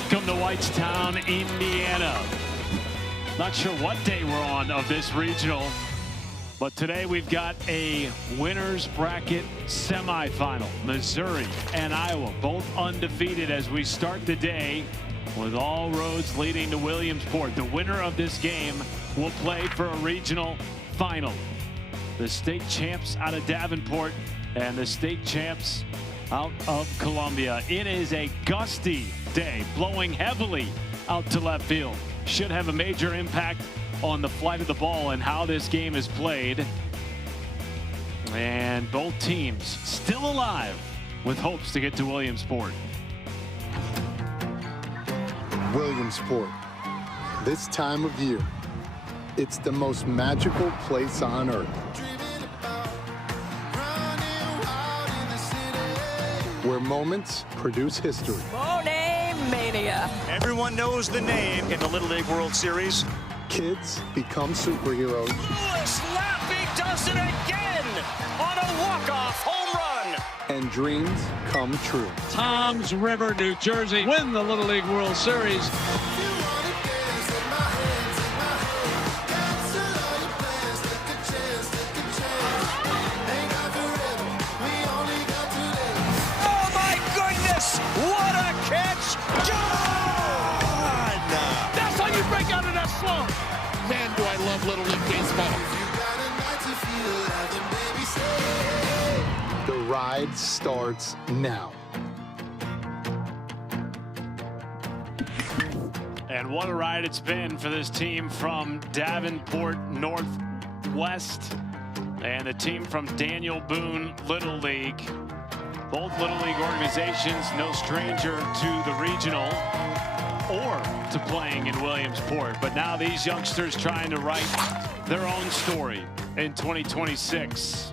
Welcome to Whitestown, Indiana. Not sure what day we're on of this regional, but today we've got a winner's bracket semifinal. Missouri and Iowa both undefeated as we start the day with all roads leading to Williamsport. The winner of this game will play for a regional final. The state champs out of Davenport and the state champs out of Columbia. It is a gusty day, blowing heavily out to left field. Should have a major impact on the flight of the ball and how this game is played. And both teams still alive with hopes to get to Williamsport. Williamsport, this time of year, it's the most magical place on earth. Where moments produce history. Mania. Everyone knows the name in the Little League World Series. Kids become superheroes. Lewis Laffey does it again on a walk-off home run. And dreams come true. Toms River, New Jersey win the Little League World Series. What a catch! Gone! That's how you break out of that slump. Man, do I love Little League baseball. The ride starts now. And what a ride it's been for this team from Davenport Northwest and the team from Daniel Boone Little League. Both Little League organizations, no stranger to the regional or to playing in Williamsport. But now these youngsters trying to write their own story in 2026.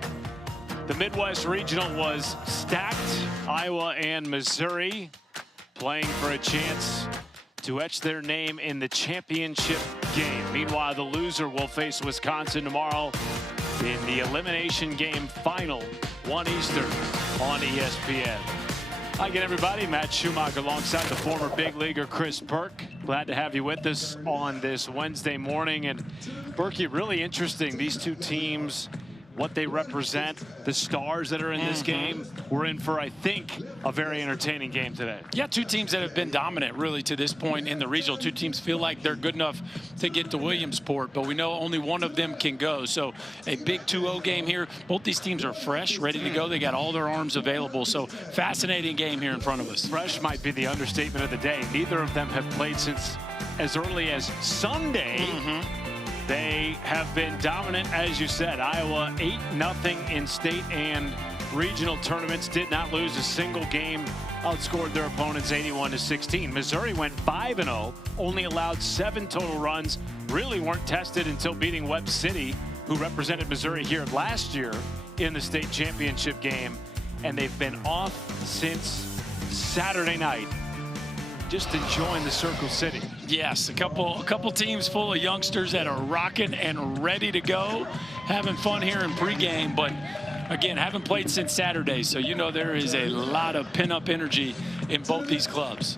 The Midwest Regional was stacked. Iowa and Missouri playing for a chance to etch their name in the championship game. Meanwhile, the loser will face Wisconsin tomorrow in the elimination game final, 1 Eastern on ESPN. Hi again, everybody. Matt Schumacher alongside the former big leaguer Chris Burke. Glad to have you with us on this Wednesday morning. And Burke, really interesting, these two teams, what they represent, the stars that are in this game. We're in for, I think, a very entertaining game today. Yeah, two teams that have been dominant really to this point in the regional. Two teams feel like they're good enough to get to Williamsport, but we know only one of them can go. So a big 2-0 game here. Both these teams are fresh, ready to go. They got all their arms available. So fascinating game here in front of us. Fresh might be the understatement of the day. Neither of them have played since as early as Sunday. They have been dominant, as you said. Iowa 8-0 in state and regional tournaments. Did not lose a single game. Outscored their opponents 81-16. Missouri went 5-0. Only allowed 7 total runs. Really weren't tested until beating Webb City, who represented Missouri here last year in the state championship game. And they've been off since Saturday night. Just enjoying the Circle City. Yes, a couple teams full of youngsters that are rocking and ready to go, having fun here in pregame. But again, haven't played since Saturday, so you know there is a lot of pin-up energy in both these clubs.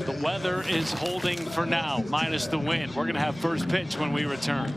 The weather is holding for now, minus the wind. We're going to have first pitch when we return.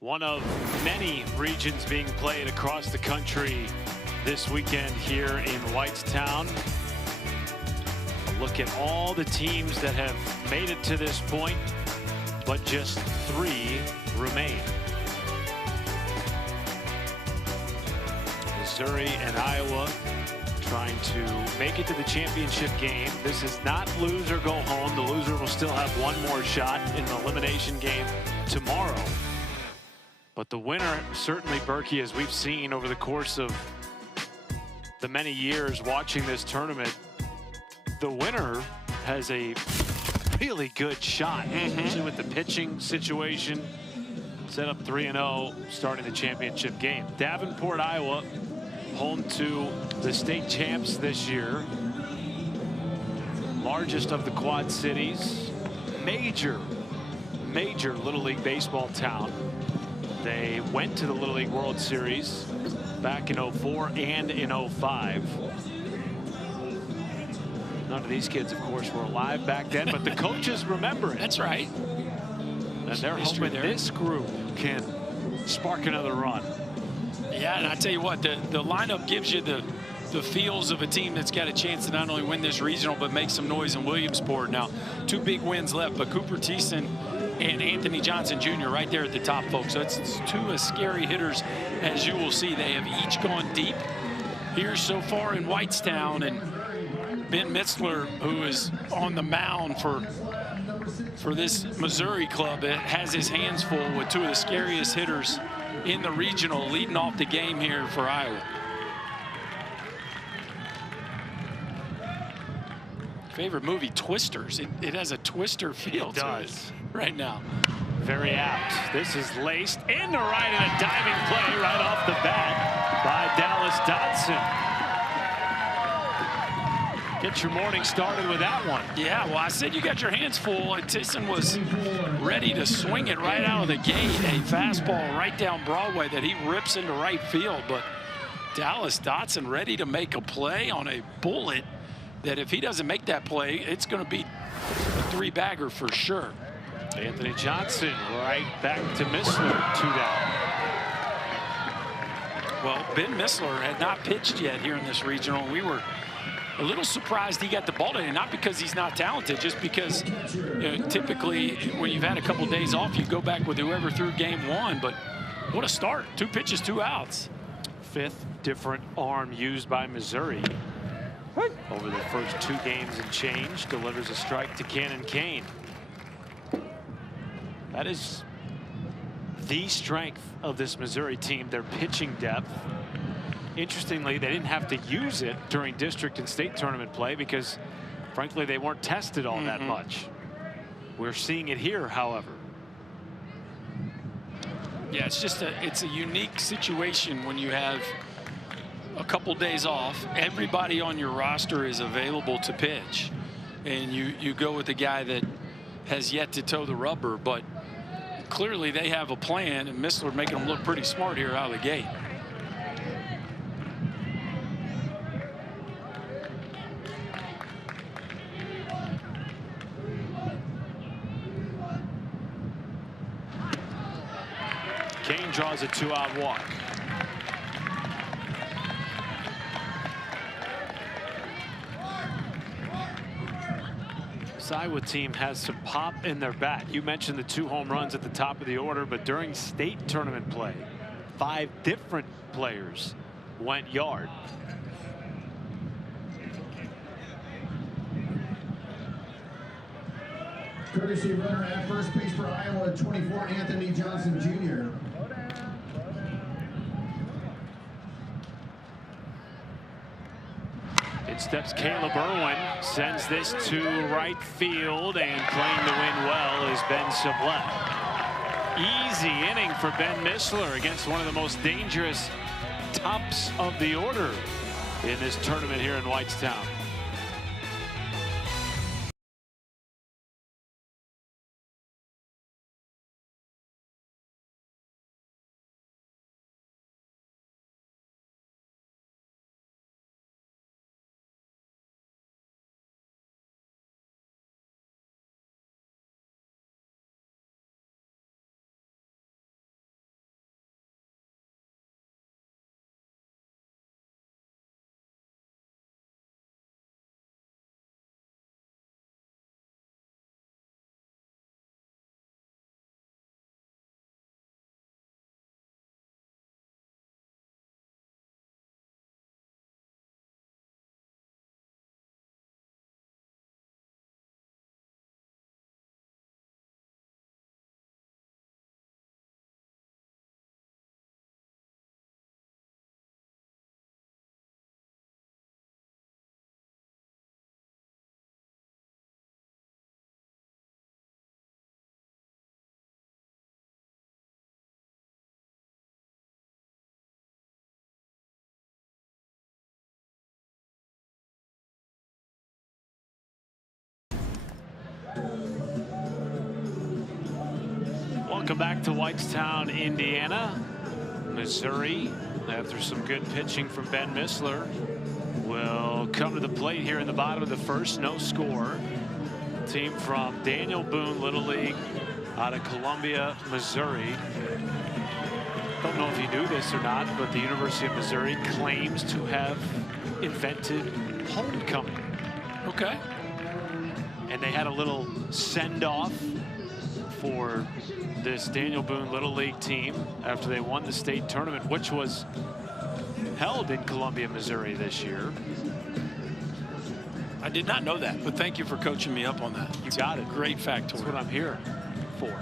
One of many regions being played across the country this weekend here in Whitestown. A look at all the teams that have made it to this point, but just 3 remain. Missouri and Iowa trying to make it to the championship game. This is not lose or go home. The loser will still have one more shot in the elimination game tomorrow. But the winner, certainly, Berkey, as we've seen over the course of the many years watching this tournament, the winner has a really good shot, especially with the pitching situation. Set up 3-0 starting the championship game. Davenport, Iowa, home to the state champs this year. Largest of the Quad Cities. Major Little League baseball town. They went to the Little League World Series back in 04 and in 05. None of these kids, of course, were alive back then, but the coaches remember it. That's right. And they're hoping this group can spark another run. Yeah, and I tell you what, the lineup gives you the feels of a team that's got a chance to not only win this regional, but make some noise in Williamsport. Now, 2 big wins left, but Cooper Thiessen and Anthony Johnson Jr. right there at the top, folks. So it's 2 as scary hitters as you will see. They have each gone deep here so far in Whitestown, and Ben Mitzler, who is on the mound for this Missouri club, has his hands full with 2 of the scariest hitters in the regional, leading off the game here for Iowa. Favorite movie, Twisters. It has a Twister feel to it right now. Very apt. This is laced into right in a diving play right off the bat by Dallas Dodson. Get your morning started with that one. Yeah, well, I said you got your hands full, and Thiessen was ready to swing it right out of the gate. A fastball right down Broadway that he rips into right field, but Dallas Dodson ready to make a play on a bullet that if he doesn't make that play, it's going to be a 3-bagger for sure. Anthony Johnson right back to Missler, 2 down. Well, Ben Missler had not pitched yet here in this regional. We were a little surprised he got the ball today, not because he's not talented, just because typically when you've had a couple days off, you go back with whoever threw game 1. But what a start. 2 pitches, 2 outs. 5th different arm used by Missouri over the first 2 games and change. Delivers a strike to Cannon Kane. That is the strength of this Missouri team, their pitching depth. Interestingly, they didn't have to use it during district and state tournament play because, frankly, they weren't tested all that much. We're seeing it here, however. Yeah, it's a unique situation when you have a couple days off. Everybody on your roster is available to pitch, and you go with the guy that has yet to toe the rubber. But clearly, they have a plan, and Missler making them look pretty smart here out of the gate. Kane draws a 2-out walk. This Iowa team has some pop in their bat. You mentioned the 2 home runs at the top of the order, but during state tournament play, 5 different players went yard. Courtesy runner at first base for Iowa, 24, Anthony Johnson Jr. In steps Caleb Irwin, sends this to right field, and playing the win well is Ben Sublette. Easy inning for Ben Missler against one of the most dangerous tops of the order in this tournament here in Whitestown. Welcome back to Whitestown, Indiana. Missouri, after some good pitching from Ben Missler, will come to the plate here in the bottom of the first. No score. Team from Daniel Boone Little League out of Columbia, Missouri. Don't know if you knew this or not, but the University of Missouri claims to have invented homecoming. Okay. And they had a little send-off for this Daniel Boone Little League team after they won the state tournament, which was held in Columbia, Missouri this year. I did not know that, but thank you for coaching me up on that. You got it. Great factoid. That's what I'm here for.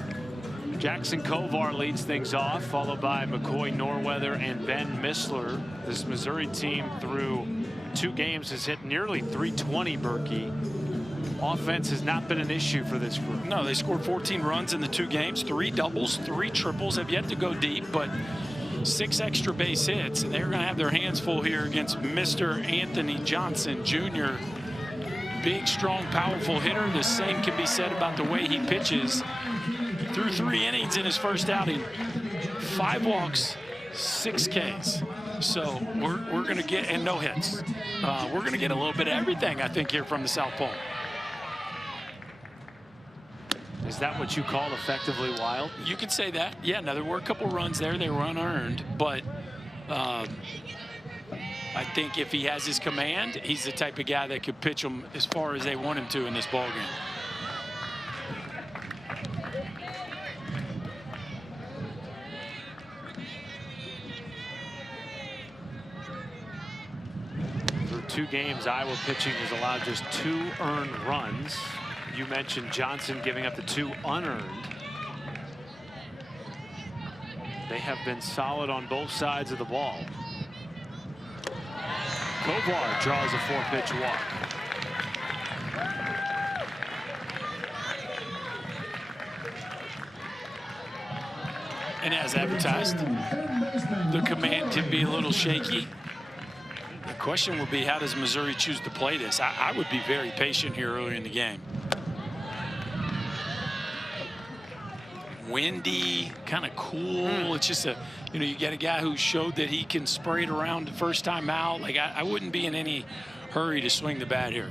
Jackson Kovar leads things off, followed by McCoy Norweather and Ben Missler. This Missouri team through 2 games has hit nearly 320, Berkey. Offense has not been an issue for this group. No, they scored 14 runs in the 2 games, 3 doubles, 3 triples, have yet to go deep, but 6 extra base hits, and they're going to have their hands full here against Mr. Anthony Johnson Jr. Big, strong, powerful hitter. The same can be said about the way he pitches. Through 3 innings in his first outing, 5 walks, 6 Ks. So we're going to get, and no hits. We're going to get a little bit of everything, I think, here from the Southpaw. Is that what you call effectively wild? You could say that. Yeah, now there were a couple runs there. They were unearned, but I think if he has his command, he's the type of guy that could pitch them as far as they want him to in this ballgame. Through 2 games, Iowa pitching has allowed just 2 earned runs. You mentioned Johnson giving up the 2 unearned. They have been solid on both sides of the ball. Kovar draws a 4-pitch walk. And as advertised, the command can be a little shaky. The question will be, how does Missouri choose to play this? I would be very patient here early in the game. Windy, kind of cool. It's just you get a guy who showed that he can spray it around the first time out. Like, I wouldn't be in any hurry to swing the bat here.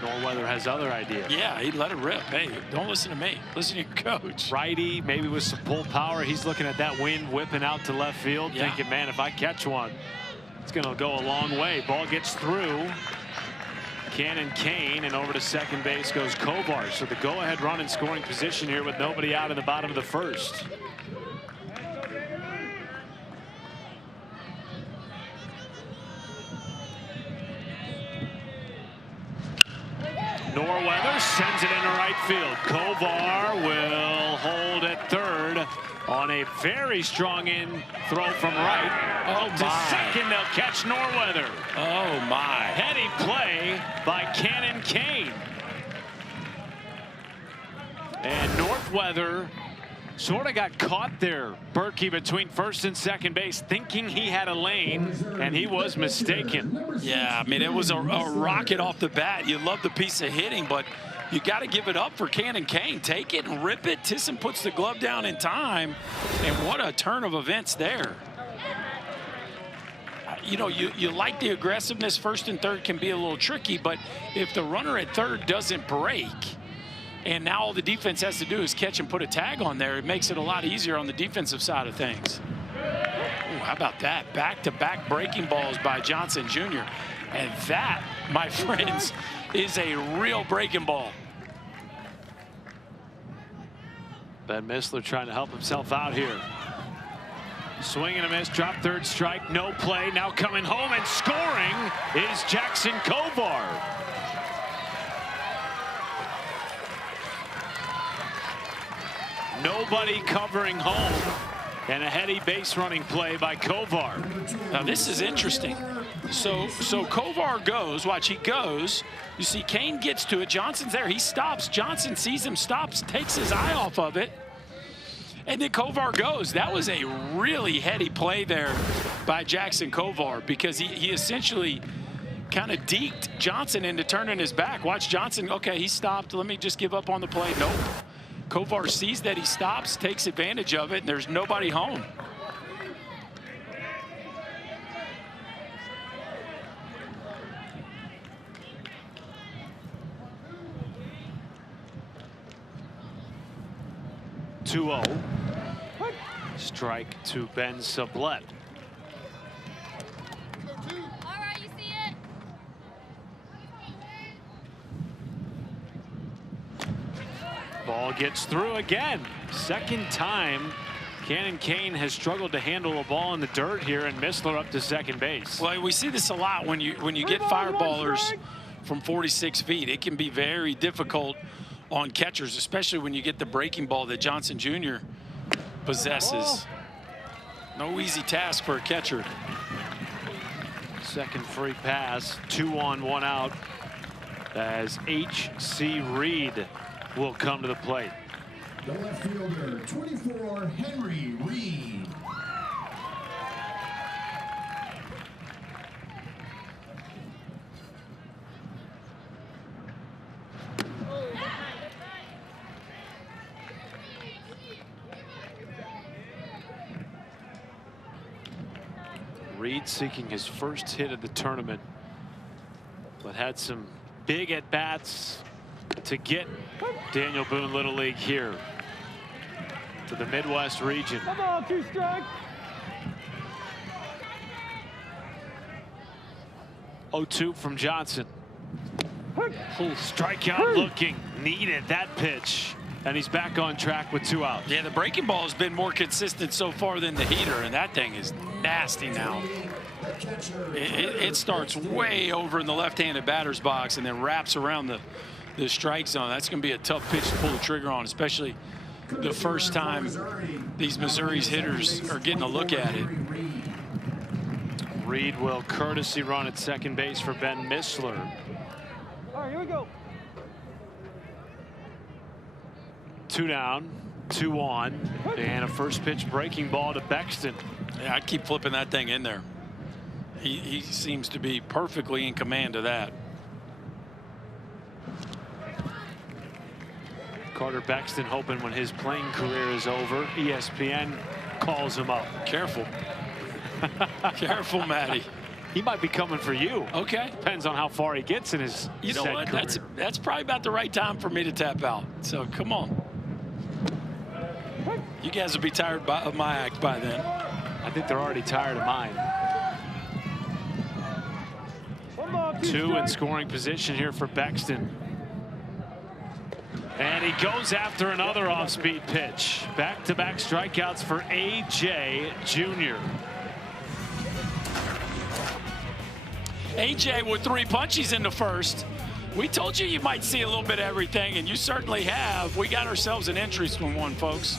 Norweather has other ideas. Yeah, he'd let it rip. Hey, don't listen to me. Listen to your coach. Righty, maybe with some pull power. He's looking at that wind whipping out to left field, thinking, man, if I catch one, it's going to go a long way. Ball gets through. Cannon Kane, and over to second base goes Kovar. So the go-ahead run in scoring position here with nobody out in the bottom of the first. Norweather sends it into right field. Kovar will hold at third on a very strong in throw from right. Oh, to second, they'll catch Norweather. Oh, my. Heady play by Cannon Kane. And Norweather sort of got caught there, Berkey, between first and second base, thinking he had a lane, and he was mistaken. Yeah, I mean, it was a rocket off the bat. You love the piece of hitting, but you got to give it up for Cannon Kane. Take it and rip it. Tisson puts the glove down in time, and what a turn of events there. You know, you like the aggressiveness. First and third can be a little tricky, but if the runner at third doesn't break, and now all the defense has to do is catch and put a tag on there, it makes it a lot easier on the defensive side of things. Ooh, how about that? Back-to-back breaking balls by Johnson Jr. And that, my friends, is a real breaking ball. Ben Missler trying to help himself out here. Swing and a miss, drop third strike, no play. Now coming home and scoring is Jackson Kovar. Nobody covering home, and a heady base running play by Kovar. Now this is interesting. So Kovar goes, watch, he goes. You see Kane gets to it, Johnson's there, he stops. Johnson sees him, stops, takes his eye off of it. And then Kovar goes. That was a really heady play there by Jackson Kovar, because he essentially kind of deked Johnson into turning his back. Watch Johnson, okay, he stopped. Let me just give up on the play. Nope. Kovar sees that he stops, takes advantage of it, and there's nobody home. Strike to Ben Sublette. All right, you see it? Ball gets through again. Second time Cannon Kane has struggled to handle a ball in the dirt here, and Missler up to second base. Well, we see this a lot when you get fireballers from 46 feet. It can be very difficult on catchers, especially when you get the breaking ball that Johnson Jr. possesses. No easy task for a catcher. Second free pass, 2 on, 1 out, as H.C. Reed will come to the plate. The left fielder, 24, Henry Reed. Reed seeking his first hit of the tournament, but had some big at-bats to get Daniel Boone Little League here to the Midwest region. Come on, 2 strike. 0-2 from Johnson. Strikeout looking, needed that pitch, and he's back on track with 2 outs. Yeah, the breaking ball has been more consistent so far than the heater, and that thing is nasty now. It starts way over in the left-handed batter's box and then wraps around the strike zone. That's going to be a tough pitch to pull the trigger on, especially the first time these Missouri's hitters are getting a look at it. Reed will courtesy run at second base for Ben Missler. All right, here we go. 2 down, 2 on, and a first pitch breaking ball to Bexton. Yeah, I'd keep flipping that thing in there. He seems to be perfectly in command of that. Carter Bexton hoping when his playing career is over, ESPN calls him up. Careful. Careful, Matty. He might be coming for you. Okay. Depends on how far he gets in his You know what? career. That's probably about the right time for me to tap out. So come on. You guys will be tired of my act by then. I think they're already tired of mine. 2 in scoring position here for Bexton. And he goes after another off-speed pitch. Back-to-back strikeouts for A.J. Jr. A.J. with 3 punchies in the first. We told you you might see a little bit of everything, and you certainly have. We got ourselves an interesting one, folks.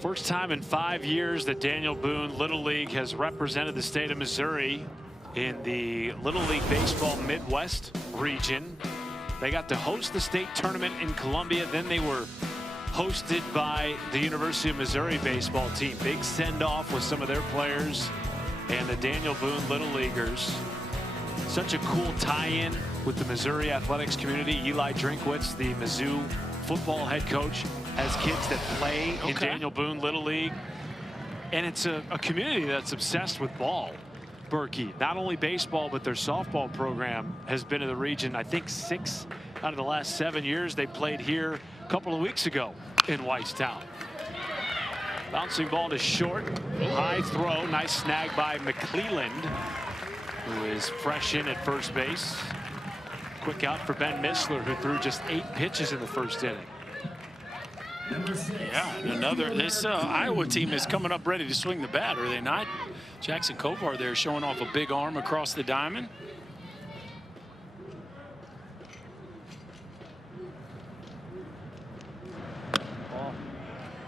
First time in 5 years that Daniel Boone Little League has represented the state of Missouri in the Little League Baseball Midwest region. They got to host the state tournament in Columbia. Then they were hosted by the University of Missouri baseball team. Big send-off with some of their players and the Daniel Boone Little Leaguers. Such a cool tie-in with the Missouri athletics community. Eli Drinkwitz, the Mizzou football head coach, has kids that play in Daniel Boone Little League. And it's a community that's obsessed with ball. Berkey, not only baseball, but their softball program has been in the region. I think 6 out of the last 7 years. They played here a couple of weeks ago in Whitestown. Bouncing ball to short, high throw, nice snag by McClelland, who is fresh in at first base. Quick out for Ben Missler, who threw just 8 pitches in the first inning. Yeah, this Iowa team is coming up ready to swing the bat, are they not? Jackson Kovar there showing off a big arm across the diamond.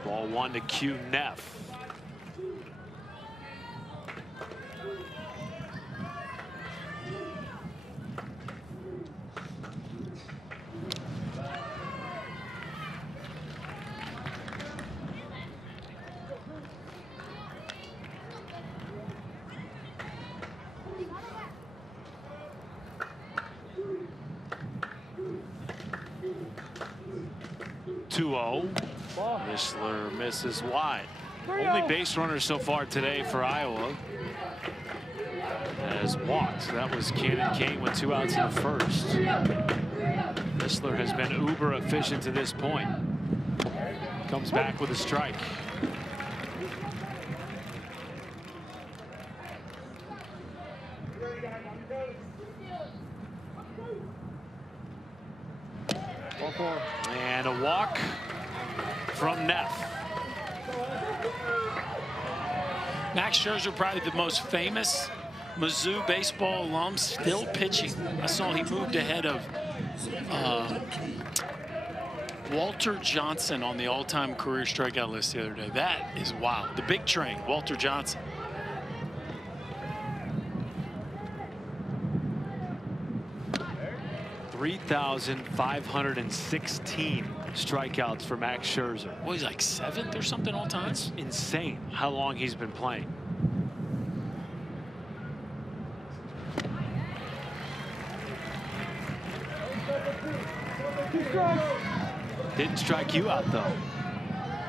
Ball 1 to Q Neff. Missler misses wide. Only base runner so far today for Iowa has walked. That was Cannon Kane with 2 outs in the first. Missler has been uber efficient to this point. Comes back with a strike. And a walk from Neff. Max Scherzer, probably the most famous Mizzou baseball alum, still pitching. I saw he moved ahead of Walter Johnson on the all-time career strikeout list the other day. That is wild. The big train, Walter Johnson. $3,516 strikeouts for Max Scherzer. Boy, he's like 7th or something all time. It's insane how long he's been playing. Didn't strike you out though.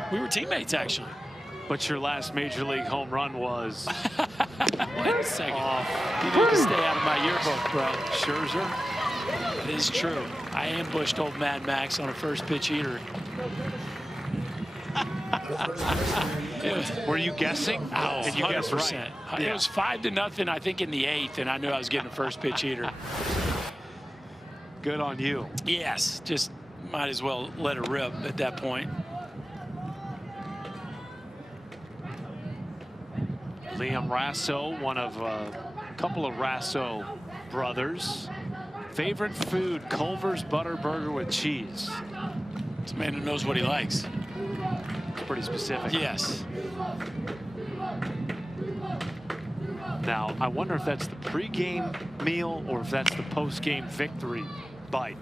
We were teammates actually. But your last major league home run was. Wait a second. You need to stay out of my yearbook, bro. Scherzer. It is true. I ambushed old Mad Max on a first pitch heater. Were you guessing? Oh, and you 100%. guessed right. It was 5-0, I think, in the 8th, and I knew I was getting a first pitch heater. Good on you. Yes, just might as well let it rip at that point. Liam Rasso, one of a couple of Rasso brothers. Favorite food, Culver's butter burger with cheese. It's a man who knows what he likes. It's pretty specific. Yes. Now, I wonder if that's the pregame meal or if that's the postgame victory bite.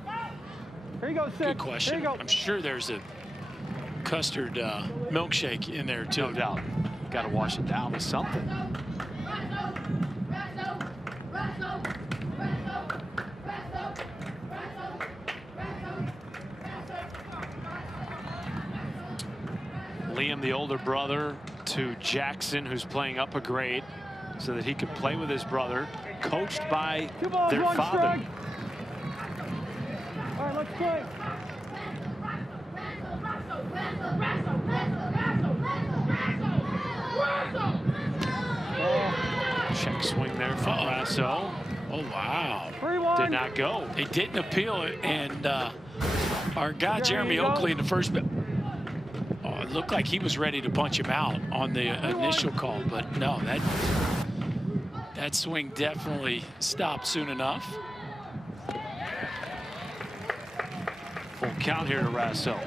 Here you go, Good question. I'm sure there's a custard milkshake in there, too. No doubt. Got to wash it down with something. Liam, the older brother to Jackson, who's playing up a grade so that he could play with his brother, coached by their father. Strike. All right, let's play. Check swing there from Rasso. Oh, wow. 3-1. Did not go. They didn't appeal it, and our guy Jeremy Oakley in the first bit. Oh, it looked like he was ready to punch him out on the initial call, but no, that swing definitely stopped soon enough. Full count here to Rasso.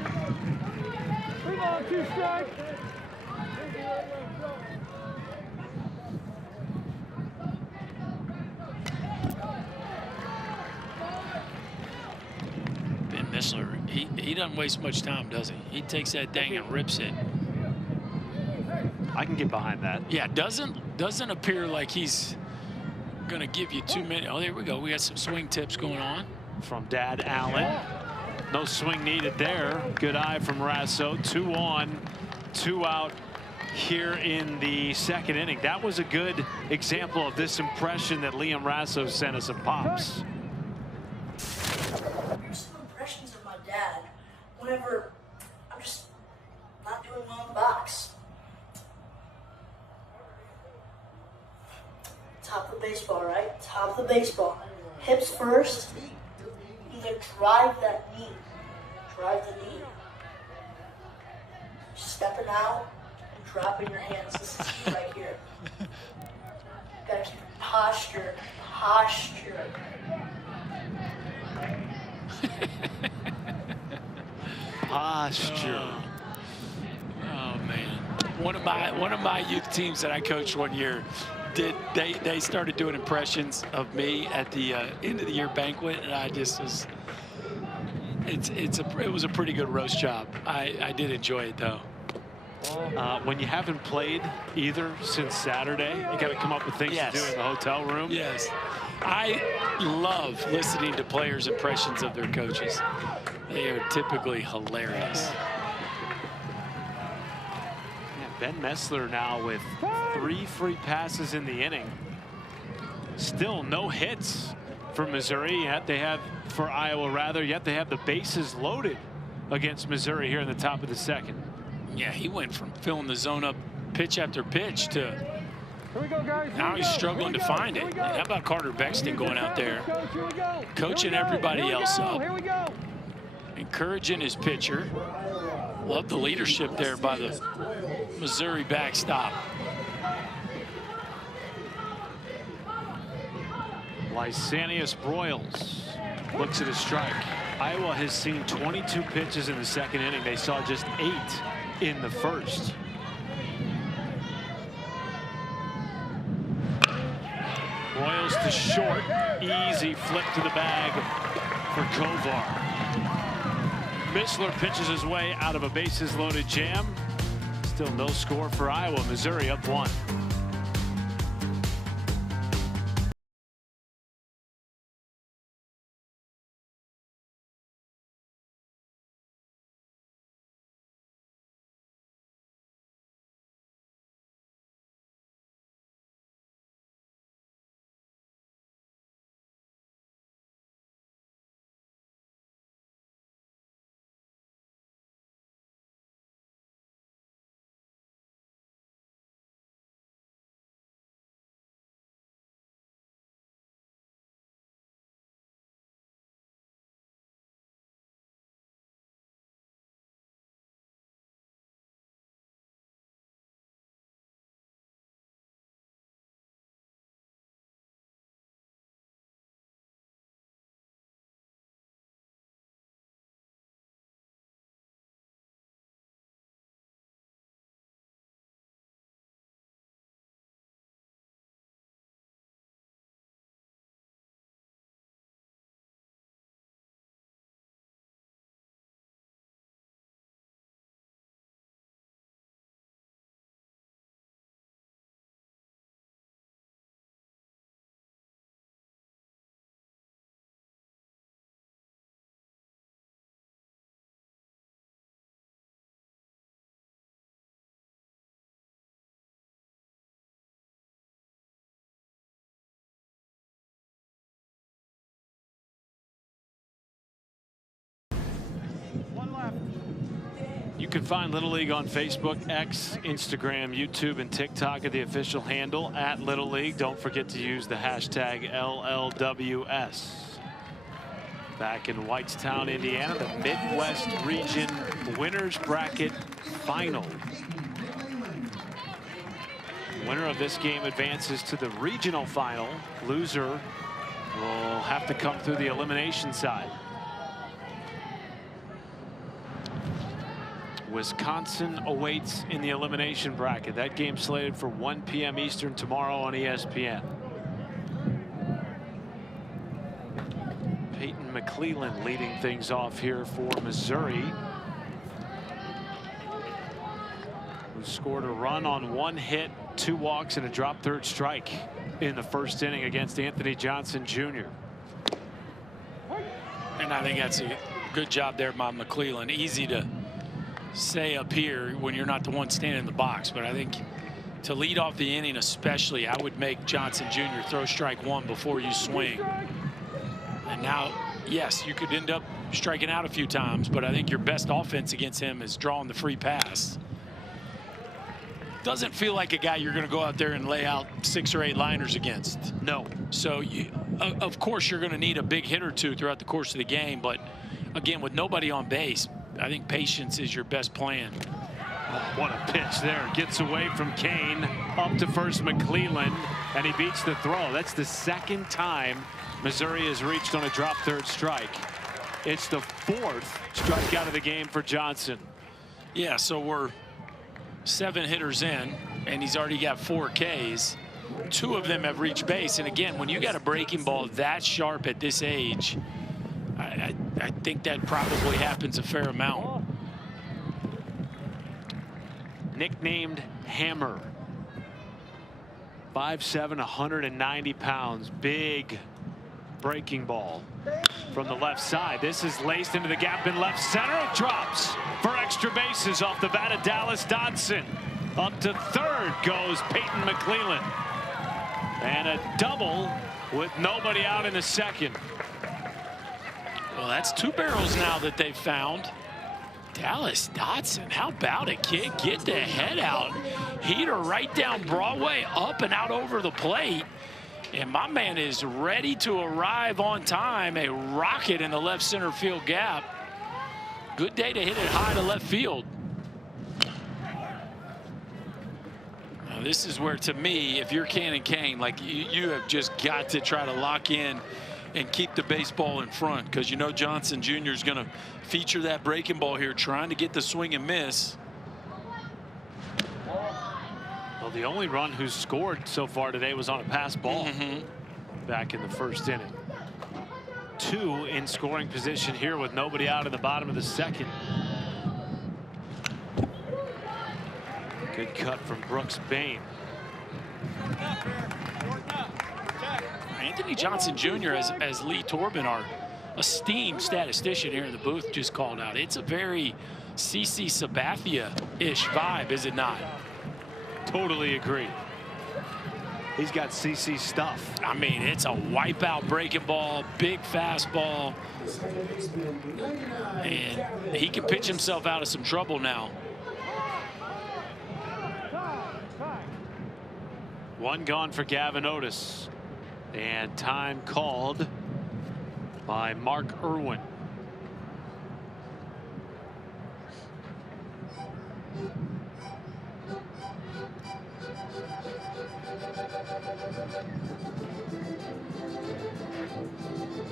3-2 strike. Missler, he doesn't waste much time, does he? He takes that thing and rips it. I can get behind that. Yeah, doesn't appear like he's gonna give you too many. Oh, there we go. We got some swing tips going on from Dad Allen. No swing needed there. Good eye from Rasso. 2 on, 2 out here in the second inning. That was a good example of this impression that Liam Rasso sent us of Pops. Here's some impressions of my dad whenever I'm just not doing well in the box. Top of the baseball, right? Top of the baseball. Hips first. Either drive that knee. Drive the knee. Stepping out and dropping your hands. This is key right here. Gotta keep posture. Posture. Posture. Oh man. One of my youth teams that I coached one year they started doing impressions of me at the end of the year banquet, and I just was it was a pretty good roast job. I did enjoy it though. When you haven't played either since Saturday, you got to come up with things to do in the hotel room. Yes. I love listening to players' impressions of their coaches. They are typically hilarious. Ben Messler now with 3 free passes in the inning. Still no hits for Missouri, yet they have, for Iowa rather, yet they have the bases loaded against Missouri here in the top of the second. Yeah, he went from filling the zone up pitch after pitch to Here we go, guys. now he's struggling to find it. And how about Carter Bexton going out there, coaching everybody else up, encouraging his pitcher. Love the leadership there by the Missouri backstop. Lysanias Broyles looks at a strike. Iowa has seen 22 pitches in the second inning. They saw just 8 in the first. Broyles to short. Easy flip to the bag for Kovar. Missler pitches his way out of a bases loaded jam. Still no score for Iowa. Missouri up 1. You can find Little League on Facebook, X, Instagram, YouTube, and TikTok at the official handle at Little League. Don't forget to use the hashtag LLWS. Back in Whitestown, Indiana, the Midwest Region Winners Bracket Final. Winner of this game advances to the regional final. Loser will have to come through the elimination side. Wisconsin awaits in the elimination bracket. That game slated for 1 p.m. Eastern tomorrow on ESPN. Peyton McClellan leading things off here for Missouri, who scored a run on 1 hit, 2 walks, and a drop third strike in the first inning against Anthony Johnson Jr. And I think that's a good job there by McClellan. Easy to say up here when you're not the one standing in the box, but I think to lead off the inning especially, I would make Johnson Jr. throw strike 1 before you swing. And now, yes, you could end up striking out a few times, but I think your best offense against him is drawing the free pass. Doesn't feel like a guy you're going to go out there and lay out 6 or 8 liners against. No. So, of course, you're going to need a big hit or 2 throughout the course of the game, but again, with nobody on base, I think patience is your best plan. What a pitch there. Gets away from Kane, up to first McClellan, and he beats the throw. That's the 2nd time Missouri has reached on a drop third strike. It's the 4th strikeout of the game for Johnson. Yeah, so we're 7 hitters in, and he's already got 4 Ks. 2 of them have reached base, and again, when you got a breaking ball that sharp at this age, I think that probably happens a fair amount. Nicknamed Hammer. 5'7", 190 pounds. Big breaking ball from the left side. This is laced into the gap in left center. It drops for extra bases off the bat of Dallas Dodson. Up to third goes Peyton McClellan. And a double with nobody out in the 2nd. Well, that's 2 barrels now that they've found. Dallas Dodson, how about it, kid? Get the head out. Heater right down Broadway, up and out over the plate. And my man is ready to arrive on time. A rocket in the left center field gap. Good day to hit it high to left field. Now, this is where, to me, if you're Cannon Kane, like you have just got to try to lock in and keep the baseball in front, because you know Johnson Jr. is going to feature that breaking ball here, trying to get the swing and miss. Well, the only run who's scored so far today was on a pass ball back in the 1st inning. 2 in scoring position here with nobody out in the bottom of the 2nd. Good cut from Brooks Bain. Anthony Johnson Jr., as Lee Torben, our esteemed statistician here in the booth, just called out, it's a very CC Sabathia-ish vibe, is it not? Totally agree. He's got CC stuff. I mean, it's a wipeout breaking ball, big fastball, and he can pitch himself out of some trouble now. 1 gone for Gavin Otis. And time called by Mark Irwin.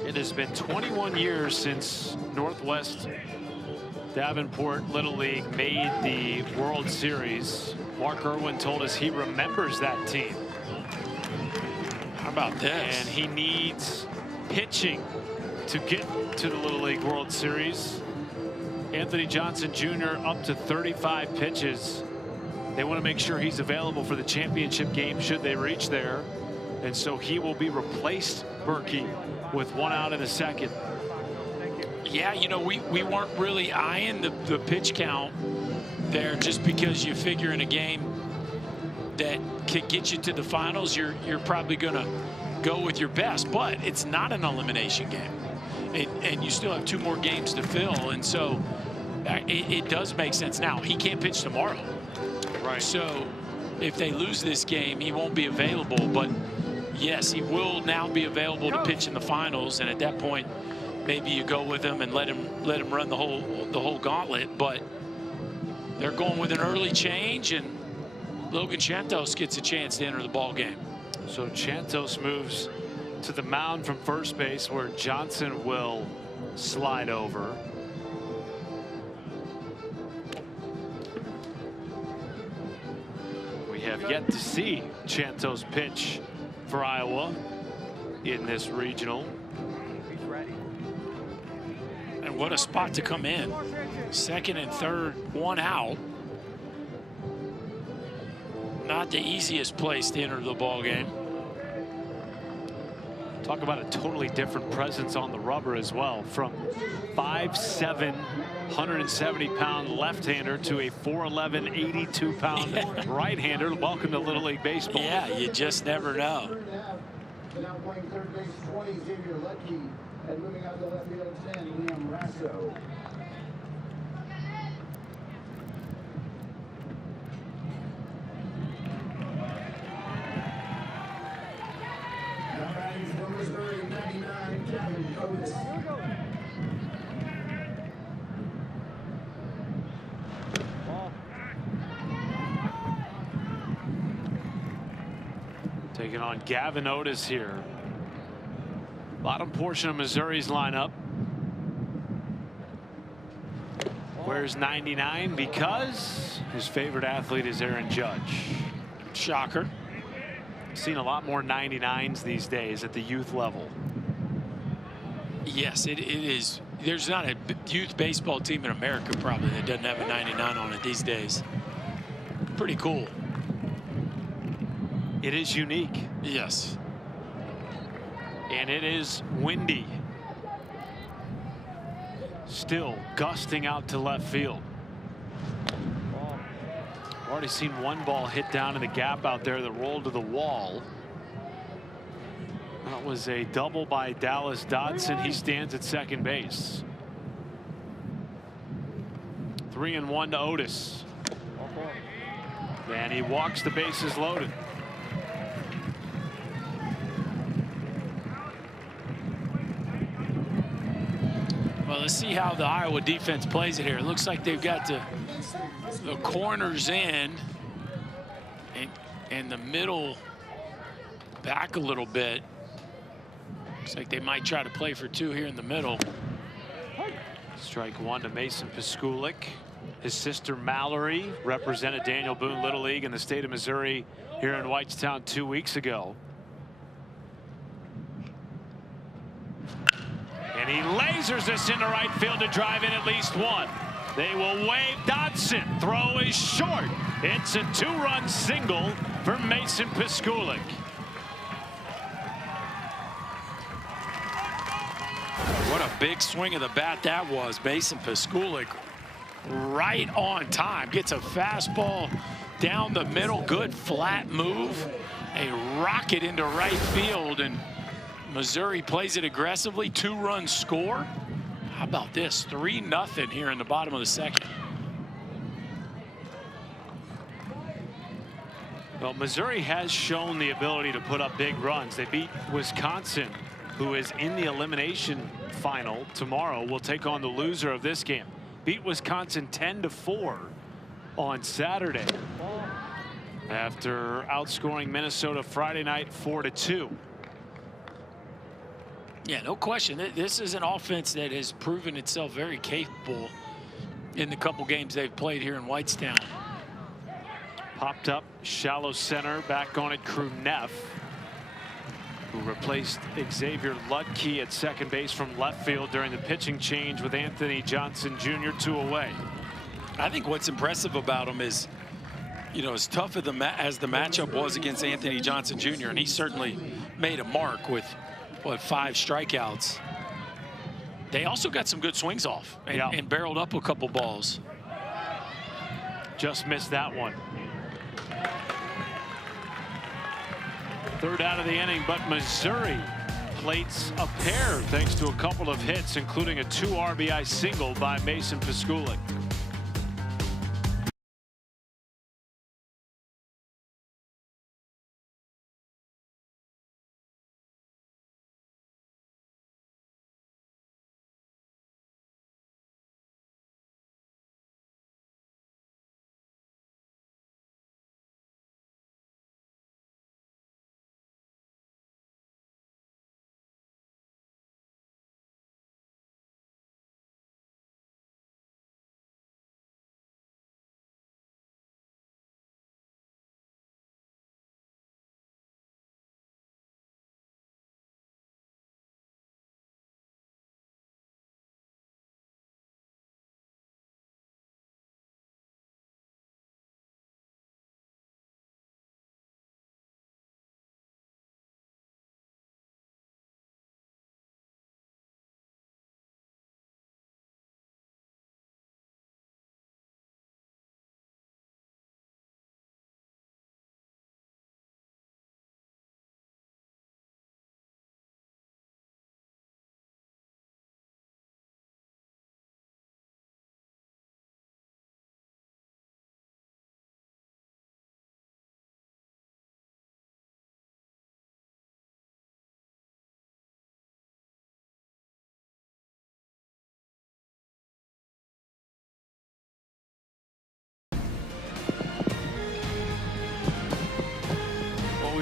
It has been 21 years since Northwest Davenport Little League made the World Series. Mark Irwin told us he remembers that team. How about this? And he needs pitching to get to the Little League World Series. Anthony Johnson Jr. up to 35 pitches. They want to make sure he's available for the championship game should they reach there. And so he will be replaced, Berkey, with 1 out in the 2nd. Yeah, you know, we weren't really eyeing the pitch count there, just because you figure in a game that can get you to the finals, you're probably going to go with your best. But it's not an elimination game, and you still have 2 more games to fill, and so it does make sense. Now, he can't pitch tomorrow, right? So if they lose this game, he won't be available. But yes, he will now be available to pitch in the finals, and at that point, maybe you go with him and let him run the whole gauntlet. But they're going with an early change, and Logan Chantos gets a chance to enter the ball game. So Chantos moves to the mound from first base, where Johnson will slide over. We have yet to see Chantos pitch for Iowa in this regional. He's ready. what a spot to come in. Second and third, one out. Not the easiest place to enter the ball game. Talk about a totally different presence on the rubber as well. From 5'7", 170-pound left-hander to a 4'11", 82-pound right-hander. Welcome to Little League Baseball. Yeah, you just never know. Now playing third base, 20, Xavier Lucky, and moving out to left field, 10, Liam Rasso. Now batting from Missouri, 99, Davenport. Taking on Gavin Otis here. Bottom portion of Missouri's lineup. Where's 99? Because his favorite athlete is Aaron Judge. Shocker. Seen a lot more 99s these days at the youth level. Yes, it is. There's not a youth baseball team in America probably that doesn't have a 99 on it these days. Pretty cool. It is unique. Yes. And it is windy. Still gusting out to left field. Already seen one ball hit down in the gap out there that rolled to the wall. That was a double by Dallas Dodson. He stands at second base. 3-1 to Otis. And he walks the bases loaded. Well, let's see how the Iowa defense plays it here. It looks like they've got the corners in and the middle back a little bit. Looks like they might try to play for two here in the middle. Strike one to Mason Piskulik. His sister Mallory represented Daniel Boone Little League in the state of Missouri here in Whitestown 2 weeks ago. And he lasers this into right field to drive in at least one. They will wave. Dodson. Throw is short. It's a two-run single for Mason Piskulik. What a big swing of the bat that was. Mason Piskulik right on time. Gets a fastball down the middle. Good flat move. A rocket into right field, and Missouri plays it aggressively. Two-run score. How about this? 3-0 here in the bottom of the second. Well, Missouri has shown the ability to put up big runs. They beat Wisconsin, who is in the elimination final tomorrow. Will take on the loser of this game. Beat Wisconsin 10-4 on Saturday after outscoring Minnesota Friday night 4-2. Yeah, no question. This is an offense that has proven itself very capable in the couple games they've played here in Whitestown. Popped up shallow center, back on it Crew Neff, who replaced Xavier Lutke at second base from left field during the pitching change with Anthony Johnson Jr. 2 away. I think what's impressive about him is, you know, as tough as the matchup was against Anthony Johnson Jr., and he certainly made a mark with, what, 5 strikeouts. They also got some good swings off and barreled up a couple balls. Just missed that one. Third out of the inning, but Missouri plates a pair thanks to a couple of hits, including a 2 RBI single by Mason Piskulik.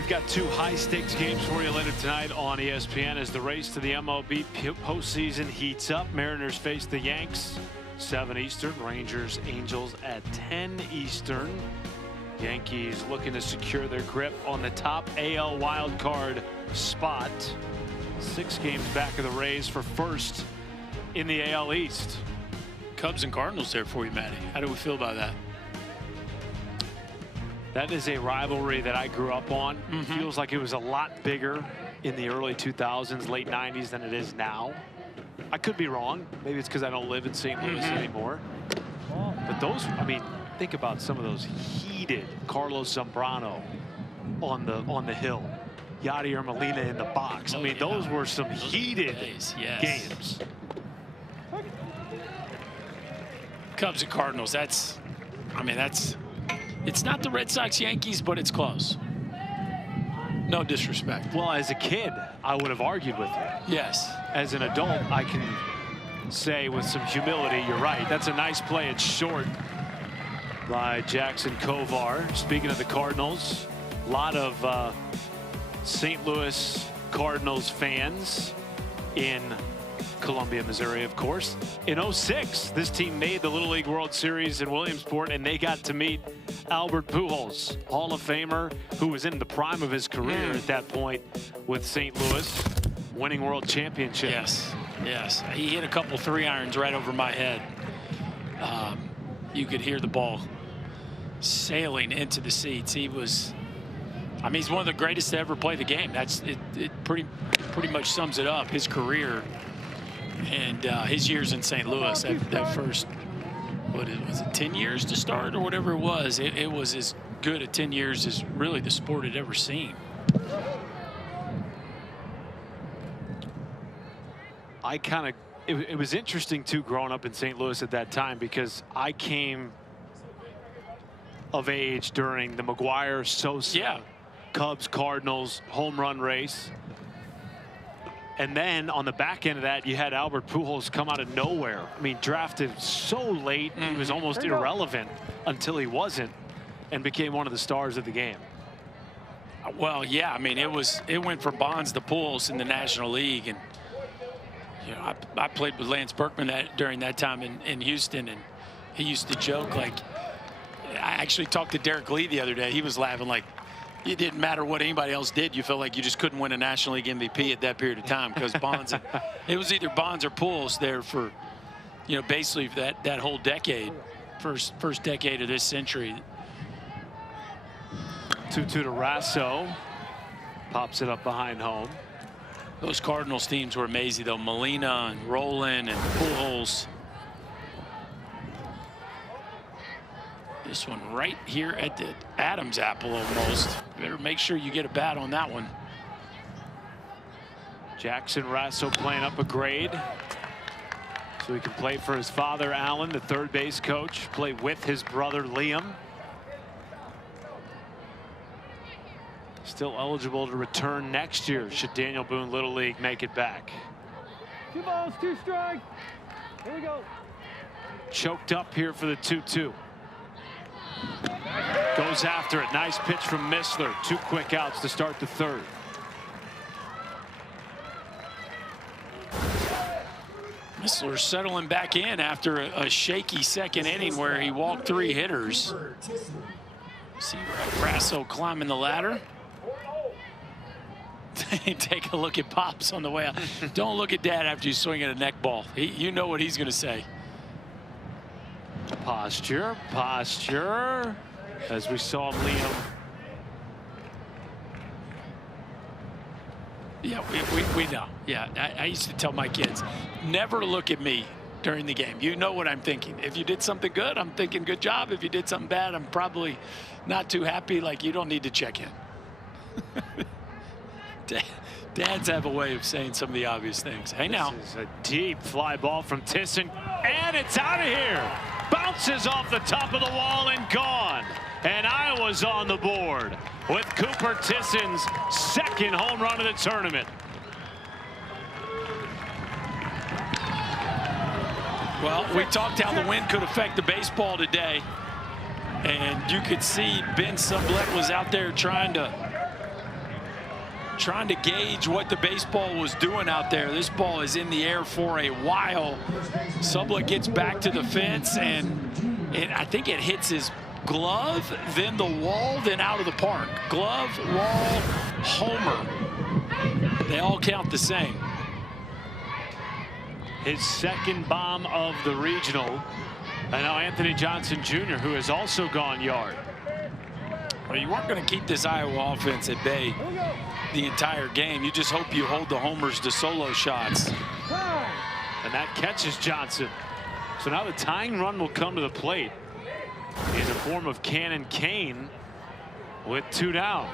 We've got two high-stakes games for you later tonight on ESPN as the race to the MLB postseason heats up. Mariners face the Yanks, 7 Eastern. Rangers, Angels at 10 Eastern. Yankees looking to secure their grip on the top AL wildcard spot. 6 games back of the Rays for first in the AL East. Cubs and Cardinals there for you, Matty. How do we feel about that? That is a rivalry that I grew up on. Feels like it was a lot bigger in the early 2000s, late 90s than it is now. I could be wrong. Maybe it's because I don't live in St. Louis anymore. But those, I mean, think about some of those heated Carlos Zambrano on the hill. Yadier Molina in the box. I mean, those were some heated games. Cubs and Cardinals, that's, I mean, it's not the Red Sox Yankees, but it's close. No disrespect. Well, as a kid, I would have argued with you. Yes. As an adult, I can say with some humility, you're right. That's a nice play. It's short by Jackson Kovar. Speaking of the Cardinals, a lot of St. Louis Cardinals fans in Columbia, Missouri, of course. In '06, this team made the Little League World Series in Williamsport, and they got to meet Albert Pujols, Hall of Famer, who was in the prime of his career at that point with St. Louis, winning world championship. Yes, yes. He hit a couple 3-irons right over my head. You could hear the ball sailing into the seats. He was, I mean, he's one of the greatest to ever play the game. That's it pretty much sums it up, his career and his years in St. Louis. That first, what was it, 10 years to start or whatever it was. It was as good at 10 years as really the sport had ever seen. I kind of, it was interesting too growing up in St. Louis at that time, because I came of age during the McGuire Sosa Cubs Cardinals home run race. And then on the back end of that, you had Albert Pujols come out of nowhere. I mean, drafted so late, he was almost irrelevant until he wasn't, and became one of the stars of the game. Well, yeah, I mean, it went from Bonds to Pujols in the National League, and you know, I played with Lance Berkman during that time in Houston, and he used to joke, like, I actually talked to Derek Lee the other day. He was laughing like, it didn't matter what anybody else did. You felt like you just couldn't win a National League MVP at that period of time, because Bonds, it was either Bonds or Pujols there for, you know, basically that whole decade, first decade of this century. 2-2 to Rasso. Pops it up behind home. Those Cardinals teams were amazing, though. Molina and Roland and Pujols. This one right here at the Adam's apple almost. Better make sure you get a bat on that one. Jackson Rasso playing up a grade so he can play for his father, Alan, the third base coach, play with his brother, Liam. Still eligible to return next year should Daniel Boone Little League make it back. 2 balls, 2 strikes. Here we go. Choked up here for the 2-2. Goes after it. Nice pitch from Missler. 2 quick outs to start the third. Missler settling back in after a shaky second inning where he walked 3 hitters. See Rasso climbing the ladder. Take a look at Pops on the way out. Don't look at Dad after you swing at a neck ball. You know what he's going to say. Posture, posture, as we saw Liam. Yeah, we know. Yeah, I used to tell my kids, never look at me during the game. You know what I'm thinking. If you did something good, I'm thinking good job. If you did something bad, I'm probably not too happy. Like, you don't need to check in. Dads have a way of saying some of the obvious things. Hey, now. This is a deep fly ball from Tisson, and it's out of here. Bounces off the top of the wall and gone. And Iowa's on the board with Cooper Tisson's second home run of the tournament. Well, we talked how the wind could affect the baseball today. And you could see Ben Sublette was out there trying to trying to gauge what the baseball was doing out there. This ball is in the air for a while. Subla gets back to the fence, and I think it hits his glove, then the wall, then out of the park. Glove, wall, homer. They all count the same. His second bomb of the regional. And now Anthony Johnson Jr., who has also gone yard. Well, you weren't going to keep this Iowa offense at bay the entire game. You just hope you hold the homers to solo shots. And that catches Johnson. So now the tying run will come to the plate in the form of Cannon Kane with 2 down.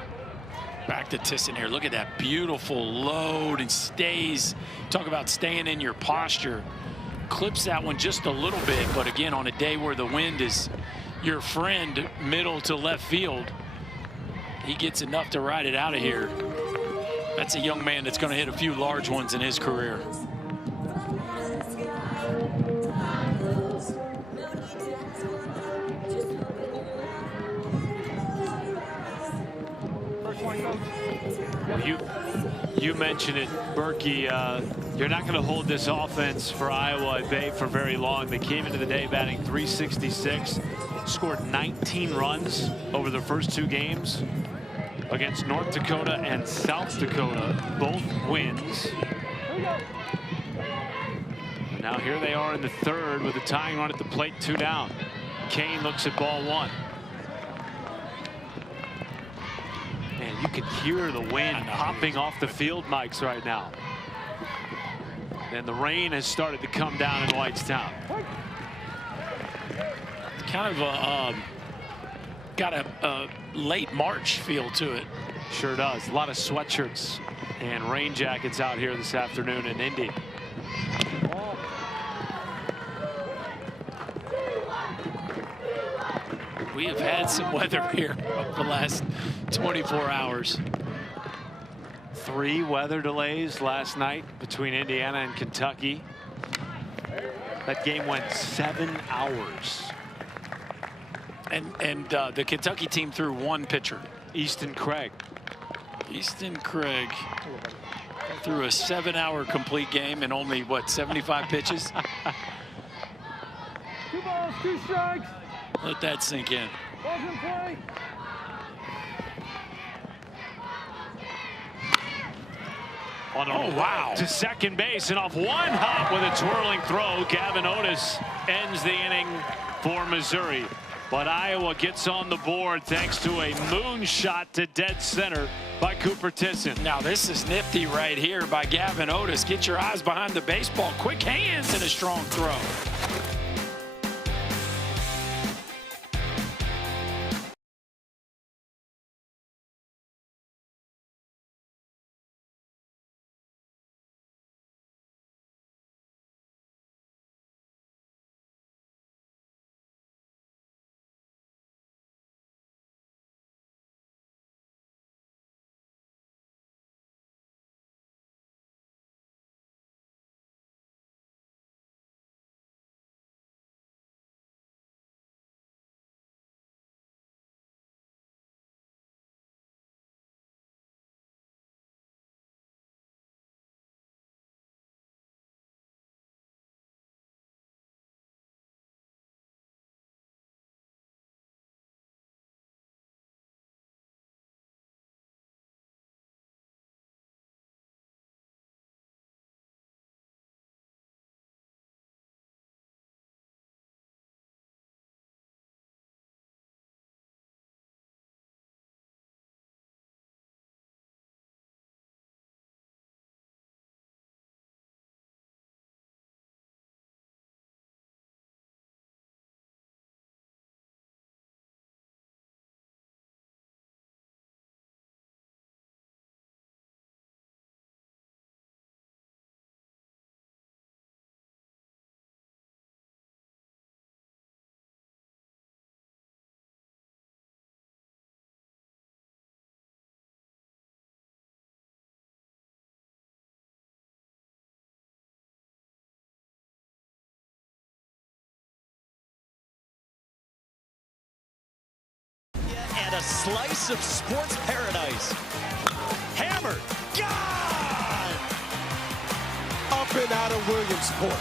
Back to Tisson here. Look at that beautiful load and stays. Talk about staying in your posture. Clips that one just a little bit, but again, on a day where the wind is your friend, middle to left field, he gets enough to ride it out of here. That's a young man that's going to hit a few large ones in his career. You mentioned it, Berkey. You're not going to hold this offense for Iowa at bay for very long. They came into the day batting .366, scored 19 runs over the first 2 games against North Dakota and South Dakota, both wins. Now here they are in the 3rd with a tying run at the plate, 2 down. Kane looks at ball 1. Man, you can hear the wind popping off the field mics right now. And the rain has started to come down in Whitestown. It's kind of got a late March feel to it. Sure does. A lot of sweatshirts and rain jackets out here this afternoon in Indy. We have had some weather here over the last 24 hours. 3 weather delays last night between Indiana and Kentucky. That game went 7 hours. And the Kentucky team threw 1 pitcher. Easton Craig. Easton Craig threw a 7-hour complete game and only, what, 75 pitches? 2 balls, 2 strikes. Let that sink in. Balls in play. Wow. To second base, and off 1 hop with a twirling throw, Gavin Otis ends the inning for Missouri. But Iowa gets on the board thanks to a moonshot to dead center by Cooper Tisson. Now this is nifty right here by Gavin Otis. Get your eyes behind the baseball. Quick hands and a strong throw. And a slice of sports paradise. Hammered. Gone! Up and out of Williamsport.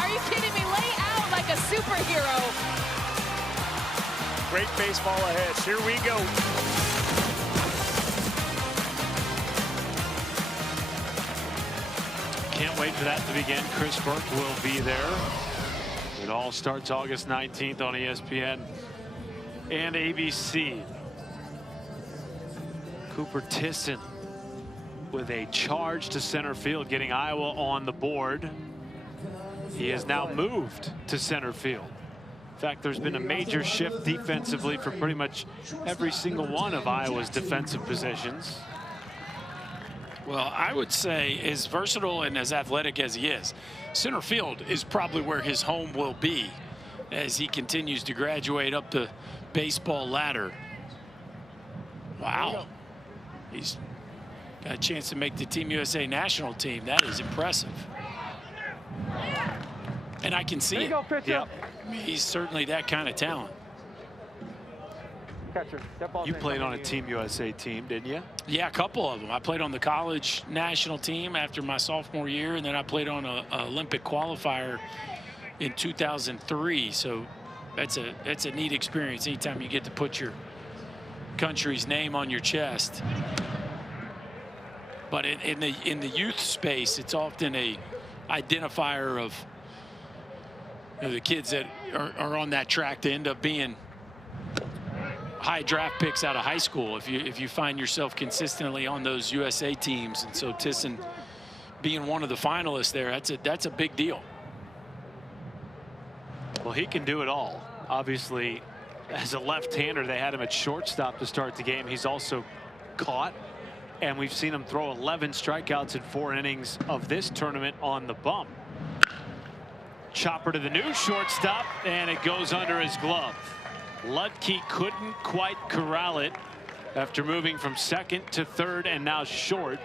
Are you kidding me? Lay out like a superhero. Great baseball ahead. Here we go. Can't wait for that to begin. Chris Burke will be there. It all starts August 19th on ESPN and ABC. Cooper Tisson with a charge to center field, getting Iowa on the board. He has now moved to center field. In fact, there's been a major shift defensively for pretty much every single one of Iowa's defensive positions. Well, I would say as versatile and as athletic as he is, center field is probably where his home will be as he continues to graduate up the baseball ladder. Wow. He's got a chance to make the Team USA national team. That is impressive. And I can see it. Yep. He's certainly that kind of talent. You played on a Team USA team, didn't you? Yeah, a couple of them. I played on the college national team after my sophomore year, and then I played on an Olympic qualifier in 2003. So that's a neat experience anytime you get to put your country's name on your chest. But in the youth space, it's often a identifier of the kids that are on that track to end up being high draft picks out of high school if you find yourself consistently on those USA teams. And so Tisson being one of the finalists there, that's a big deal. Well, he can do it all. Obviously, as a left-hander, they had him at shortstop to start the game. He's also caught, and we've seen him throw 11 strikeouts in 4 innings of this tournament on the bump. Chopper to the new shortstop, and it goes under his glove. Lutke couldn't quite corral it after moving from second to third and now short.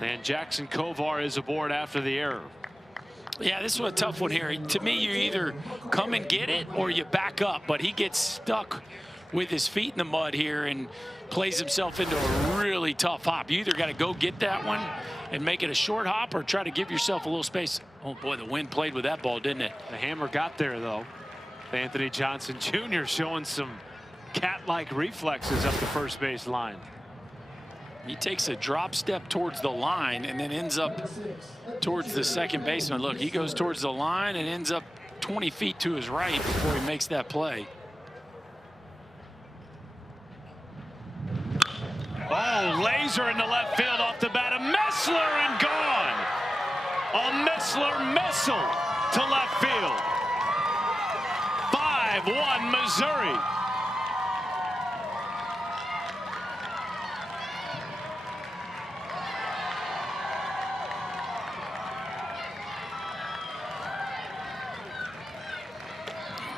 And Jackson Kovar is aboard after the error. Yeah, this was a tough one here. To me, you either come and get it or you back up, but he gets stuck with his feet in the mud here and plays himself into a really tough hop. You either got to go get that one and make it a short hop or try to give yourself a little space. Oh boy, the wind played with that ball, didn't it? The hammer got there though. Anthony Johnson Jr. showing some cat-like reflexes up the first base line. He takes a drop step towards the line and then ends up towards the second baseman. Look, he goes towards the line and ends up 20 feet to his right before he makes that play. Oh, laser into left field off the bat. A Missler and gone. A Missler missile to left field. 5-1 Missouri.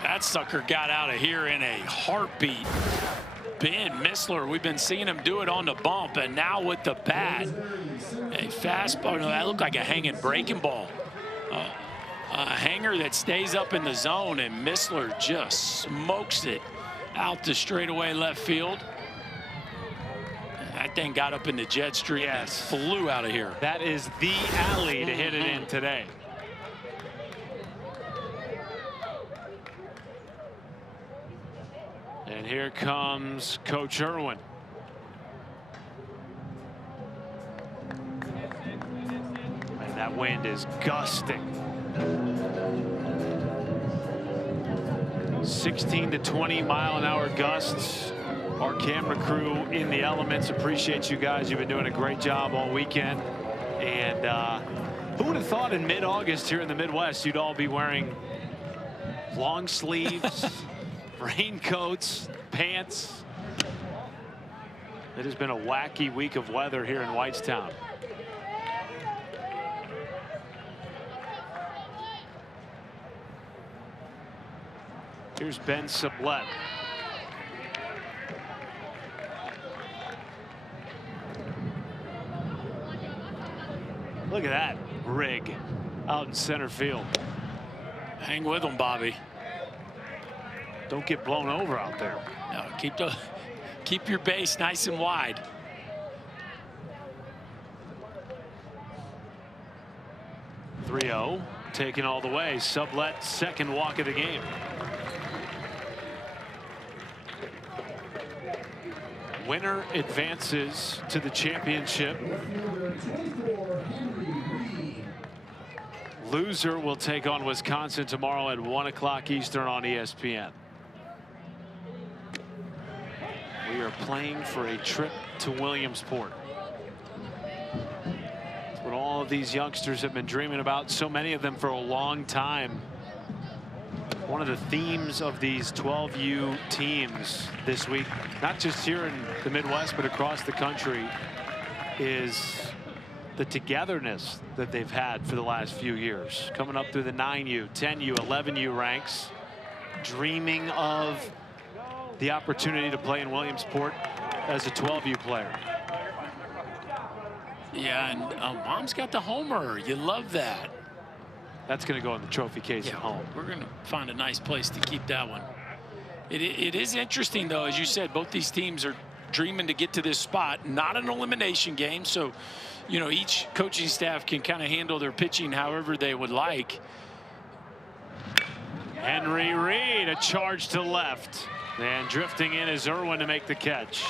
That sucker got out of here in a heartbeat. Ben Missler, we've been seeing him do it on the bump, and now with the bat, a fastball. No, that looked like a hanging breaking ball. A hanger that stays up in the zone, and Missler just smokes it out to straightaway left field. And that thing got up in the jet stream and flew out of here. That is the alley to hit it in today. And here comes Coach Irwin. And that wind is gusting. 16 to 20 mile-an-hour gusts. Our camera crew in the elements appreciate you guys. You've been doing a great job all weekend. And who would have thought in mid-August here in the Midwest you'd all be wearing long sleeves, raincoats, pants. It has been a wacky week of weather here in Whitestown. Here's Ben Sublette. Look at that rig out in center field. Hang with him, Bobby. Don't get blown over out there. No, keep your base nice and wide. 3-0, taken all the way. Sublette, second walk of the game. Winner advances to the championship. Loser will take on Wisconsin tomorrow at 1 o'clock Eastern on ESPN. We are playing for a trip to Williamsport. It's what all of these youngsters have been dreaming about, so many of them for a long time. One of the themes of these 12U teams this week, not just here in the Midwest, but across the country, is the togetherness that they've had for the last few years, coming up through the 9U, 10U, 11U ranks, dreaming of the opportunity to play in Williamsport as a 12U player. Yeah, and Mom's got the homer. You love that. That's going to go in the trophy case at home. We're going to find a nice place to keep that one. It is interesting, though, as you said, both these teams are dreaming to get to this spot. Not an elimination game, so you know each coaching staff can kind of handle their pitching however they would like. Henry Reed, a charge to left, and drifting in is Irwin to make the catch.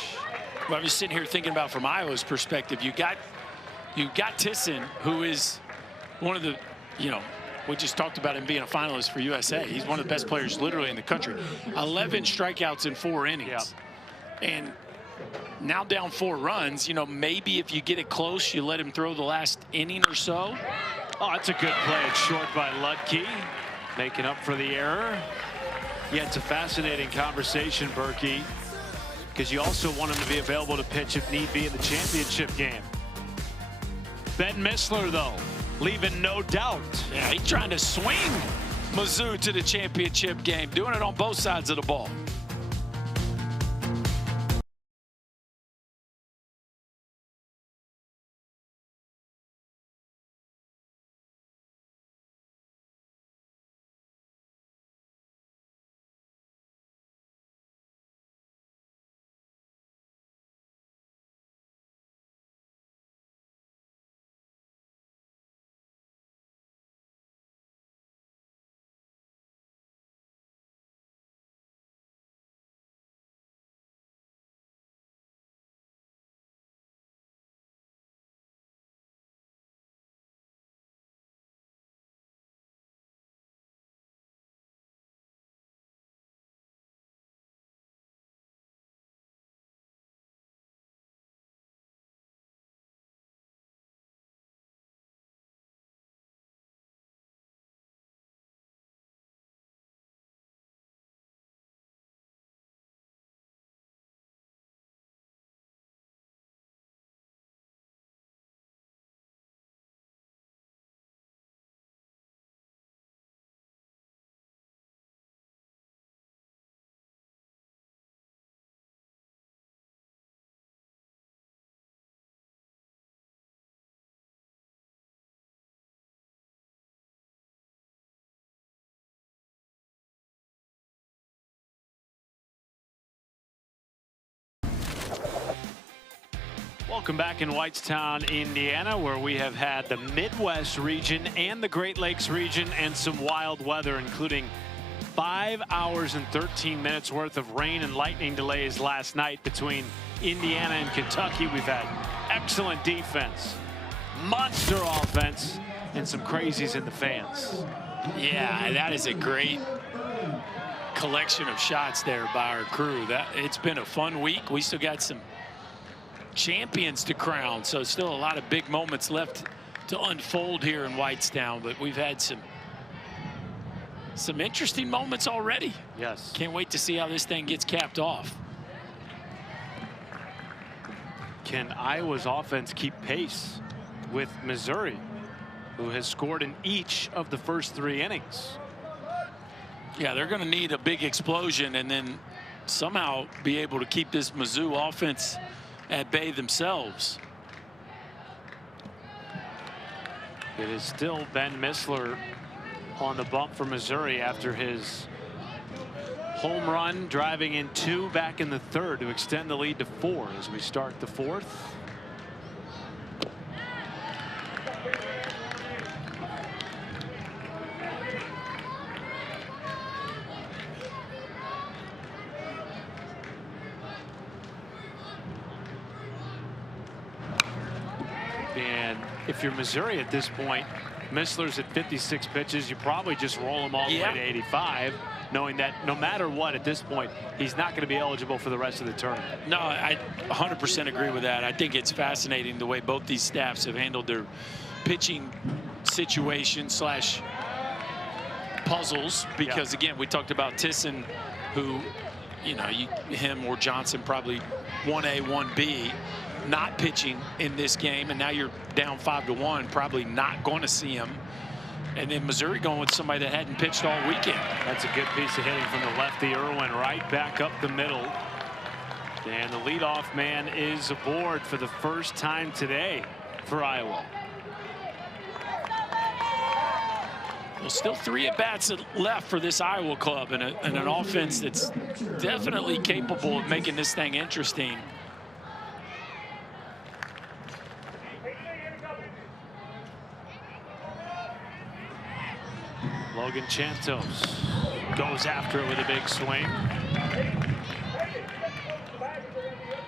Well, I'm just sitting here thinking about from Iowa's perspective. You got Tisson, who is one of the, we just talked about him being a finalist for USA. He's one of the best players literally in the country. 11 strikeouts in 4 innings. Yeah. And now down 4 runs, maybe if you get it close, you let him throw the last inning or so. Oh, that's a good play. It's short by Ludke, making up for the error. Yeah, it's a fascinating conversation, Berkey, because you also want him to be available to pitch if need be in the championship game. Ben Missler, though, leaving no doubt. Yeah, he's trying to swing Mizzou to the championship game, doing it on both sides of the ball. Welcome back in Whitestown, Indiana, where we have had the Midwest region and the Great Lakes region and some wild weather, including 5 hours and 13 minutes worth of rain and lightning delays last night between Indiana and Kentucky. We've had excellent defense, monster offense, and some crazies in the fans. Yeah, that is a great collection of shots there by our crew. It's been a fun week. We still got some champions to crown, so still a lot of big moments left to unfold here in Whitestown, but we've had some interesting moments already. Yes. Can't wait to see how this thing gets capped off. Can Iowa's offense keep pace with Missouri, who has scored in each of the first 3 innings? Yeah, they're going to need a big explosion and then somehow be able to keep this Mizzou offense at bay themselves. It is still Ben Missler on the bump for Missouri after his home run, driving in 2 back in the 3rd to extend the lead to 4 as we start the 4th. And if you're Missouri at this point, Missler's at 56 pitches, you probably just roll him all the way to 85, knowing that no matter what at this point, he's not going to be eligible for the rest of the tournament. No, I 100% agree with that. I think it's fascinating the way both these staffs have handled their pitching situation slash puzzles, because again, we talked about Tisson, who, you know, him or Johnson probably 1A, 1B, not pitching in this game, and now you're down 5-1, probably not going to see him. And then Missouri going with somebody that hadn't pitched all weekend. That's a good piece of hitting from the lefty Irwin, right back up the middle. And the leadoff man is aboard for the first time today for Iowa. Well, still 3 at-bats left for this Iowa club, and an offense that's definitely capable of making this thing interesting. Logan Chantos goes after it with a big swing.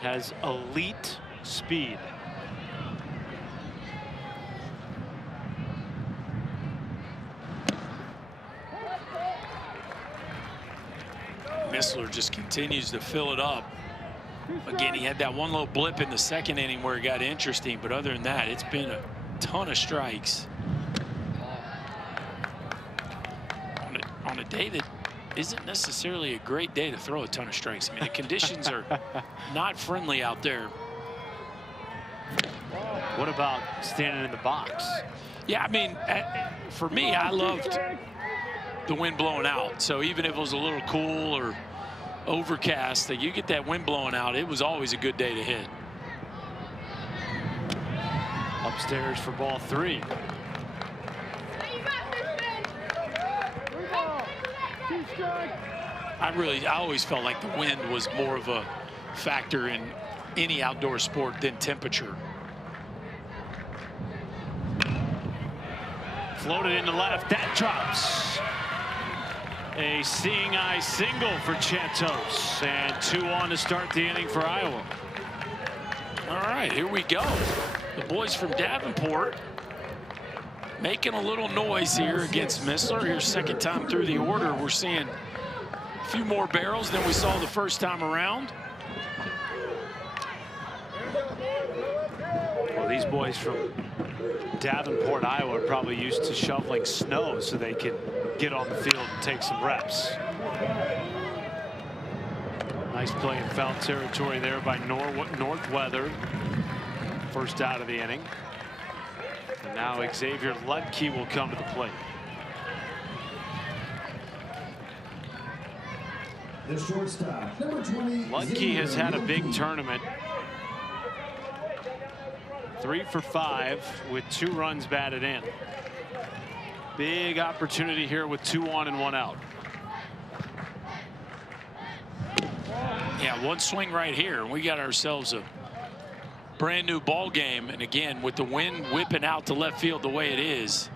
Has elite speed. Missler just continues to fill it up. Again, he had that one little blip in the second inning where it got interesting, but other than that, it's been a ton of strikes. On a day that isn't necessarily a great day to throw a ton of strikes. I mean, the conditions are not friendly out there. What about standing in the box? Yeah, I mean, for me, I loved the wind blowing out. So even if it was a little cool or overcast, that you get that wind blowing out, it was always a good day to hit. Upstairs for ball 3. I always felt like the wind was more of a factor in any outdoor sport than temperature. Floated into left, that drops. A seeing eye single for Chantos, and 2 on to start the inning for Iowa. All right, here we go. The boys from Davenport making a little noise here against Missler. Here's second time through the order. We're seeing a few more barrels than we saw the first time around. Well, these boys from Davenport, Iowa, are probably used to shoveling snow so they can get on the field and take some reps. Nice play in foul territory there by Northweather. First out of the inning. And now Xavier Ludke will come to the plate. The shortstop, number 20. Ludke has had a big tournament. 3 for 5 with 2 runs batted in. Big opportunity here with 2 on and 1 out. Yeah, one swing right here, and we got ourselves a brand new ball game. And again, with the wind whipping out to left field the way it is,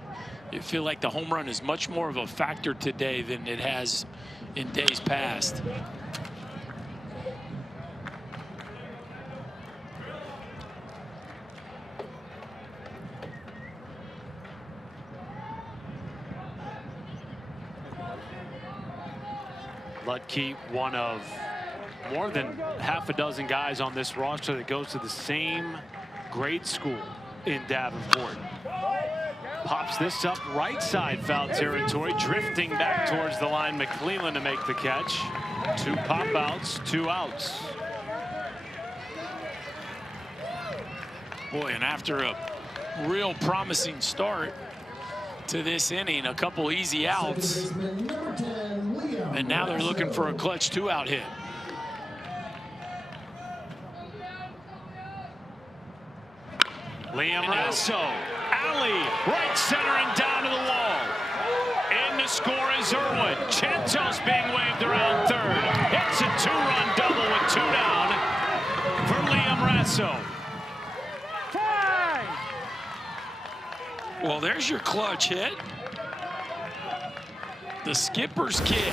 you feel like the home run is much more of a factor today than it has in days past. Ludke, one of more than half a dozen guys on this roster that goes to the same grade school in Davenport. Pops this up right side foul territory, drifting back towards the line. McClellan to make the catch. 2 pop outs, 2 outs. Boy, and after a real promising start to this inning, a couple easy outs, and now they're looking for a clutch 2-out hit. Liam Rasso, alley, right center and down to the wall. In to score is Irwin. Chantos being waved around third. It's a 2-run double with 2 down for Liam Rasso. Well, there's your clutch hit. The skipper's kid.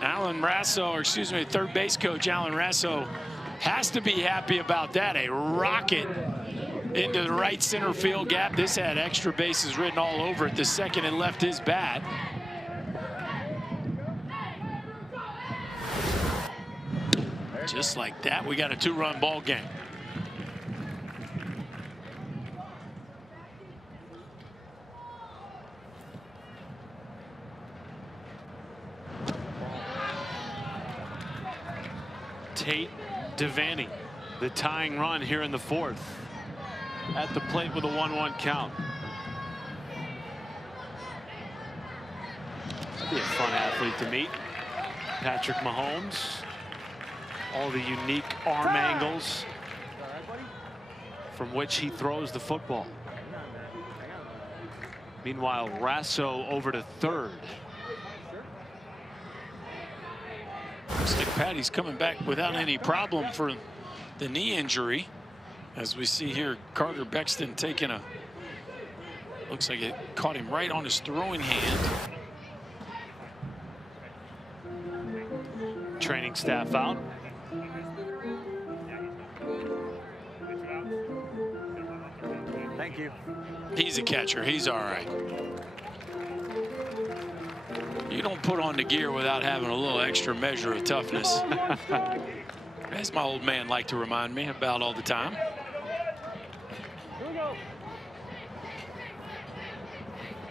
Alan Rasso, or excuse me, third base coach Alan Rasso has to be happy about that. A rocket into the right center field gap. This had extra bases written all over it the second it left his bat. Just like that, we got a 2-run ball game. Tate Devaney, the tying run here in the 4th. At the plate with a 1-1 count. That'd be a fun athlete to meet. Patrick Mahomes. All the unique arm angles from which he throws the football. Meanwhile, Rasso over to 3rd. Looks like Patty's coming back without any problem for the knee injury. As we see here, Carter Bexton taking a, looks like it caught him right on his throwing hand. Training staff out. Thank you. He's a catcher. He's all right. You don't put on the gear without having a little extra measure of toughness. As my old man liked to remind me about all the time.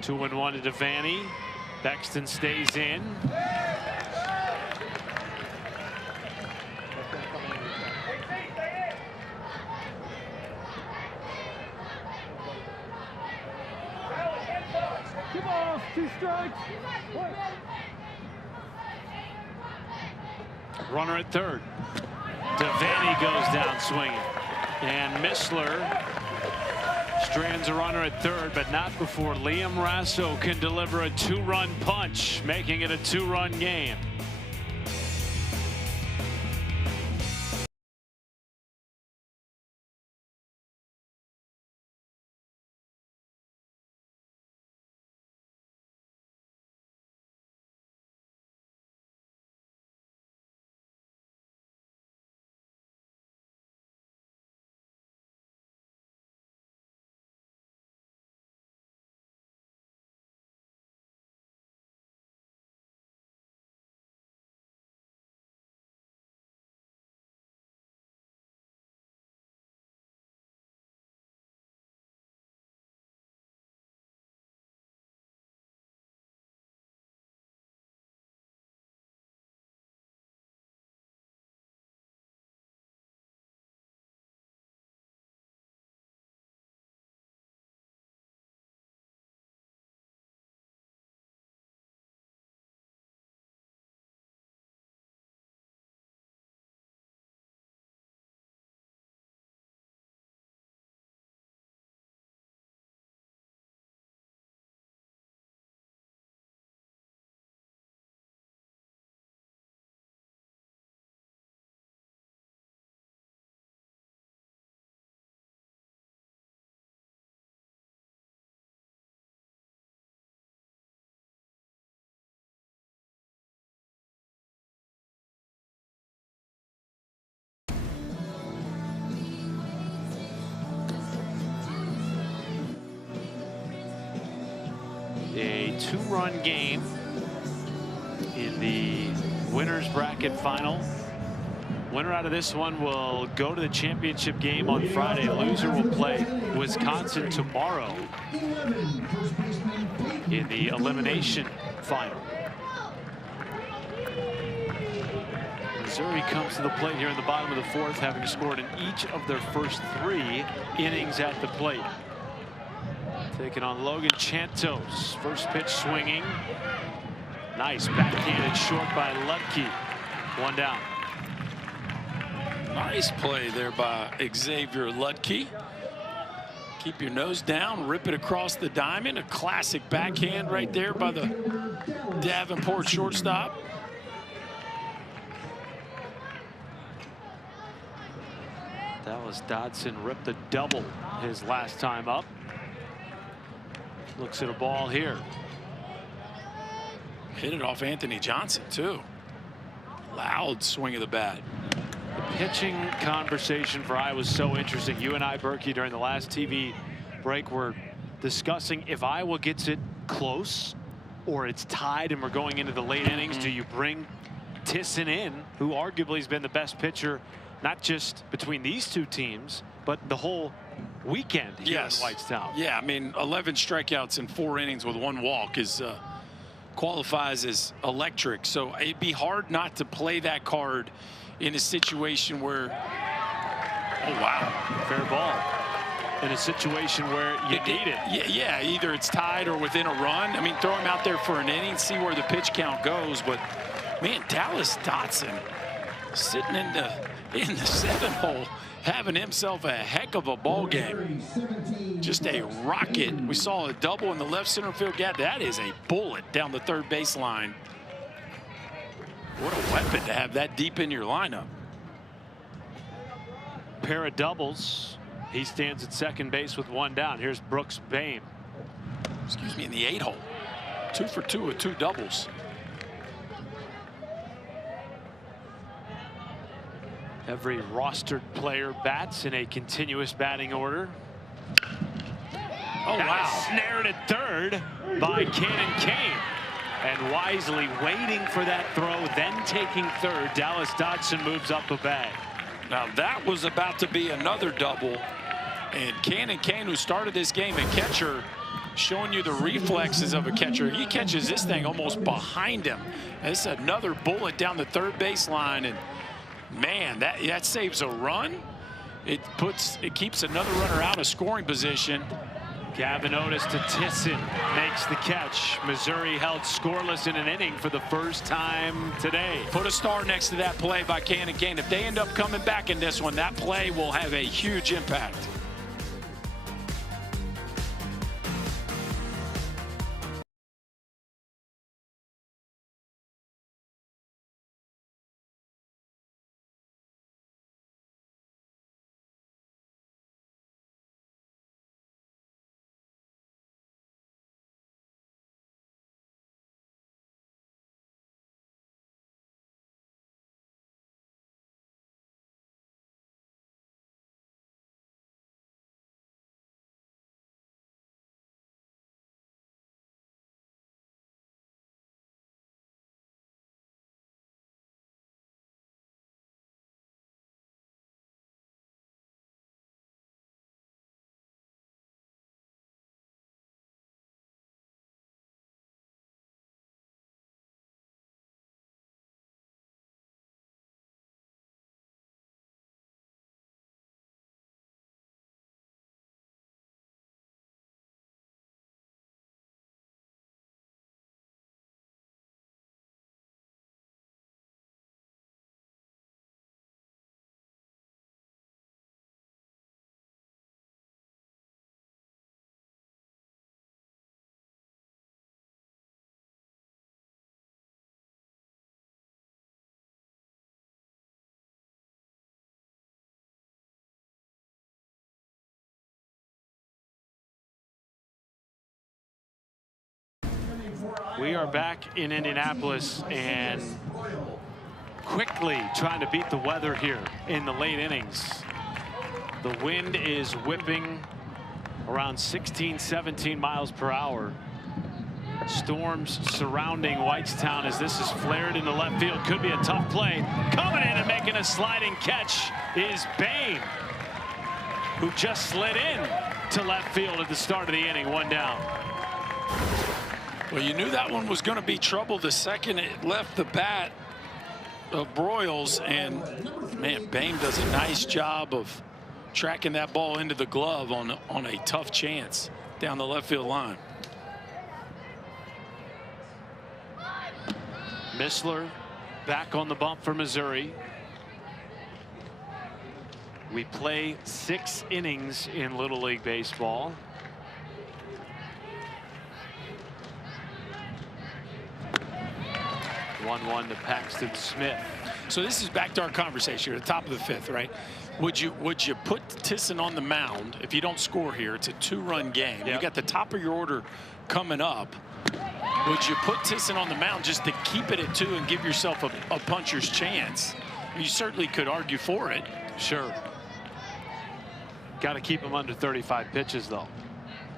2-1 to Devaney. Bexton stays in. Two balls, 2 strikes. Runner at 3rd. Devaney goes down swinging. And Missler strands a runner at 3rd, but not before Liam Rasso can deliver a 2-run punch, making it a 2-run game. A 2-run game in the winners bracket final. Winner out of this one will go to the championship game on Friday. Loser will play Wisconsin tomorrow in the elimination final. Missouri comes to the plate here in the bottom of the 4th, having scored in each of their first 3 innings at the plate. Taking on Logan Chantos. First pitch swinging. Nice backhanded short by Lutke. 1 down. Nice play there by Xavier Lutke. Keep your nose down, rip it across the diamond. A classic backhand right there by the Davenport shortstop. Dallas Dodson ripped a double his last time up. Looks at a ball here. Hit it off Anthony Johnson too. Loud swing of the bat. The pitching conversation for Iowa was so interesting. You and I, Berkey, during the last TV break, were discussing if Iowa gets it close or it's tied and we're going into the late innings, do you bring Tisson in, who arguably has been the best pitcher, not just between these two teams, but the whole weekend here in Whitestown? Yeah, I mean, 11 strikeouts in 4 innings with 1 walk is qualifies as electric. So it'd be hard not to play that card in a situation where, oh wow, fair ball. In a situation where you need it. Yeah, either it's tied or within a run. I mean, throw him out there for an inning, see where the pitch count goes. But man, Dallas Dotson sitting in the 7-hole, having himself a heck of a ball game. Just a rocket. We saw a double in the left center field gap. That is a bullet down the third baseline. What a weapon to have that deep in your lineup. Pair of doubles. He stands at second base with 1 down. Here's Brooks Bain. Excuse me, in the 8-hole. 2 for 2 with 2 doubles. Every rostered player bats in a continuous batting order. Oh, wow. Snared at third by Cannon Kane. And wisely waiting for that throw, then taking third. Dallas Dodson moves up a bag. Now that was about to be another double. And Cannon Kane, who started this game at catcher, showing you the reflexes of a catcher. He catches this thing almost behind him. It's another bullet down the third baseline. And man, that saves a run. It keeps another runner out of scoring position. Gavin Otis to Tisson makes the catch. Missouri held scoreless in an inning for the first time today. Put a star next to that play by Cannon Kane. If they end up coming back in this one, that play will have a huge impact. We are back in Indianapolis and quickly trying to beat the weather here in the late innings. The wind is whipping around 16, 17 miles per hour. Storms surrounding Whitestown as this is flared into left field. Could be a tough play. Coming in and making a sliding catch is Bain, who just slid in to left field at the start of the inning. 1 down. Well, you knew that one was going to be trouble the second it left the bat of Broyles, and man, Bain does a nice job of tracking that ball into the glove on a tough chance down the left field line. Missler back on the bump for Missouri. We play 6 innings in Little League Baseball. One to Paxton Smith. So this is back to our conversation at the top of the 5th, right? Would you put Tisson on the mound if you don't score here? It's a 2-run game. Yep. You got the top of your order coming up. Would you put Tisson on the mound just to keep it at 2 and give yourself a puncher's chance? You certainly could argue for it. Sure. Got to keep him under 35 pitches, though,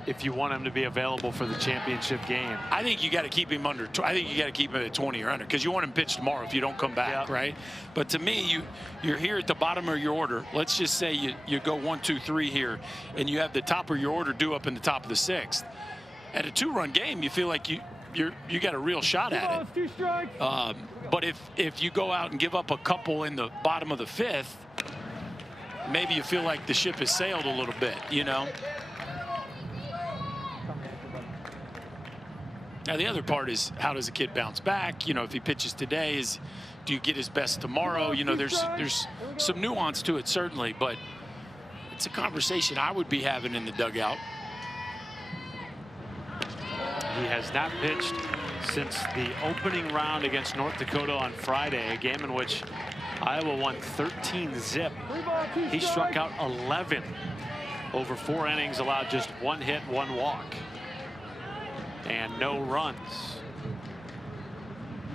if you want him to be available for the championship game. I think you got to keep him under. I think you got to keep him at 20 or under, because you want him pitched tomorrow if you don't come back, right? But to me, you're here at the bottom of your order. Let's just say you go 1, 2, 3 here, and you have the top of your order due up in the top of the 6th. At a 2-run game, you feel like you got a real shot at it. But if you go out and give up a couple in the bottom of the 5th, maybe you feel like the ship has sailed a little bit, you know. Now the other part is, how does a kid bounce back? You know, if he pitches today, do you get his best tomorrow? You know, there's some nuance to it, certainly, but it's a conversation I would be having in the dugout. He has not pitched since the opening round against North Dakota on Friday, a game in which Iowa won 13-zip. He struck out 11 over 4 innings, allowed just 1 hit, 1 walk, and no runs.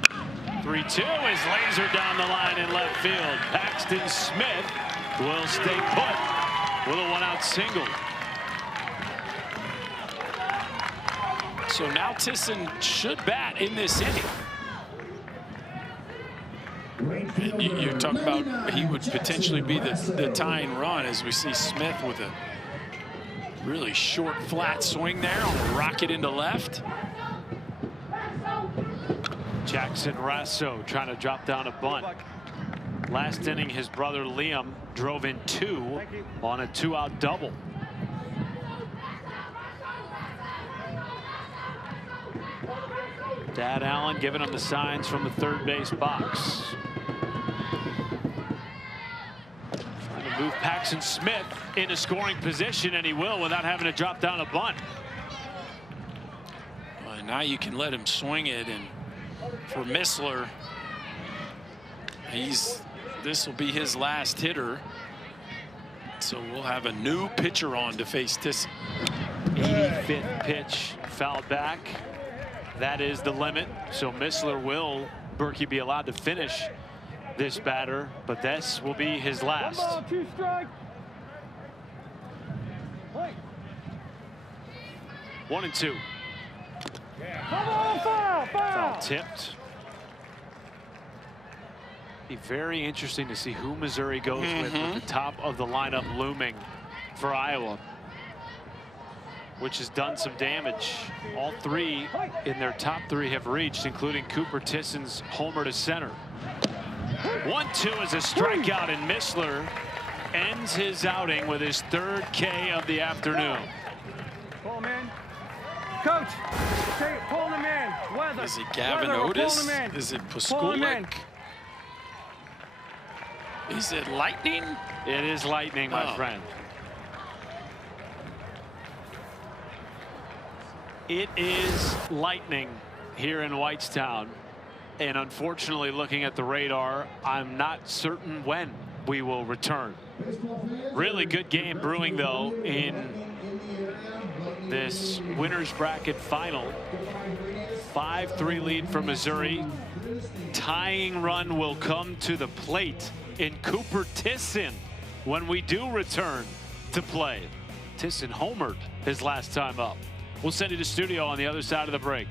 3-2 is laser down the line in left field. Paxton Smith will stay put with a 1-out single. So now Tisson should bat in this inning. You talk about he would potentially be the tying run, as we see Smith with a really short, flat swing there on a rocket into left. Jackson Rasso trying to drop down a bunt. Last inning, his brother Liam drove in 2 on a 2-out double. Dad Allen giving him the signs from the third base box. Trying to move Paxton Smith into scoring position, and he will without having to drop down a bunt. Well, now you can let him swing it, and for Missler, this will be his last hitter. So we'll have a new pitcher on to face Tisson. 85th pitch, fouled back. That is the limit. So Missler will, Berkey, be allowed to finish this batter, but this will be his last. 1 ball, 2 strikes. 1-2. Foul. Tipped. Be very interesting to see who Missouri goes with the top of the lineup looming for Iowa, which has done some damage. All 3 in their top 3 have reached, including Cooper Tisson's homer to center. 1-2 is a strikeout, and Missler ends his outing with his 3rd K of the afternoon. Pull him in. Coach, pull him in. Weather. Is it Gavin Otis? Is it Paskulik? Is it lightning? It is lightning, my friend. It is lightning here in Whitestown, and unfortunately, looking at the radar, I'm not certain when we will return. Really good game brewing, though, in this winner's bracket final. 5-3 lead for Missouri. Tying run will come to the plate in Cooper Tisson when we do return to play. Tisson homered his last time up. We'll send you to studio on the other side of the break.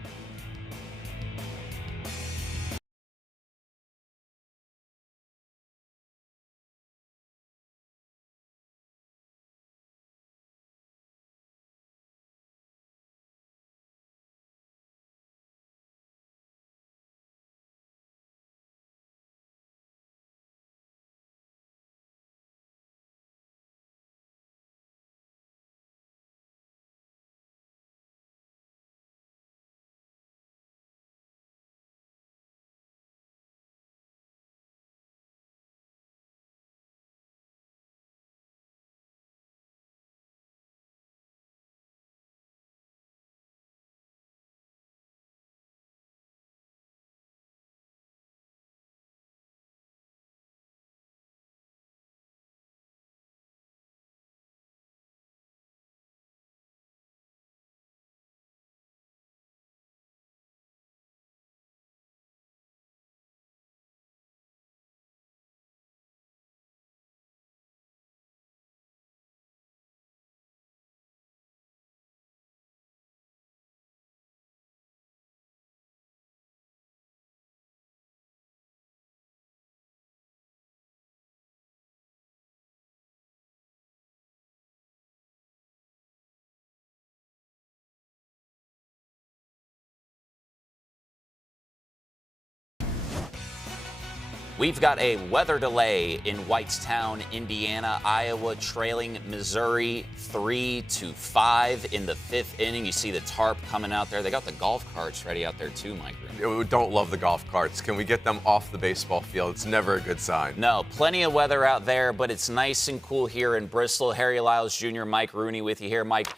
We've got a weather delay in Whitestown, Indiana. Iowa trailing Missouri 3-5 in the 5th inning. You see the tarp coming out there. They got the golf carts ready out there too, Mike. We don't love the golf carts. Can we get them off the baseball field? It's never a good sign. No, plenty of weather out there, but it's nice and cool here in Bristol. Harry Lyles Jr., Mike Rooney with you here. Mike,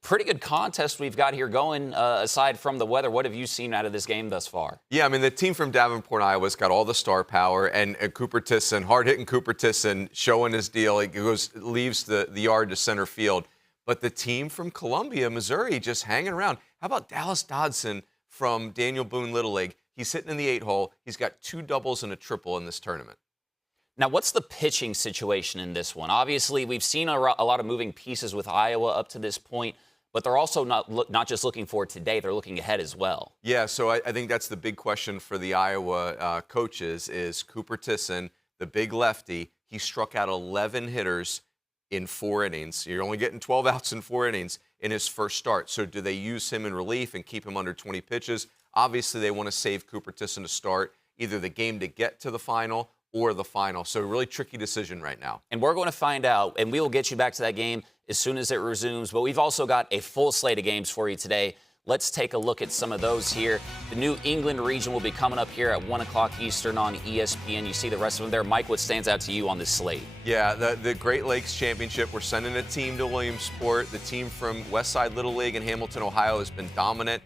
pretty good contest we've got here going aside from the weather. What have you seen out of this game thus far? Yeah, I mean, the team from Davenport, Iowa's got all the star power, and Cooper Tisson, hard-hitting Cooper Tisson, showing his deal. He leaves the yard to center field. But the team from Columbia, Missouri, just hanging around. How about Dallas Dodson from Daniel Boone Little League? He's sitting in the 8-hole. He's got 2 doubles and a triple in this tournament. Now, what's the pitching situation in this one? Obviously, we've seen a lot of moving pieces with Iowa up to this point, but they're also not just looking for today, they're looking ahead as well. Yeah, so I think that's the big question for the Iowa coaches is Cooper Tisson, the big lefty. He struck out 11 hitters in 4 innings. You're only getting 12 outs in 4 innings in his first start. So do they use him in relief and keep him under 20 pitches? Obviously, they want to save Cooper Tisson to start either the game to get to the final or the final. So a really tricky decision right now. And we're going to find out, and we will get you back to that game as soon as it resumes. But we've also got a full slate of games for you today. Let's take a look at some of those here. The New England region will be coming up here at 1 o'clock Eastern on ESPN. You see the rest of them there. Mike, what stands out to you on this slate? Yeah, the Great Lakes Championship, we're sending a team to Williamsport. The team from Westside Little League in Hamilton, Ohio has been dominant.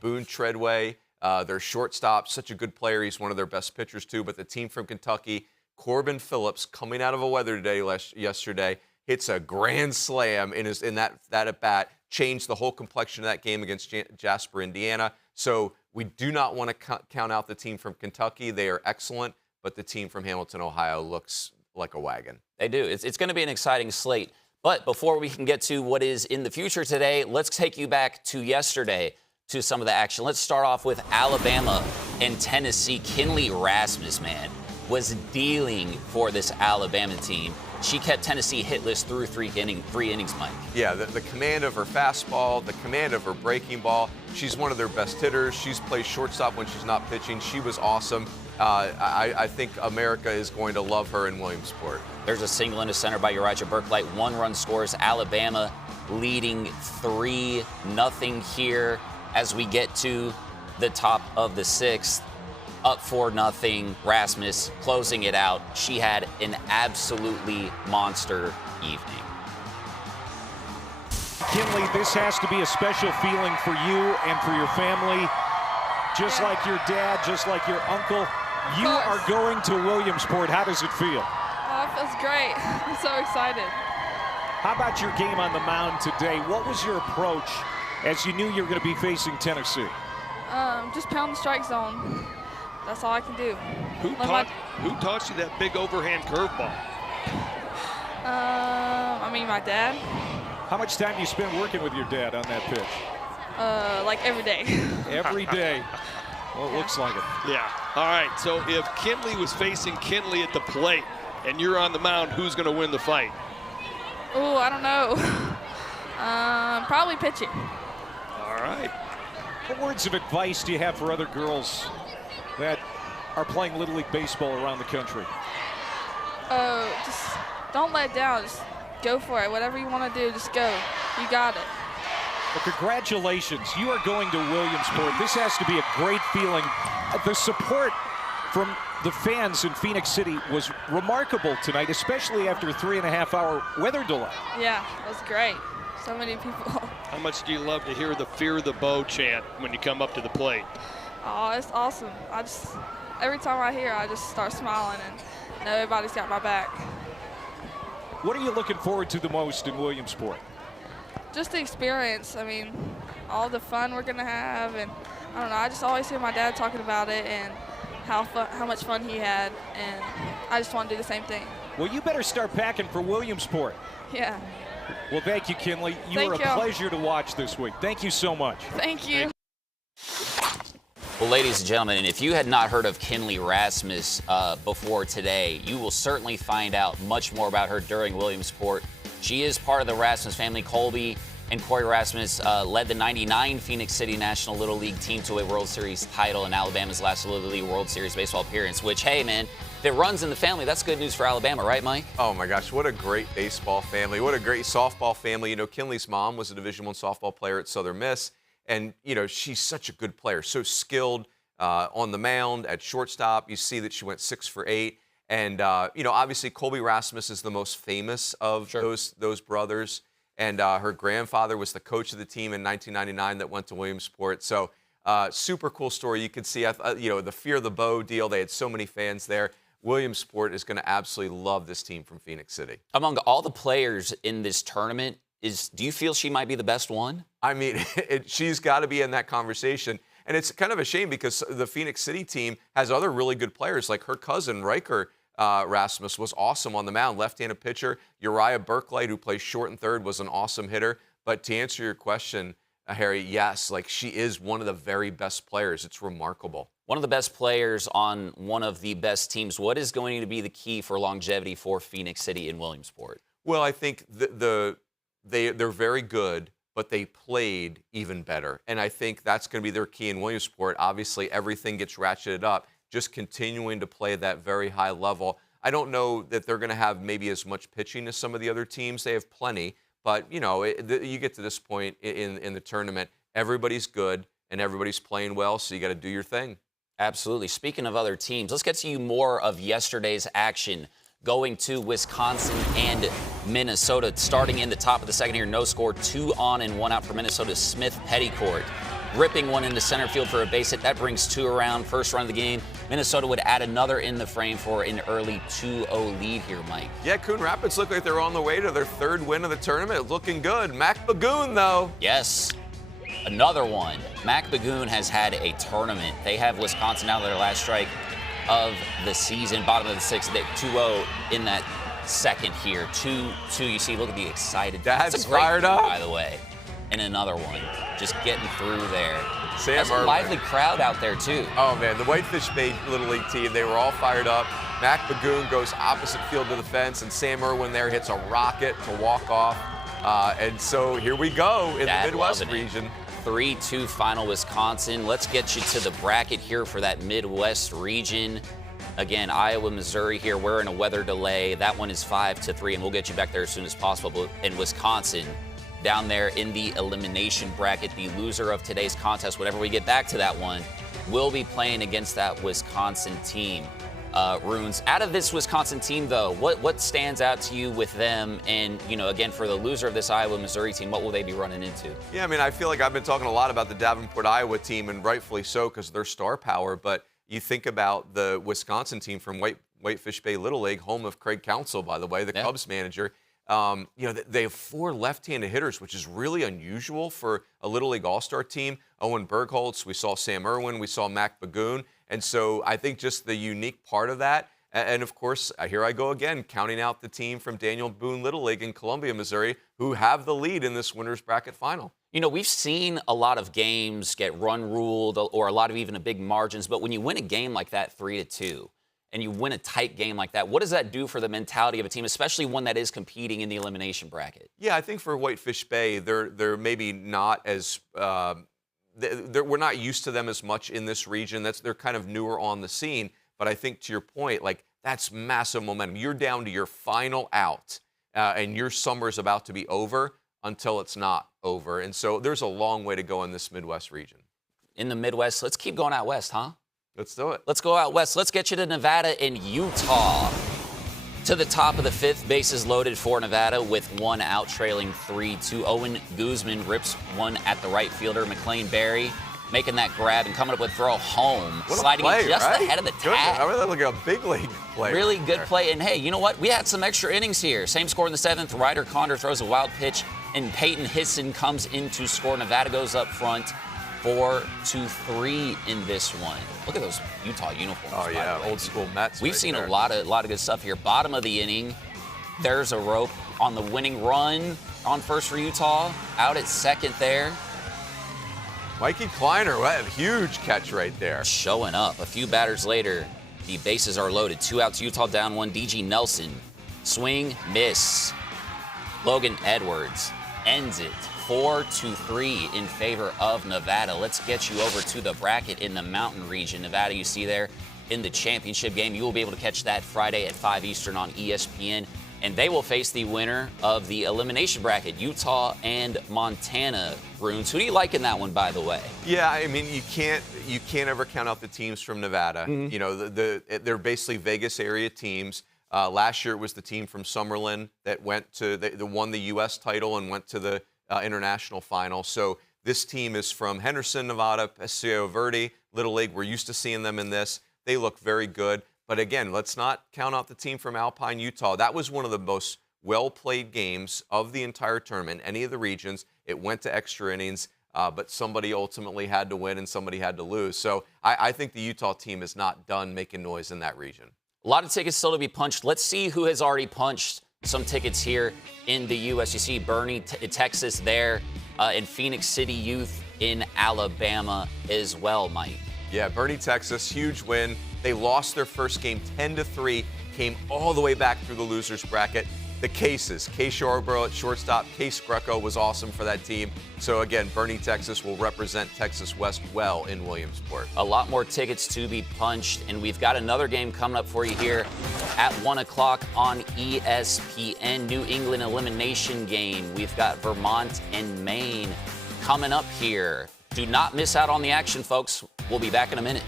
Boone Treadway, their shortstop, such a good player. He's one of their best pitchers, too. But the team from Kentucky, Corbin Phillips, coming out of a weather day yesterday, hits a grand slam in that at-bat, changed the whole complexion of that game against Jasper, Indiana. So we do not want to count out the team from Kentucky. They are excellent, but the team from Hamilton, Ohio looks like a wagon. They do. It's going to be an exciting slate. But before we can get to what is in the future today, let's take you back to yesterday to some of the action. Let's start off with Alabama and Tennessee. Kinley Rasmus, man, was dealing for this Alabama team. She kept Tennessee hitless through three innings, Mike. Yeah, the command of her fastball, the command of her breaking ball. She's one of their best hitters. She's played shortstop when she's not pitching. She was awesome. I think America is going to love her in Williamsport. There's a single into center by Uriah Burklight. 1-run scores. Alabama leading 3-0 here as we get to the top of the 6th. Up 4-0. Rasmus closing it out. She had an absolutely monster evening. Kinley, this has to be a special feeling for you and for your family. Just like your dad, just like your uncle. You are going to Williamsport. How does it feel? Oh, it feels great. I'm so excited. How about your game on the mound today? What was your approach as you knew you were going to be facing Tennessee? Just pound the strike zone. That's all I can do. Who taught you that big overhand curveball? I mean, my dad. How much time do you spend working with your dad on that pitch? Like every day. Every day. Well, it looks like it. Yeah. All right. So if Kinley was facing Kinley at the plate and you're on the mound, who's going to win the fight? Oh, I don't know. Probably pitching. All right. What words of advice do you have for other girls that are playing Little League baseball around the country? Just don't let down. Just go for it. Whatever you want to do, just go. You got it. Well, congratulations. You are going to Williamsport. This has to be a great feeling. The support from the fans in Phoenix City was remarkable tonight, especially after a 3.5-hour weather delay. Yeah, it was great. So many people. How much do you love to hear the Fear the Bow chant when you come up to the plate? Oh, it's awesome. Every time I hear it, I just start smiling and know everybody's got my back. What are you looking forward to the most in Williamsport? Just the experience. I mean, all the fun we're going to have. And I don't know, I just always hear my dad talking about it and how much fun he had. And I just want to do the same thing. Well, you better start packing for Williamsport. Yeah. Well, thank you, Kinley. You were a pleasure to watch this week. Thank you so much. Thank you. Well, ladies and gentlemen, if you had not heard of Kinley Rasmus before today, you will certainly find out much more about her during Williamsport. She is part of the Rasmus family. Colby And Corey Rasmus led the '99 Phoenix City National Little League team to a World Series title in Alabama's last Little League World Series baseball appearance, which, hey, man, if it runs in the family, that's good news for Alabama, right, Mike? Oh, my gosh, what a great baseball family. What a great softball family. You know, Kinley's mom was a Division I softball player at Southern Miss, and, you know, she's such a good player, so skilled on the mound, at shortstop. You see that she went 6 for 8. And, you know, obviously Colby Rasmus is the most famous of those brothers. And her grandfather was the coach of the team in 1999 that went to Williamsport. So super cool story. You could see, you know, the Fear the Bow deal. They had so many fans there. Williamsport is going to absolutely love this team from Phoenix City. Among all the players in this tournament, do you feel she might be the best one? I mean, she's got to be in that conversation. And it's kind of a shame because the Phoenix City team has other really good players, like her cousin, Riker Rasmus, was awesome on the mound, left-handed pitcher. Uriah Berkeley, who plays short and third, was an awesome hitter. But to answer your question, Harry, yes, like she is one of the very best players. It's remarkable. One of the best players on one of the best teams. What is going to be the key for longevity for Phoenix City in Williamsport? Well, I think they're very good, but they played even better. And I think that's going to be their key in Williamsport. Obviously, everything gets ratcheted up, just continuing to play at that very high level. I don't know that they're going to have maybe as much pitching as some of the other teams. They have plenty. But, you know, you get to this point in the tournament, everybody's good and everybody's playing well, so you got to do your thing. Absolutely. Speaking of other teams, let's get to you more of yesterday's action going to Wisconsin and Minnesota. Starting in the top of the second here, no score, 2 on and 1 out for Minnesota. Smith Petticourt ripping one into center field for a base hit. That brings 2 around. First run of the game. Minnesota would add another in the frame for an early 2-0 lead here, Mike. Yeah, Coon Rapids look like they're on the way to their 3rd win of the tournament. Looking good. Mac Bagoon, though. Yes. Another one. Mac Bagoon has had a tournament. They have Wisconsin out of their last strike of the season, bottom of the 6th, 2-0 in that second here. 2-2. You see, look at the excited. That's fired up, by the way. And another one, just getting through there. Sam There's a lively crowd out there, too. Oh, man, the Whitefish Bay Little League team, they were all fired up. Mac Bagoon goes opposite field to the fence, and Sam Irwin there hits a rocket to walk off. And so here we go in the Midwest region. 3-2 final Wisconsin. Let's get you to the bracket here for that Midwest region. Again, Iowa, Missouri here. We're in a weather delay. That one is 5-3, and we'll get you back there as soon as possible. In Wisconsin, down there in the elimination bracket, the loser of today's contest, whenever we get back to that one, will be playing against that Wisconsin team. Runes, out of this Wisconsin team, though, what stands out to you with them? And, you know, again, for the loser of this Iowa-Missouri team, what will they be running into? Yeah, I mean, I feel like I've been talking a lot about the Davenport, Iowa team, and rightfully so because of their star power. But you think about the Wisconsin team from Whitefish Bay Little League, home of Craig Counsell, by the way, the Cubs manager. You know, they have 4 left-handed hitters, which is really unusual for a Little League All-Star team. Owen Bergholtz, we saw Sam Irwin, we saw Mac Bagoon. And so I think just the unique part of that, and of course, here I go again, counting out the team from Daniel Boone Little League in Columbia, Missouri, who have the lead in this winner's bracket final. You know, we've seen a lot of games get run ruled or a lot of even big margins, but when you win a game like that 3-2, and you win a tight game like that, what does that do for the mentality of a team, especially one that is competing in the elimination bracket? Yeah, I think for Whitefish Bay, they're maybe not as we're not used to them as much in this region. They're kind of newer on the scene. But I think to your point, like that's massive momentum. You're down to your final out, and your summer is about to be over until it's not over. And so there's a long way to go in this Midwest region. In the Midwest, let's keep going out west, huh? Let's do it. Let's go out west. Let's get you to Nevada and Utah. To the top of the 5th, bases loaded for Nevada with 1 out, trailing 3-2. Owen Guzman rips one at the right fielder. McLean Berry making that grab and coming up with throw home. What sliding play, it just right? ahead of the tag. I really look like a big league player. Really good play. And hey, you know what? We had some extra innings here. Same score in the 7th. Ryder Condor throws a wild pitch, and Peyton Hisson comes in to score. Nevada goes up front 4-3 in this one. Look at those Utah uniforms. Oh, yeah, old school Mets. We've seen a lot of good stuff here. Bottom of the inning, there's a rope on the winning run on first for Utah. Out at second there. Mikey Kleiner, what a huge catch right there. Showing up. A few batters later, the bases are loaded. 2 outs, Utah down 1. DG Nelson, swing, miss. Logan Edwards ends it 4-3 in favor of Nevada. Let's get you over to the bracket in the Mountain region. Nevada, you see there in the championship game. You will be able to catch that Friday at 5 Eastern on ESPN. And they will face the winner of the elimination bracket, Utah and Montana. Runes, who do you like in that one, by the way? Yeah, I mean, you can't ever count out the teams from Nevada. You know, they're basically Vegas area teams. Last year it was the team from Summerlin that went to they won the U.S. title and went to the international final. So this team is from Henderson, Nevada, Paseo Verde, Little League. We're used to seeing them in this. They look very good. But again, let's not count out the team from Alpine, Utah. That was one of the most well-played games of the entire tournament, any of the regions. It went to extra innings, but somebody ultimately had to win and somebody had to lose. So I think the Utah team is not done making noise in that region. A lot of tickets still to be punched. Let's see who has already punched some tickets here in the U.S. You see Bernie, Texas there, and Phoenix City Youth in Alabama as well, Mike. Yeah, Bernie, Texas, huge win. They lost their first game 10-3, came all the way back through the losers bracket. The Cases, Case Yarborough at shortstop, Case Greco was awesome for that team. So again, Bernie, Texas will represent Texas West well in Williamsport. A lot more tickets to be punched, and we've got another game coming up for you here at 1 o'clock on ESPN. New England elimination game. We've got Vermont and Maine coming up here. Do not miss out on the action, folks. We'll be back in a minute.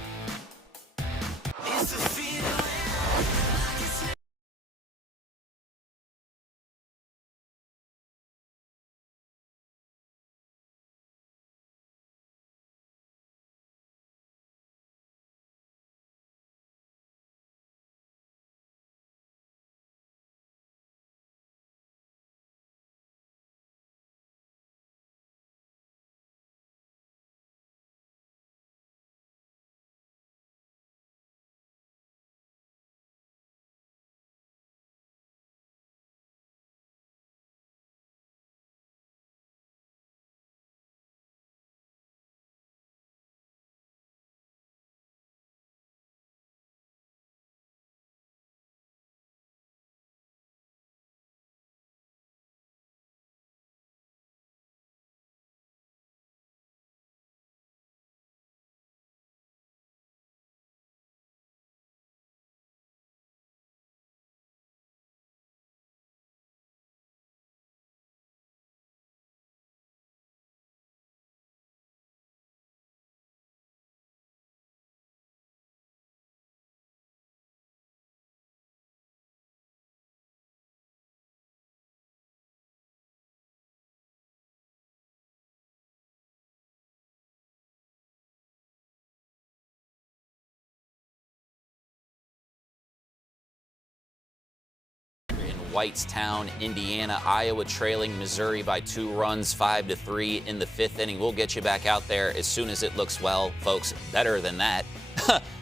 Whitestown, Indiana, Iowa trailing Missouri by 2 runs, 5-3 in the 5th inning. We'll get you back out there as soon as it looks, well, folks, better than that.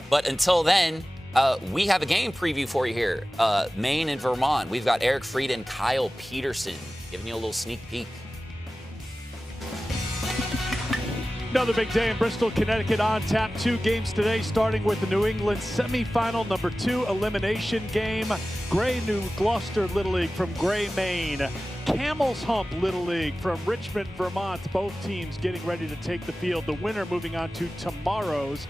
But until then, we have a game preview for you here. Maine and Vermont. We've got Eric Fried and Kyle Peterson giving you a little sneak peek. Another big day in Bristol, Connecticut on tap. 2 games today, starting with the New England semifinal, number 2 elimination game. Gray New Gloucester Little League from Gray, Maine. Camel's Hump Little League from Richmond, Vermont. Both teams getting ready to take the field. The winner moving on to tomorrow's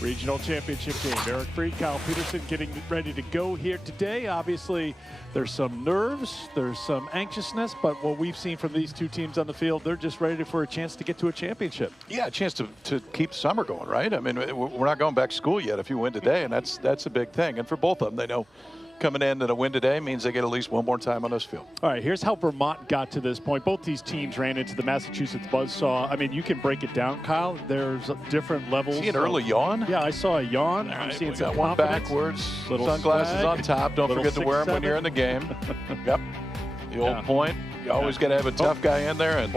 regional championship game. Eric Fried, Kyle Peterson getting ready to go here today. Obviously, there's some nerves, there's some anxiousness, but what we've seen from these 2 teams on the field, they're just ready for a chance to get to a championship. Yeah, a chance to keep summer going, right? I mean, we're not going back to school yet if you win today, and that's a big thing. And for both of them, they know coming in and a win today means they get at least one more time on this field. All right, here's how Vermont got to this point. Both these teams ran into the Massachusetts buzzsaw. I mean, you can break it down, Kyle. There's different levels. See an early yawn? Yeah, I saw a yawn. I'm seeing some one backwards, sunglasses swag, on top. Don't forget to wear them when you're in the game. Yep. The old point. You always got to have a tough guy in there, and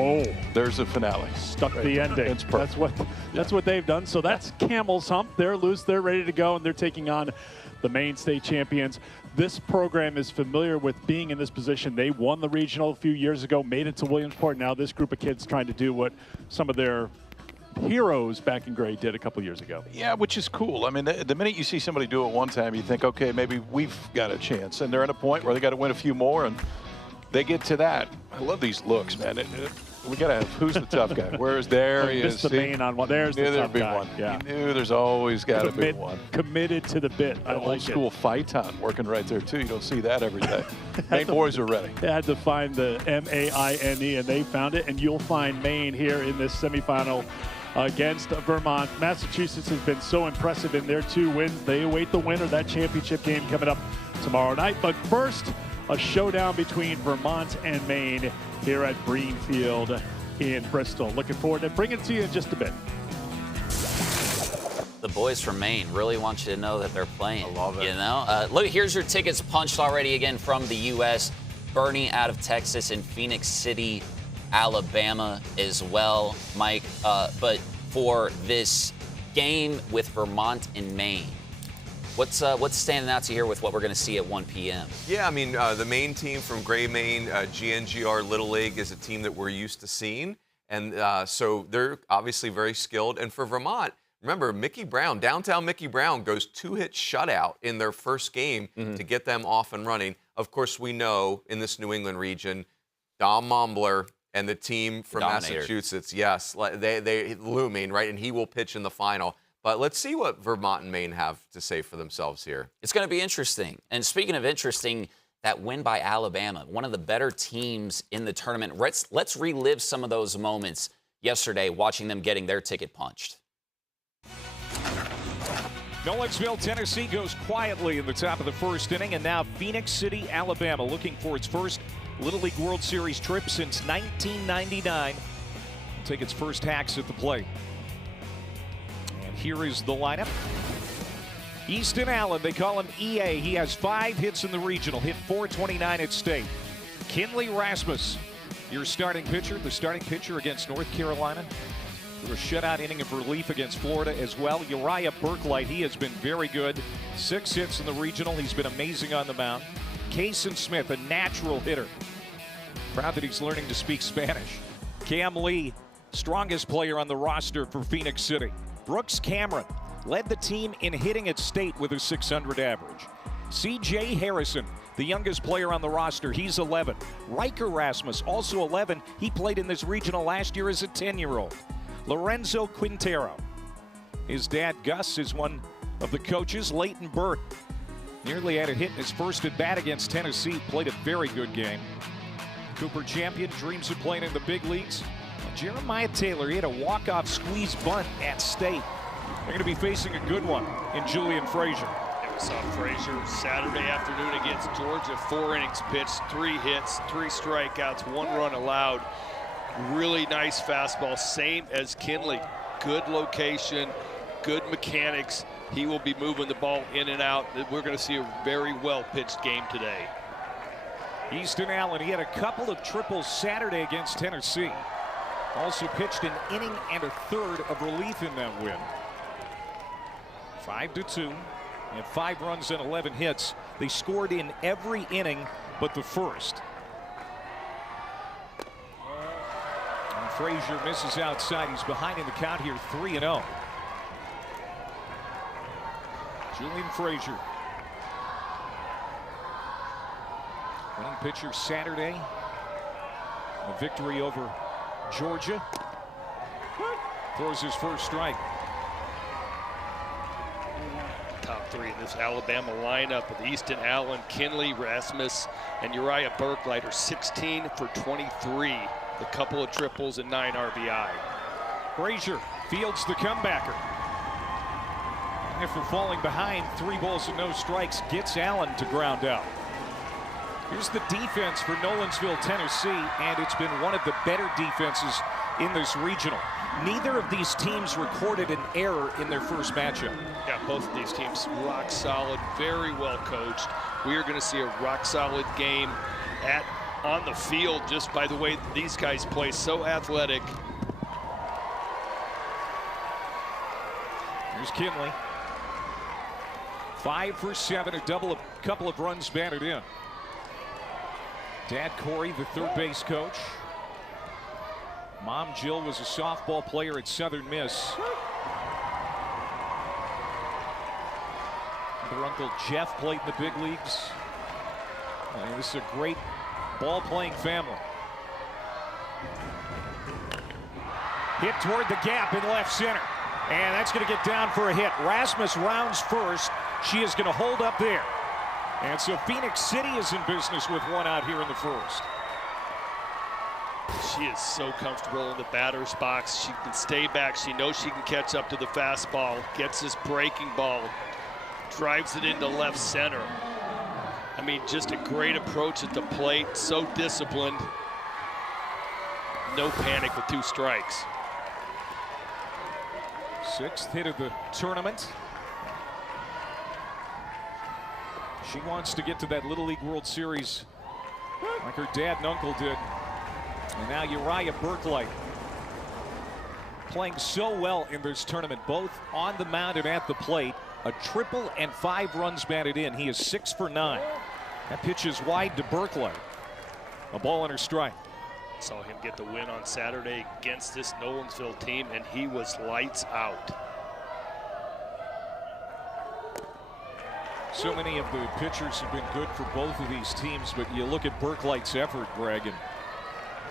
there's the finale. Stuck the ending. It's perfect. That's what they've done. So that's Camel's Hump. They're loose. They're ready to go, and they're taking on the Maine State champions. This program is familiar with being in this position. They won the regional a few years ago, made it to Williamsport. Now this group of kids trying to do what some of their heroes back in Gray did a couple years ago. Yeah, which is cool. I mean, the minute you see somebody do it one time, you think, okay, maybe we've got a chance. And they're at a point where they got to win a few more, and they get to that. I love these looks, man. we got to have who's the tough guy. Where's there he is. The main on one. There's the tough guy. One. Yeah. You knew there's always got to be one. Committed to the bit. I Old like school Phaeton working right there too. You don't see that every day. Maine boys are ready. They had to find the M-A-I-N-E, and they found it. And you'll find Maine here in this semifinal against Vermont. Massachusetts has been so impressive in their 2 wins. They await the winner of that championship game coming up tomorrow night. But first, a showdown between Vermont and Maine here at Breen Field in Bristol. Looking forward to bringing it to you in just a bit. The boys from Maine really want you to know that they're playing. I love it. You know, look, here's your tickets punched already again from the U.S. Bernie out of Texas and Phoenix City, Alabama as well, Mike. But for this game with Vermont and Maine, what's standing out to you here with what we're going to see at 1 p.m.? Yeah, I mean, the Maine team from Gray, Maine, GNGR Little League is a team that we're used to seeing. And so they're obviously very skilled. And for Vermont, remember, Mickey Brown, downtown Mickey Brown goes 2-hit shutout in their first game to get them off and running. Of course, we know in this New England region, Dom Mumbler and the team from Massachusetts, yes, they looming, right? And he will pitch in the final. But let's see what Vermont and Maine have to say for themselves here. It's going to be interesting. And speaking of interesting, that win by Alabama, one of the better teams in the tournament. Let's relive some of those moments yesterday, watching them getting their ticket punched. Nolensville, Tennessee goes quietly in the top of the first inning, and now Phoenix City, Alabama, looking for its first Little League World Series trip since 1999. It'll take its first hacks at the plate. And here is the lineup. Easton Allen, they call him EA. He has 5 hits in the regional, hit .429 at state. Kinley Rasmus, your starting pitcher, the starting pitcher against North Carolina. A shutout inning of relief against Florida as well. Uriah Burklight, he has been very good. 6 hits in the regional. He's been amazing on the mound. Kason Smith, a natural hitter. Proud that he's learning to speak Spanish. Cam Lee, strongest player on the roster for Phoenix City. Brooks Cameron led the team in hitting at state with a .600 average. C.J. Harrison, the youngest player on the roster, he's 11. Riker Rasmus, also 11. He played in this regional last year as a 10-year-old. Lorenzo Quintero. His dad, Gus, is one of the coaches. Leighton Burt nearly had a hit in his first at-bat against Tennessee. Played a very good game. Cooper Champion dreams of playing in the big leagues. And Jeremiah Taylor, he had a walk-off squeeze bunt at state. They're going to be facing a good one in Julian Frazier. We saw Frazier Saturday afternoon against Georgia. 4 innings pitched, 3 hits, 3 strikeouts, 1 run allowed. Really nice fastball, same as Kinley. Good location, good mechanics. He will be moving the ball in and out. We're going to see a very well-pitched game today. Easton Allen, he had a couple of triples Saturday against Tennessee. Also pitched an inning and a third of relief in that win. 5-2, and 5 runs and 11 hits. They scored in every inning but the first. Frazier misses outside. He's behind in the count here, 3-0. Julian Frazier. Winning pitcher Saturday. A victory over Georgia. Throws his first strike. Top 3 in this Alabama lineup with Easton Allen, Kinley Rasmus, and Uriah Burklight are 16 for 23. A couple of triples and 9 RBI. Frazier fields the comebacker. After falling behind, 3 balls and no strikes, gets Allen to ground out. Here's the defense for Nolensville, Tennessee, and it's been one of the better defenses in this regional. Neither of these teams recorded an error in their first matchup. Yeah, both of these teams rock solid, very well coached. We are going to see a rock solid game on the field just by the way these guys play, so athletic. Here's Kinley. 5 for 7, a couple of runs batted in. Dad Corey, the third base coach. Mom Jill was a softball player at Southern Miss. Her uncle Jeff played in the big leagues. This is a great ball-playing family. Hit toward the gap in left center. And that's going to get down for a hit. Rasmus rounds first. She is going to hold up there. And so Phoenix City is in business with one out here in the first. She is so comfortable in the batter's box. She can stay back. She knows she can catch up to the fastball. Gets this breaking ball. Drives it into left center. I mean, just a great approach at the plate. So disciplined. No panic with 2 strikes. 6th hit of the tournament. She wants to get to that Little League World Series like her dad and uncle did. And now Uriah Burklight playing so well in this tournament, both on the mound and at the plate. A triple and 5 runs batted in. He is 6 for 9. That pitch is wide to Burklight. A ball and a strike. Saw him get the win on Saturday against this Nolensville team, and he was lights out. So many of the pitchers have been good for both of these teams, but you look at Burklight's effort, Greg, and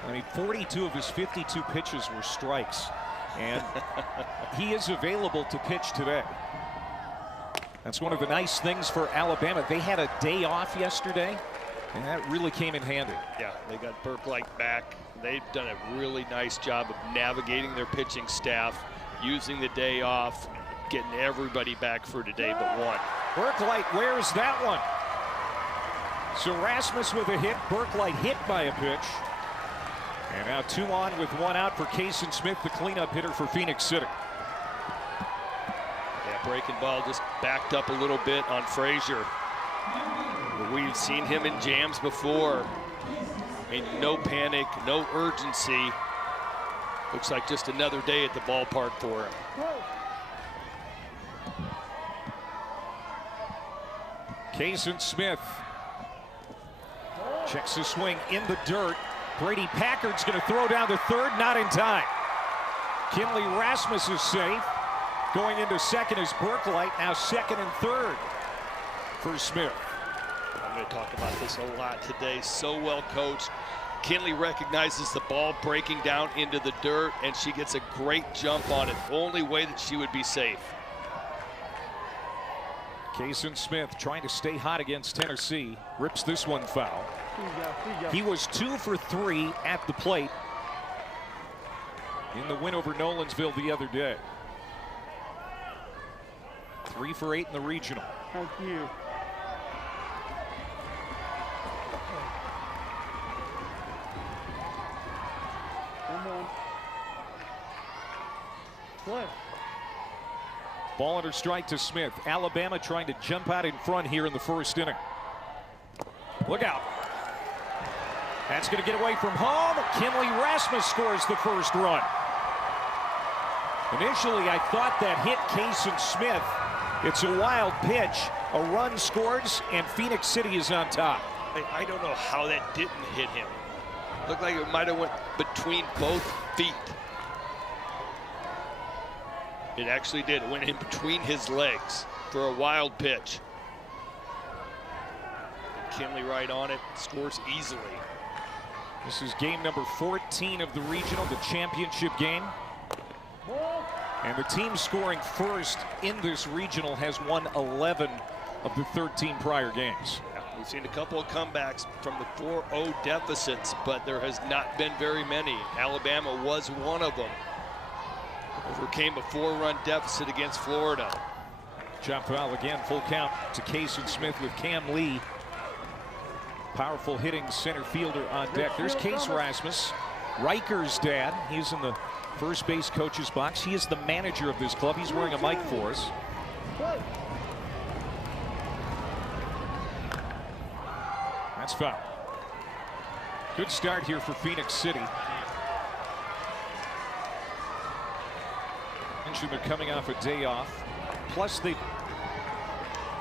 I mean, 42 of his 52 pitches were strikes, and he is available to pitch today. That's one of the nice things for Alabama. They had a day off yesterday, and that really came in handy. Yeah, they got Burklight back. They've done a really nice job of navigating their pitching staff, using the day off, getting everybody back for today but one. Burklight wears that one. So Rasmus with a hit, Burklight hit by a pitch. And now 2 on with 1 out for Kaysen Smith, the cleanup hitter for Phoenix City. Yeah, breaking ball just backed up a little bit on Frazier. We've seen him in jams before. I mean, no panic, no urgency. Looks like just another day at the ballpark for him. Kaysen Smith checks his swing in the dirt. Brady Packard's going to throw down the third, not in time. Kinley Rasmus is safe. Going into second is Burklight, now second and third for Smith. I'm going to talk about this a lot today. So well coached. Kinley recognizes the ball breaking down into the dirt, and she gets a great jump on it. Only way that she would be safe. Kaysen Smith trying to stay hot against Tennessee. Rips this one foul. He was 2 for 3 at the plate in the win over Nolensville the other day. 3 for 8 in the regional. Thank you. What? Ball under strike to Smith. Alabama trying to jump out in front here in the first inning. Look out. That's going to get away from home. Kinley Rasmus scores the first run. Initially, I thought that hit Kaysen Smith. It's a wild pitch. A run scores, and Phoenix City is on top. I don't know how that didn't hit him. Looked like it might have went between both feet. It actually did. It went in between his legs for a wild pitch. And Kinley right on it, scores easily. This is game number 14 of the regional, the championship game. And the team scoring first in this regional has won 11 of the 13 prior games. Yeah, we've seen a couple of comebacks from the 4-0 deficits, but there has not been very many. Alabama was one of them. Overcame a 4-run deficit against Florida. Jump foul again, full count to Kaysen Smith with Cam Lee. Powerful hitting center fielder on deck. There's Case Rasmus, Riker's dad. He's in the first base coach's box. He is the manager of this club. He's wearing a mic for us. That's foul. Good start here for Phoenix City. They're coming off a day off. Plus, they've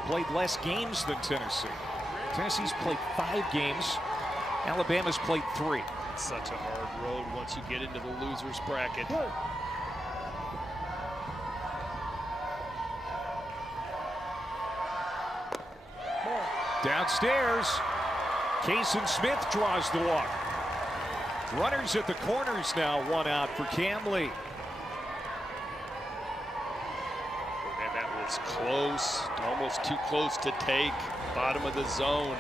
played less games than Tennessee. Tennessee's played 5 games. Alabama's played 3. It's such a hard road once you get into the losers bracket. Downstairs, Kaysen Smith draws the walk. Runners at the corners now, 1 out for Cam Lee. It's close, almost too close to take. Bottom of the zone.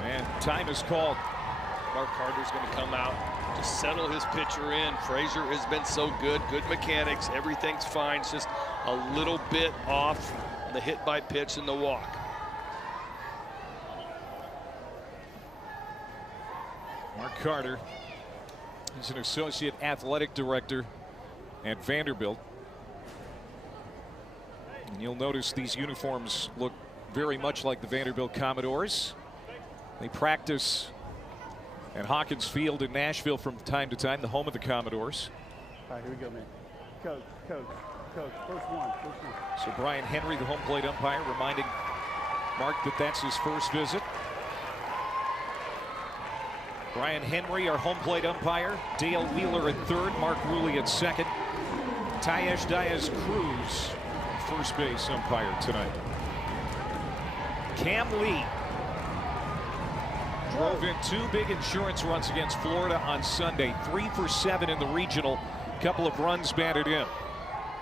And time is called. Mark Carter's going to come out to settle his pitcher in. Frazier has been so good, good mechanics, everything's fine. It's just a little bit off the hit by pitch and the walk. Mark Carter, he's an associate athletic director at Vanderbilt. And you'll notice these uniforms look very much like the Vanderbilt Commodores. They practice at Hawkins Field in Nashville from time to time, the home of the Commodores. All right, here we go, man. Coach, first one. So Brian Henry, the home plate umpire, reminding Mark that that's his first visit. Brian Henry, our home plate umpire. Dale Wheeler at third, Mark Rulli at second. Tayesh Diaz-Cruz, first base umpire tonight. Cam Lee drove in 2 big insurance runs against Florida on Sunday. 3 for 7 in the regional. Couple of runs batted in.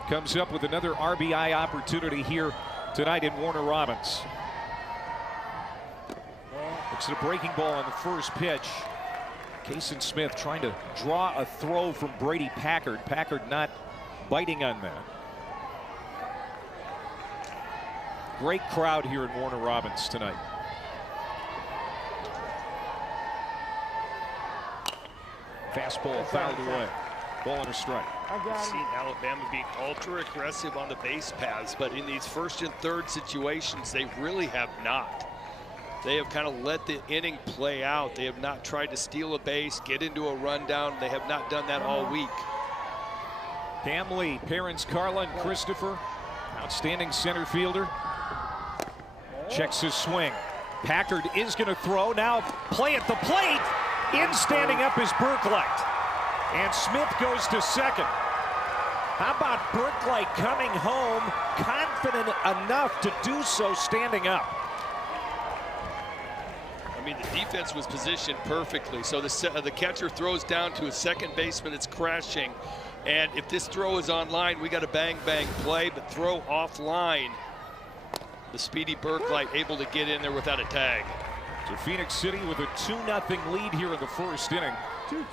Comes up with another RBI opportunity here tonight in Warner Robins. Looks at a breaking ball on the first pitch. Kason Smith trying to draw a throw from Brady Packard. Packard not biting on that. Great crowd here in Warner Robins tonight. Fastball fouled away. Ball and a strike. We've seen Alabama being ultra aggressive on the base paths, but in these first and third situations, they really have not. They have kind of let the inning play out. They have not tried to steal a base, get into a rundown. They have not done that all week. Cam Lee, parents Carla and Christopher, outstanding center fielder. Checks his swing. Packard is going to throw. Now play at the plate. In standing up is Berklight. And Smith goes to second. How about Berklight coming home, confident enough to do so standing up? I mean, the defense was positioned perfectly. So the catcher throws down to a second baseman that's crashing. And if this throw is on line, we got a bang-bang play, but throw offline. The speedy Berklight able to get in there without a tag. So Phoenix City with a 2-0 lead here in the first inning. 2-2.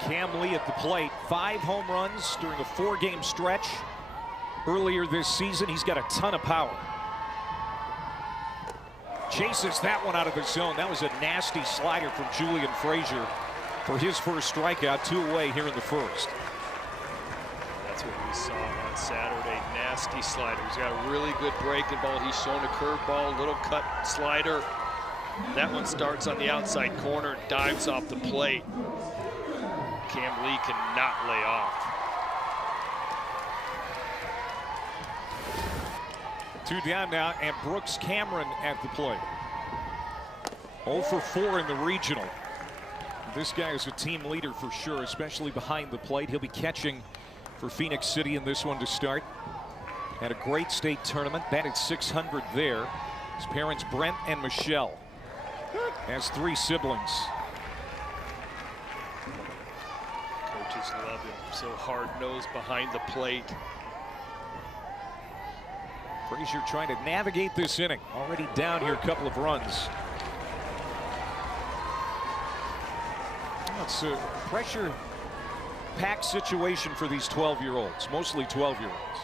Cam Lee at the plate. 5 home runs during a 4-game stretch. Earlier this season, he's got a ton of power. Chases that one out of the zone. That was a nasty slider from Julian Frazier for his first strikeout. 2 away here in the first. That's what we saw on Saturday. Nasty slider. He's got a really good breaking ball. He's shown a curveball, little cut slider. That one starts on the outside corner, dives off the plate. Cam Lee cannot lay off. 2 down now, and Brooks Cameron at the plate. 0 for 4 in the regional. This guy is a team leader for sure, especially behind the plate. He'll be catching for Phoenix City in this one to start. Had a great state tournament, batted .600 there. His parents, Brent and Michelle. Has 3 siblings. Coaches love him. So hard-nosed behind the plate. Frazier trying to navigate this inning. Already down here, a couple of runs. It's a pressure-packed situation for these 12-year-olds, mostly 12-year-olds.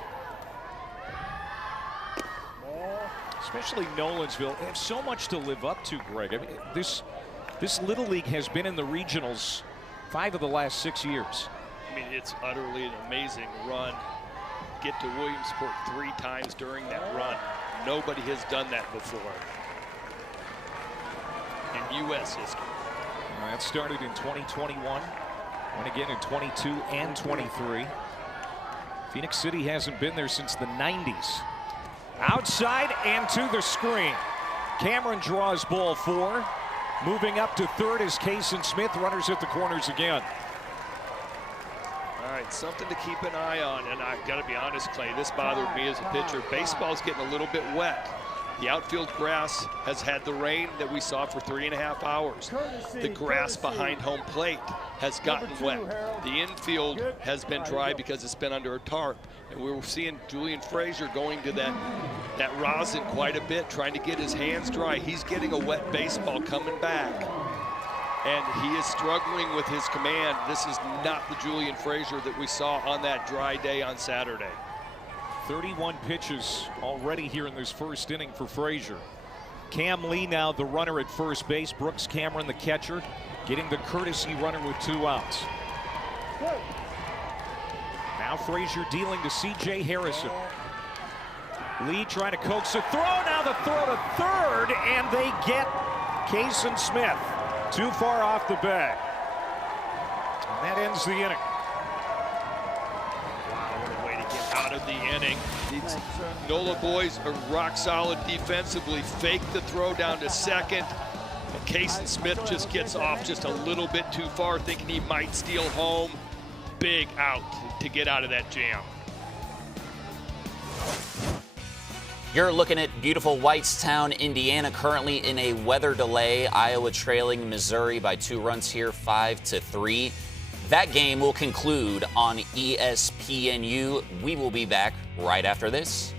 Especially Nolensville. They have so much to live up to, Greg. I mean, this Little League has been in the regionals 5 of the last 6 years. I mean, it's utterly an amazing run. Get to Williamsport 3 times during that run. Nobody has done that before in U.S. history. That started in 2021, and again in 22 and 23. Phoenix City hasn't been there since the 90s. Outside and to the screen. Cameron draws ball 4. Moving up to third is Kason Smith. Runners at the corners again. All right, something to keep an eye on, and I've got to be honest, Clay, this bothered me as a pitcher. Baseball's getting a little bit wet. The outfield grass has had the rain that we saw for 3.5 hours. The grass behind home plate has gotten wet. The infield has been dry because it's been under a tarp. And we were seeing Julian Frazier going to that rosin quite a bit, trying to get his hands dry. He's getting a wet baseball coming back. And he is struggling with his command. This is not the Julian Frazier that we saw on that dry day on Saturday. 31 pitches already here in this first inning for Frazier. Cam Lee now the runner at first base. Brooks Cameron the catcher, getting the courtesy runner with 2 outs. Now Frazier dealing to C.J. Harrison. Lee trying to coax a throw. Now the throw to third, and they get Kason Smith. Too far off the bag. And that ends the inning. Wow, what a way to get out of the inning. These NOLA boys are rock solid defensively. Fake the throw down to second. And Kason Smith just gets off just a little bit too far, thinking he might steal home. Big out to get out of that jam. You're looking at beautiful Whitestown, Indiana, currently in a weather delay. Iowa trailing Missouri by 2 runs here, 5-3. That game will conclude on ESPNU. We will be back right after this.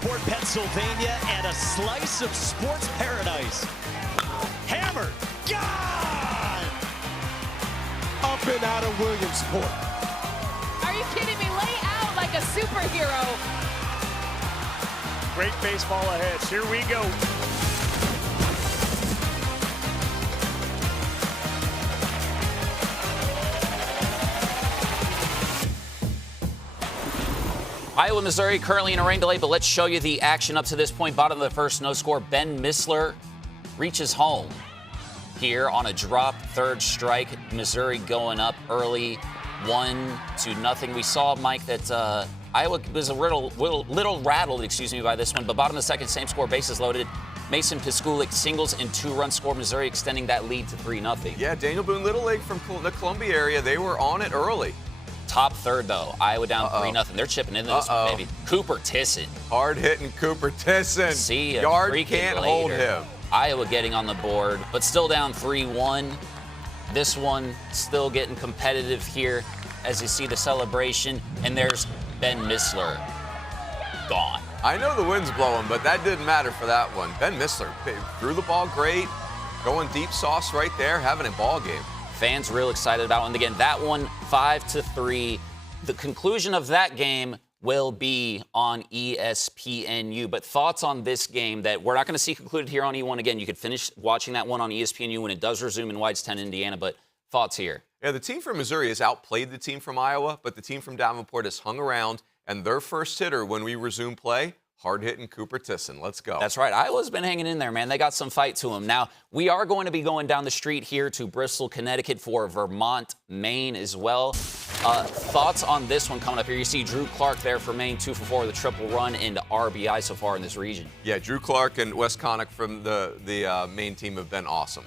Port, Pennsylvania, and a slice of sports paradise. Hammered, gone! Up and out of Williamsport. Are you kidding me? Lay out like a superhero. Great baseball ahead. Here we go. Iowa, Missouri currently in a rain delay, but let's show you the action up to this point. Bottom of the first, no score. Ben Missler reaches home here on a drop, third strike. Missouri going up early, 1-0. We saw, Mike, that Iowa was a little rattled, by this one. But bottom of the second, same score, bases loaded. Mason Piskulik singles and 2-run score. Missouri extending that lead to 3-0. Yeah, Daniel Boone Little League from the Columbia area, they were on it early. Top third, though. Iowa down 3-0. They're chipping into this one, baby. Cooper Tisson. Hard-hitting Cooper Tisson. See, Yard can't hold him. Iowa getting on the board, but still down 3-1. This one still getting competitive here as you see the celebration. And there's Ben Missler gone. I know the wind's blowing, but that didn't matter for that one. Ben Missler threw the ball great, going deep sauce right there, having a ball game. Fans real excited about it. And again, that one 5-3. The conclusion of that game will be on ESPNU. But thoughts on this game that we're not going to see concluded here on E1. Again, you could finish watching that one on ESPNU when it does resume in Whitestown, Indiana. But thoughts here? Yeah, the team from Missouri has outplayed the team from Iowa, but the team from Davenport has hung around. And their first hitter when we resume play, hard-hitting Cooper Tisson. Let's go. That's right. Iowa's been hanging in there, man. They got some fight to them. Now, we are going to be going down the street here to Bristol, Connecticut for Vermont, Maine as well. Thoughts on this one coming up here? You see Drew Clark there for Maine, 2 for 4 with a triple run into RBI so far in this region. Yeah, Drew Clark and Wes Connick from the Maine team have been awesome.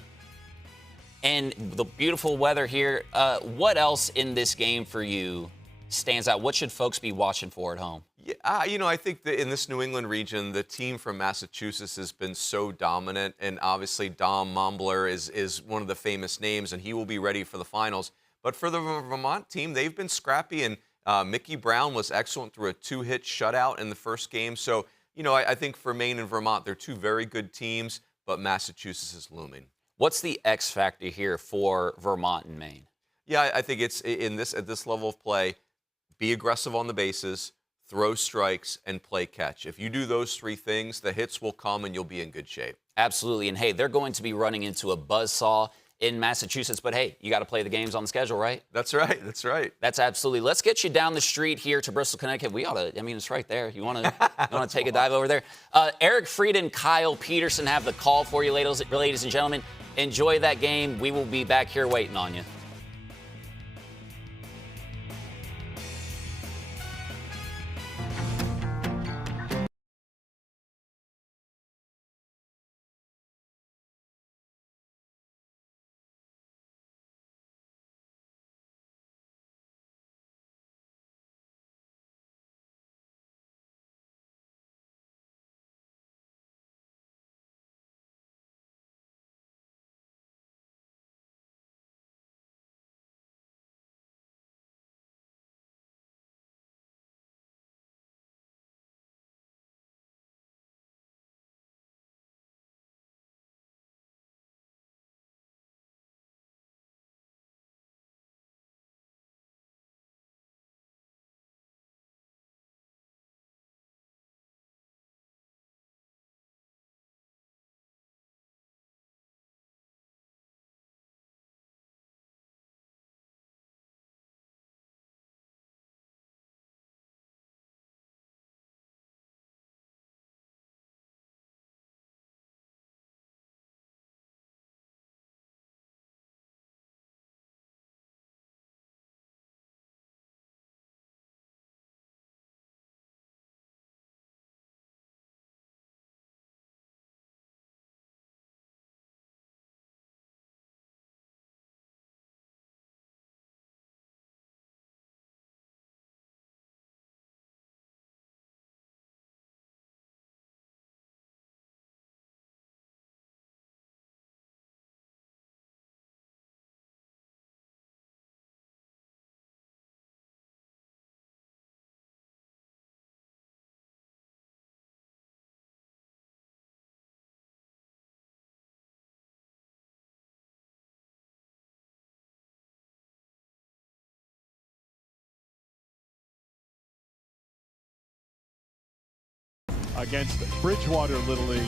And the beautiful weather here. What else in this game for you stands out? What should folks be watching for at home? Yeah, I think that in this New England region, the team from Massachusetts has been so dominant, and obviously Dom Mumbler is one of the famous names, and he will be ready for the finals. But for the Vermont team, they've been scrappy, and Mickey Brown was excellent through a 2-hit shutout in the first game. So, I think for Maine and Vermont, they're two very good teams, but Massachusetts is looming. What's the X factor here for Vermont and Maine? Yeah, I think it's at this level of play, be aggressive on the bases, throw strikes, and play catch. If you do those 3 things, the hits will come and you'll be in good shape. Absolutely. And hey, they're going to be running into a buzzsaw in Massachusetts, but hey, you got to play the games on the schedule, right? That's right. That's right. That's absolutely. Let's get you down the street here to Bristol, Connecticut. We ought to, it's right there. You want to take a dive over there? Eric Fried and Kyle Peterson have the call for you, ladies and gentlemen. Enjoy that game. We will be back here waiting on you. Against Bridgewater Little League.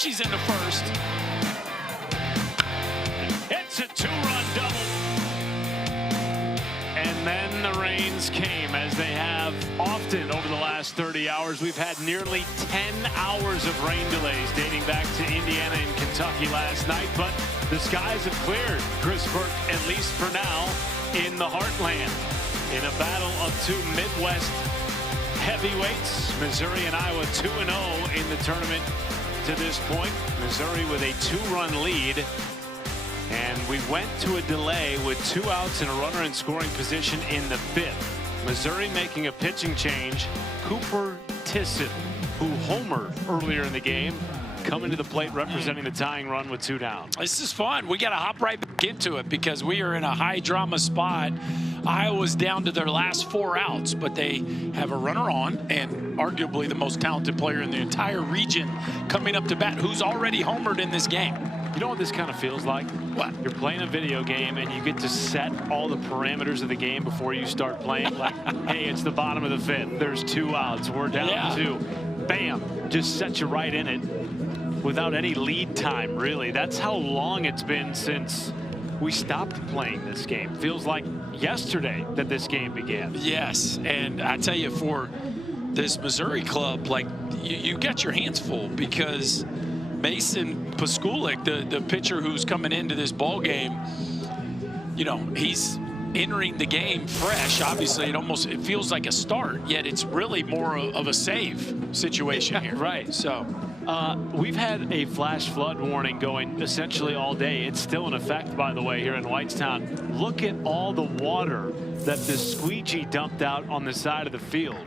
Squeegee's in the first. It's a 2-run double. And then the rains came, as they have often over the last 30 hours. We've had nearly 10 hours of rain delays dating back to Indiana and Kentucky last night, but the skies have cleared. Chris Burke, at least for now, in the heartland. In a battle of two Midwest heavyweights, Missouri and Iowa 2-0 in the tournament to this point. Missouri with a 2-run lead. And we went to a delay with 2 outs and a runner in scoring position in the 5th. Missouri making a pitching change. Cooper Tisson, who homered earlier in the game, coming to the plate representing the tying run with 2 down. This is fun. We got to hop right back into it because we are in a high drama spot. Iowa's down to their last 4 outs, but they have a runner on and arguably the most talented player in the entire region coming up to bat, who's already homered in this game. You know what this kind of feels like? What? You're playing a video game and you get to set all the parameters of the game before you start playing. Like, hey, it's the bottom of the 5th. There's 2 outs. We're down 2. Bam. Just set you right in it without any lead time, really. That's how long it's been since we stopped playing this game. Feels like yesterday that this game began. Yes, and I tell you, for this Missouri club, like, you got your hands full because Mason Paskulik, the pitcher who's coming into this ball game, you know, he's entering the game fresh. Obviously, it feels like a start, yet it's really more of a save situation here. Right. So we've had a flash flood warning going essentially all day. It's still in effect, by the way, here in Whitestown. Look at all the water that the squeegee dumped out on the side of the field.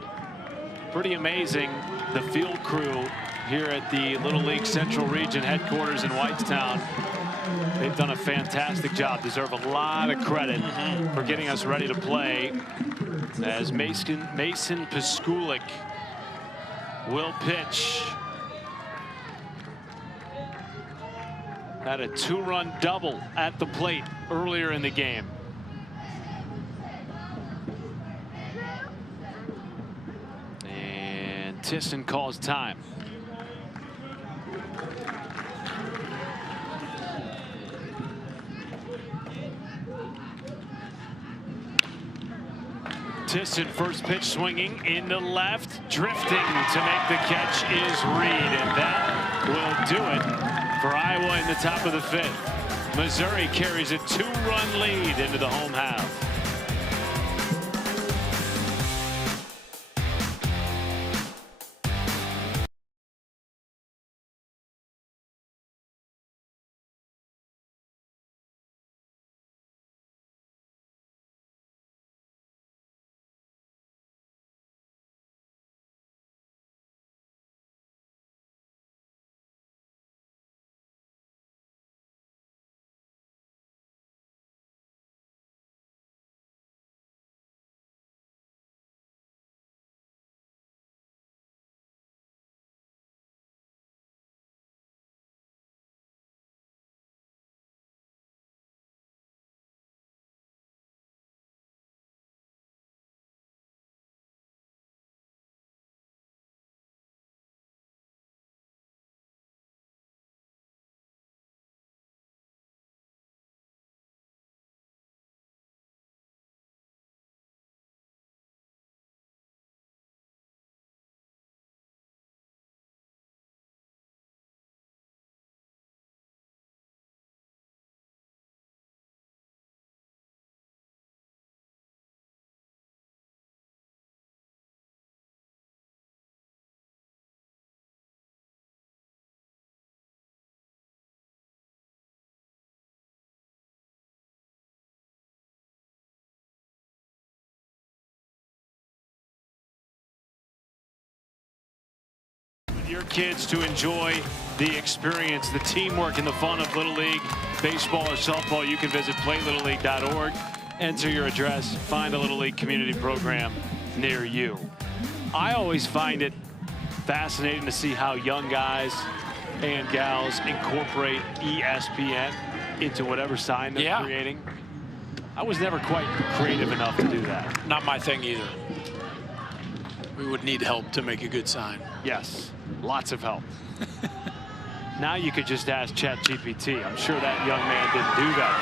Pretty amazing. The field crew here at the Little League Central Region headquarters in Whitestown, they've done a fantastic job. Deserve a lot of credit for getting us ready to play, as Mason Paskulik will pitch. Had a 2-run double at the plate earlier in the game. And Tisson calls time. Tisson, first pitch swinging into left, drifting to make the catch is Reed, and that will do it for Iowa in the top of the 5th. Missouri carries a 2-run lead into the home half. Your kids to enjoy the experience, the teamwork, and the fun of Little League baseball or softball, you can visit playlittleleague.org. Enter your address, find a Little League community program near you. I always find it fascinating to see how young guys and gals incorporate ESPN into whatever sign they're creating. I was never quite creative enough to do that. Not my thing either. We would need help to make a good sign. Yes, lots of help. Now you could just ask ChatGPT. I'm sure that young man didn't do that,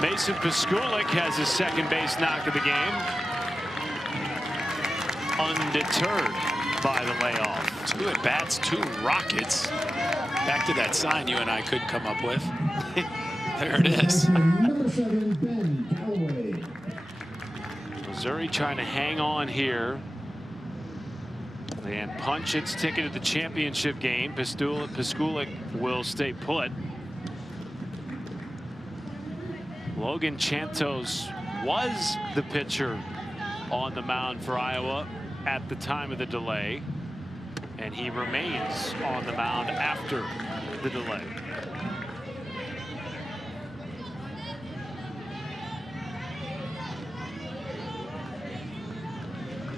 though. Mason Piskulik has his second base knock of the game. Undeterred by the layoff. 2 at-bats, 2 rockets. Back to that sign you and I couldn't come up with. There it is. Missouri trying to hang on here and punch its ticket to the championship game. Piskulik will stay put. Logan Chantos was the pitcher on the mound for Iowa at the time of the delay, and he remains on the mound after the delay.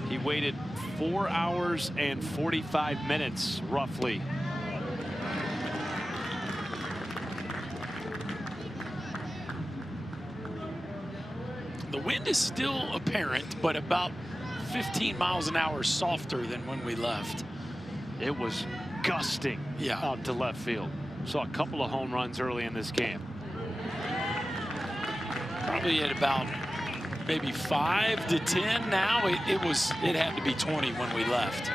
He waited 4 hours and 45 minutes, roughly. The wind is still apparent, but about 15 miles an hour softer than when we left. It was gusting out to left field. Saw a couple of home runs early in this game. Probably at about maybe 5 to 10 now. It had to be 20 when we left.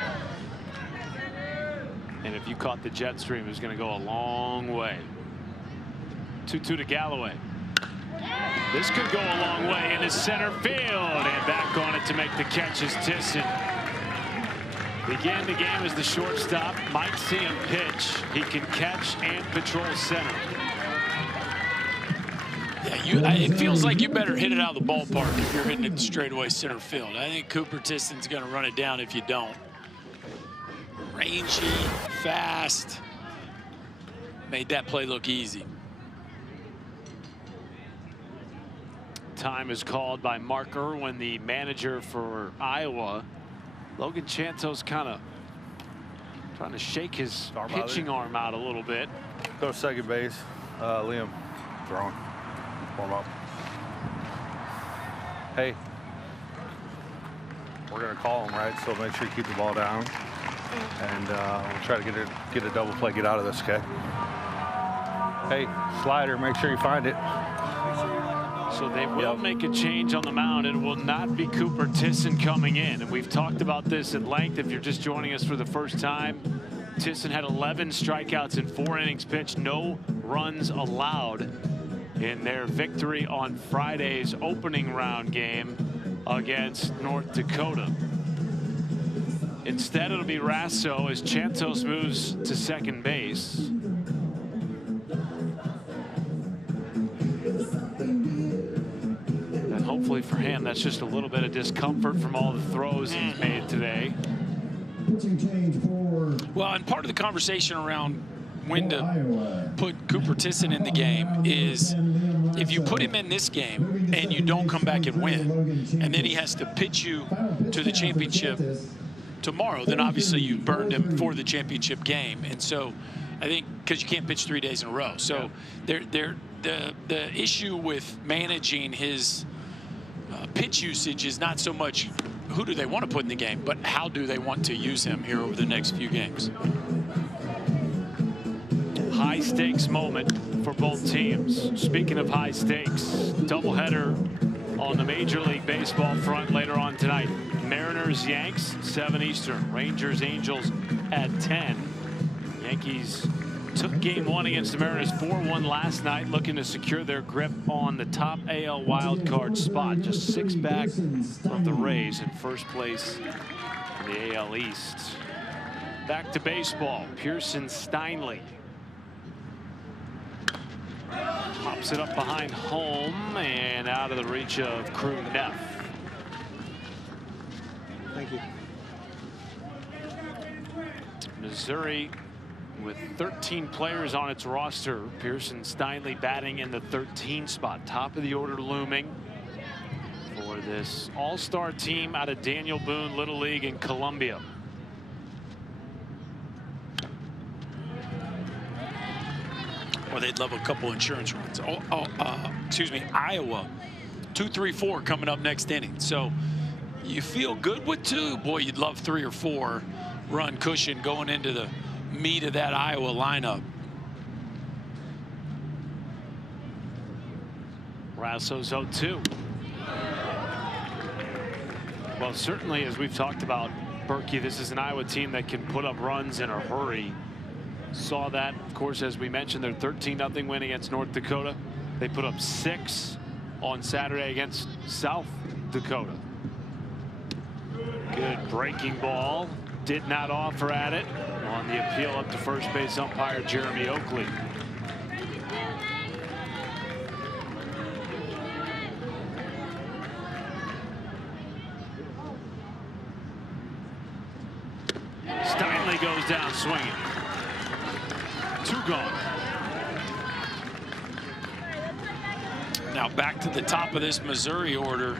And if you caught the jet stream, it was going to go a long way. 2-2 to Galloway. This could go a long way into center field, and back on it to make the catch is Tisson. Began the game as the shortstop. Might see him pitch. He can catch and patrol center. Yeah, it feels like you better hit it out of the ballpark if you're hitting it straightaway center field. I think Cooper Tisson's going to run it down if you don't. Rangy, fast. Made that play look easy. Time is called by Mark Irwin, the manager for Iowa. Logan Chantos kind of trying to shake his pitching arm out a little bit. Go to second base. Liam, throwing. Warm up. Hey, we're going to call him, right? So make sure you keep the ball down. And we'll try to get a double play, get out of this, okay? Hey, slider, make sure you find it. So they will make a change on the mound. It will not be Cooper Tisson coming in. And we've talked about this at length if you're just joining us for the first time. Tisson had 11 strikeouts in 4 innings pitched, no runs allowed in their victory on Friday's opening round game against North Dakota. Instead, it'll be Rasso as Chantos moves to second base. And hopefully for him, that's just a little bit of discomfort from all the throws he's made today. Well, and part of the conversation around when to put Cooper Tisson in the game is if you put him in this game and you don't come back and win, and then he has to pitch you to the championship tomorrow, then obviously you burned him for the championship game. And so I think because you can't pitch 3 days in a row. So the issue with managing his pitch usage is not so much who do they want to put in the game, but how do they want to use him here over the next few games. High stakes moment for both teams. Speaking of high stakes, doubleheader on the Major League Baseball front later on tonight. Mariners, Yanks, 7 Eastern. Rangers, Angels at 10. Yankees took game 1 against the Mariners 4-1 last night, looking to secure their grip on the top AL wildcard spot. Just 6 back from the Rays in first place in the AL East. Back to baseball. Pearson Steinle pops it up behind home and out of the reach of Crew Neff. Thank you. Missouri with 13 players on its roster. Pearson Steinle batting in the 13 spot. Top of the order looming for this all-star team out of Daniel Boone Little League in Columbia. Well, they'd love a couple insurance runs. Excuse me, Iowa, 2, 3, 4 coming up next inning. So you feel good with 2. Boy, you'd love 3 or 4 run cushion going into the meat of that Iowa lineup. Rasso's 0-2. Well, certainly, as we've talked about, Berkey, this is an Iowa team that can put up runs in a hurry. Saw that, of course, as we mentioned, their 13-0 win against North Dakota. They put up 6 on Saturday against South Dakota. Good breaking ball. Did not offer at it on the appeal up to first base umpire Jeremy Oakley. Steinle goes down swinging. 2 gone. Now back to the top of this Missouri order.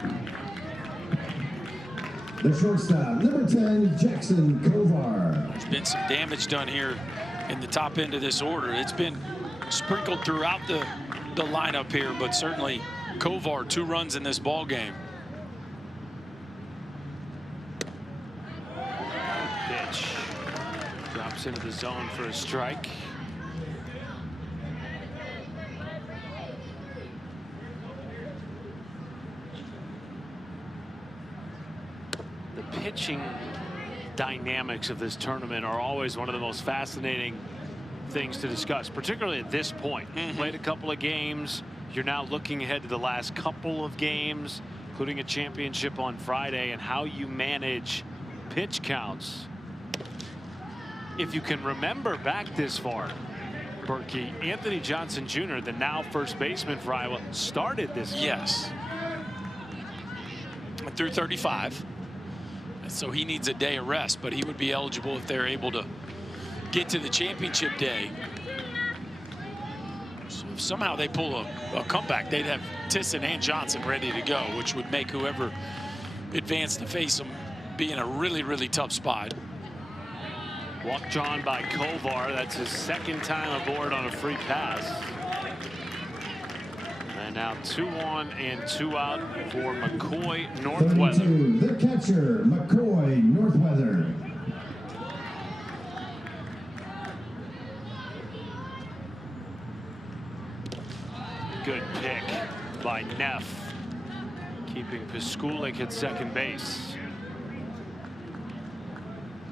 The shortstop, number 10, Jackson Kovar. There's been some damage done here in the top end of this order. It's been sprinkled throughout the lineup here, but certainly Kovar, 2 runs in this ball game. Pitch drops into the zone for a strike. The pitching dynamics of this tournament are always one of the most fascinating things to discuss, particularly at this point. Played a couple of games. You're now looking ahead to the last couple of games, including a championship on Friday, and how you manage pitch counts. If you can remember back this far, Berkey, Anthony Johnson Jr., the now first baseman for Iowa, started this game. Yes. Through 35. So he needs a day of rest, but he would be eligible if they're able to get to the championship day. So if somehow they pull a comeback, they'd have Tisson and Johnson ready to go, which would make whoever advanced to face them be in a really, really tough spot. Walk drawn by Kovar. That's his 2nd time aboard on a free pass. And now 2 on and 2 out for McCoy Northweather. 32, the catcher, McCoy Northweather. Good pick by Neff, keeping Piskulik at second base.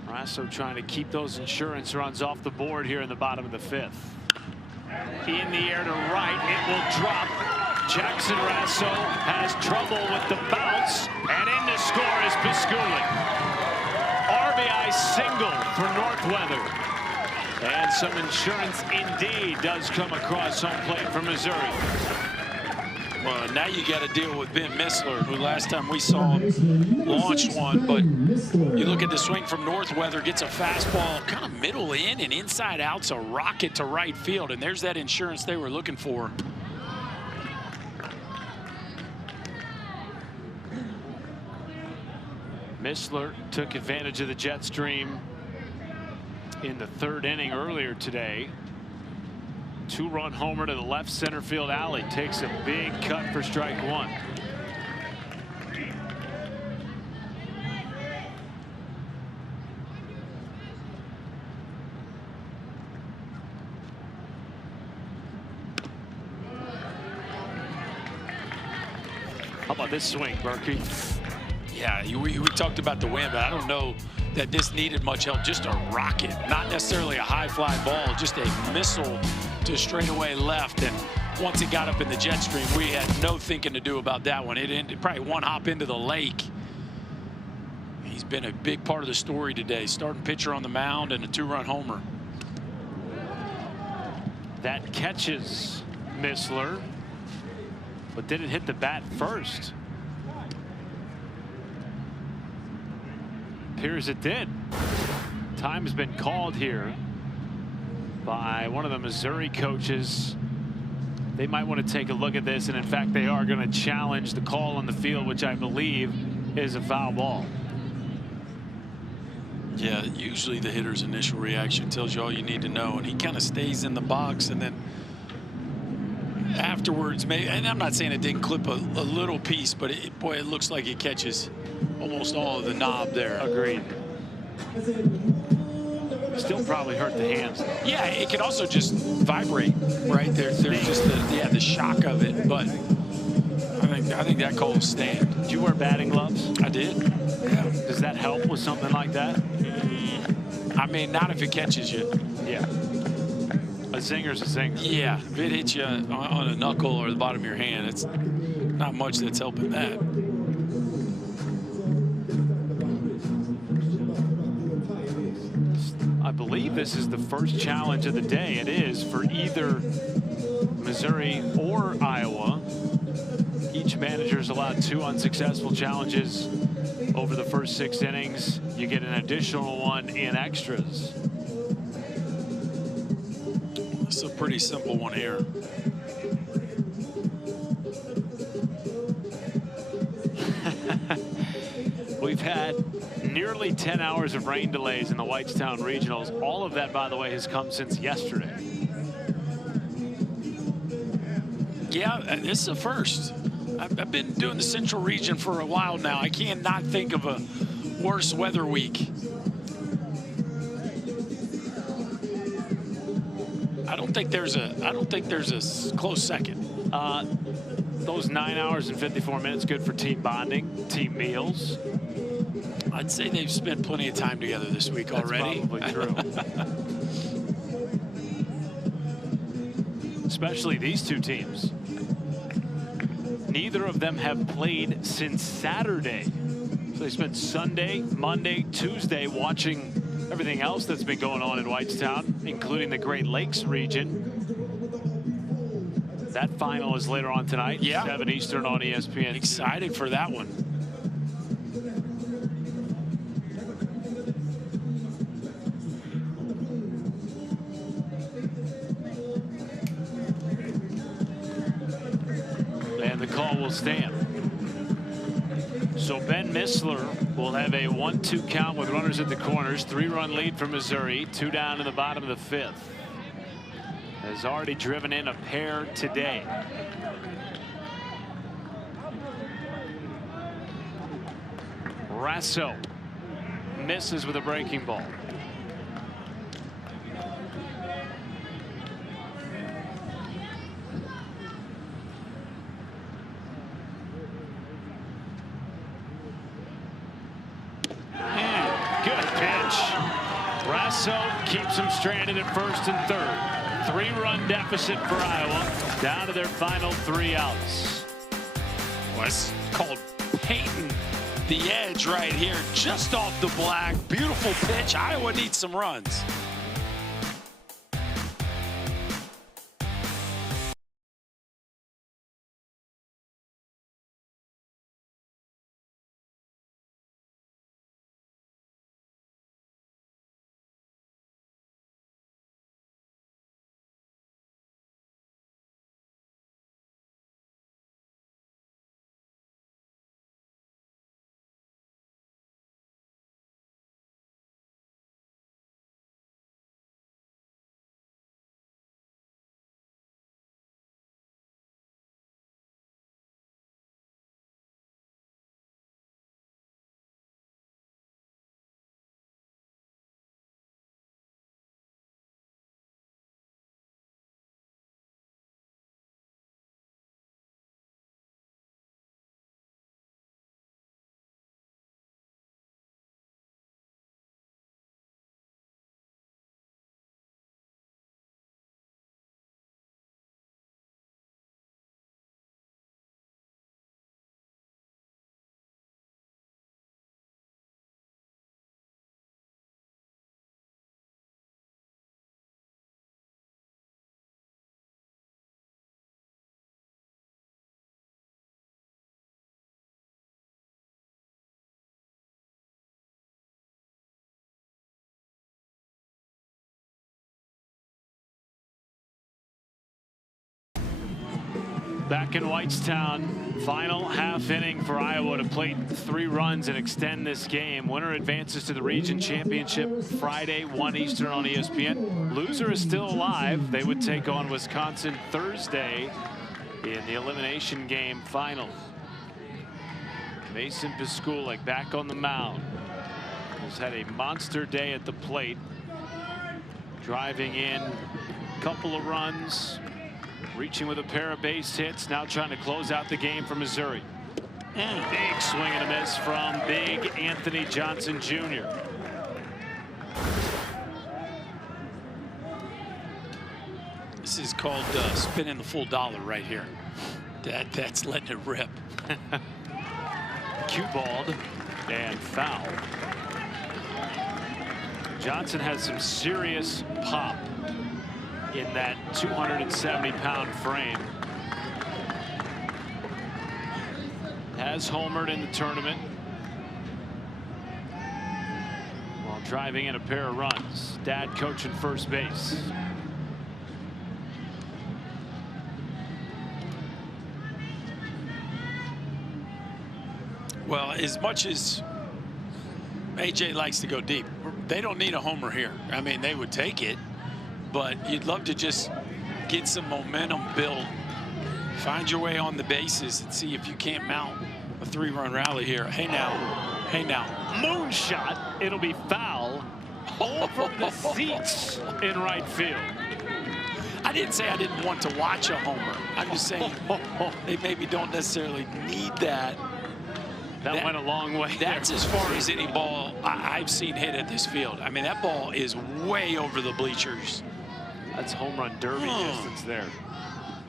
Rasso trying to keep those insurance runs off the board here in the bottom of the 5th. In the air to right, it will drop. Jackson Rasso has trouble with the bounce, and in to score is Piskulik. RBI single for Northweather. And some insurance indeed does come across home plate for Missouri. Well, now you got to deal with Ben Missler, who last time we saw him launched one, but you look at the swing from Northweather, gets a fastball kind of middle in and inside out, so rocket to right field, and there's that insurance they were looking for. Missler took advantage of the jet stream in the 3rd inning earlier today. 2-run homer to the left center field alley. Takes a big cut for strike 1. How about this swing, Berkey? Yeah, we talked about the wind, but I don't know that this needed much help. Just a rocket, not necessarily a high fly ball, just a missile to straightaway left. And once it got up in the jet stream, we had no thinking to do about that one. It ended probably 1 hop into the lake. He's been a big part of the story today. Starting pitcher on the mound and a 2-run homer. That catches Missler, but did it hit the bat first? Appears it did. Time has been called here by one of the Missouri coaches. They might want to take a look at this, and in fact they are going to challenge the call on the field, which I believe is a foul ball. Yeah, usually the hitter's initial reaction tells you all you need to know, and he kind of stays in the box, and then afterwards, maybe, and I'm not saying it didn't clip a little piece, but boy, it looks like it catches almost all of the knob there. Agreed. Still probably hurt the hands. Yeah, it could also just vibrate, right? There's just the shock of it. But I think that call will stand. Did you wear batting gloves? I did. Yeah. Does that help with something like that? I mean, not if it catches you. Yeah. A zinger's a zinger. Yeah, if it hits you on a knuckle or the bottom of your hand, it's not much that's helping that. I believe this is the first challenge of the day. It is for either Missouri or Iowa. Each manager's allowed 2 unsuccessful challenges over the first 6 innings. You get an additional one in extras. It's a pretty simple one here. We've had nearly 10 hours of rain delays in the Whitestown Regionals. All of that, by the way, has come since yesterday. Yeah, this is a first. I've been doing the Central region for a while now. I can't not think of a worse weather week. I don't think there's a close second. Those 9 hours and 54 minutes good for team bonding, team meals. I'd say they've spent plenty of time together this week already. That's probably true. Especially these two teams. Neither of them have played since Saturday. So they spent Sunday, Monday, Tuesday watching everything else that's been going on in Whitestown, including the Great Lakes region. That final is later on tonight, 7 Eastern on ESPN. Excited for that one. And the call will stand. So Ben Missler will have a 1-2 count with runners at the corners. 3-run lead for Missouri. 2 down in the bottom of the 5th. Has already driven in a pair today. Rasso misses with a breaking ball. And good pitch. Rasso keeps him stranded at first and third. 3-run deficit for Iowa, down to their final 3 outs. What's called painting the edge right here, just off the black. Beautiful pitch. Iowa needs some runs. Back in Whitestown, final half inning for Iowa to plate 3 runs and extend this game. Winner advances to the region championship Friday, 1 Eastern on ESPN. Loser is still alive. They would take on Wisconsin Thursday in the elimination game final. Mason Piskulik back on the mound. Has had a monster day at the plate. driving in a couple of runs, reaching with a pair of base hits, now trying to close out the game for Missouri. Big swing and a miss from big Anthony Johnson Jr. This is called spinning the full dollar right here. That's letting it rip. Cue balled and foul. Johnson has some serious pop in that 270-pound frame. Has homered in the tournament while driving in a pair of runs. Dad coaching first base. Well, as much as AJ likes to go deep, they don't need a homer here. I mean, they would take it, but you'd love to just get some momentum built, find your way on the bases, and see if you can't mount a 3-run rally here. Hey now, hey now. Moonshot, it'll be foul over the seats in right field. I didn't say I didn't want to watch a homer. I'm just saying they maybe don't necessarily need that. That went a long way. That's as far as any ball I've seen hit at this field. I mean, that ball is way over the bleachers. That's home run derby distance there.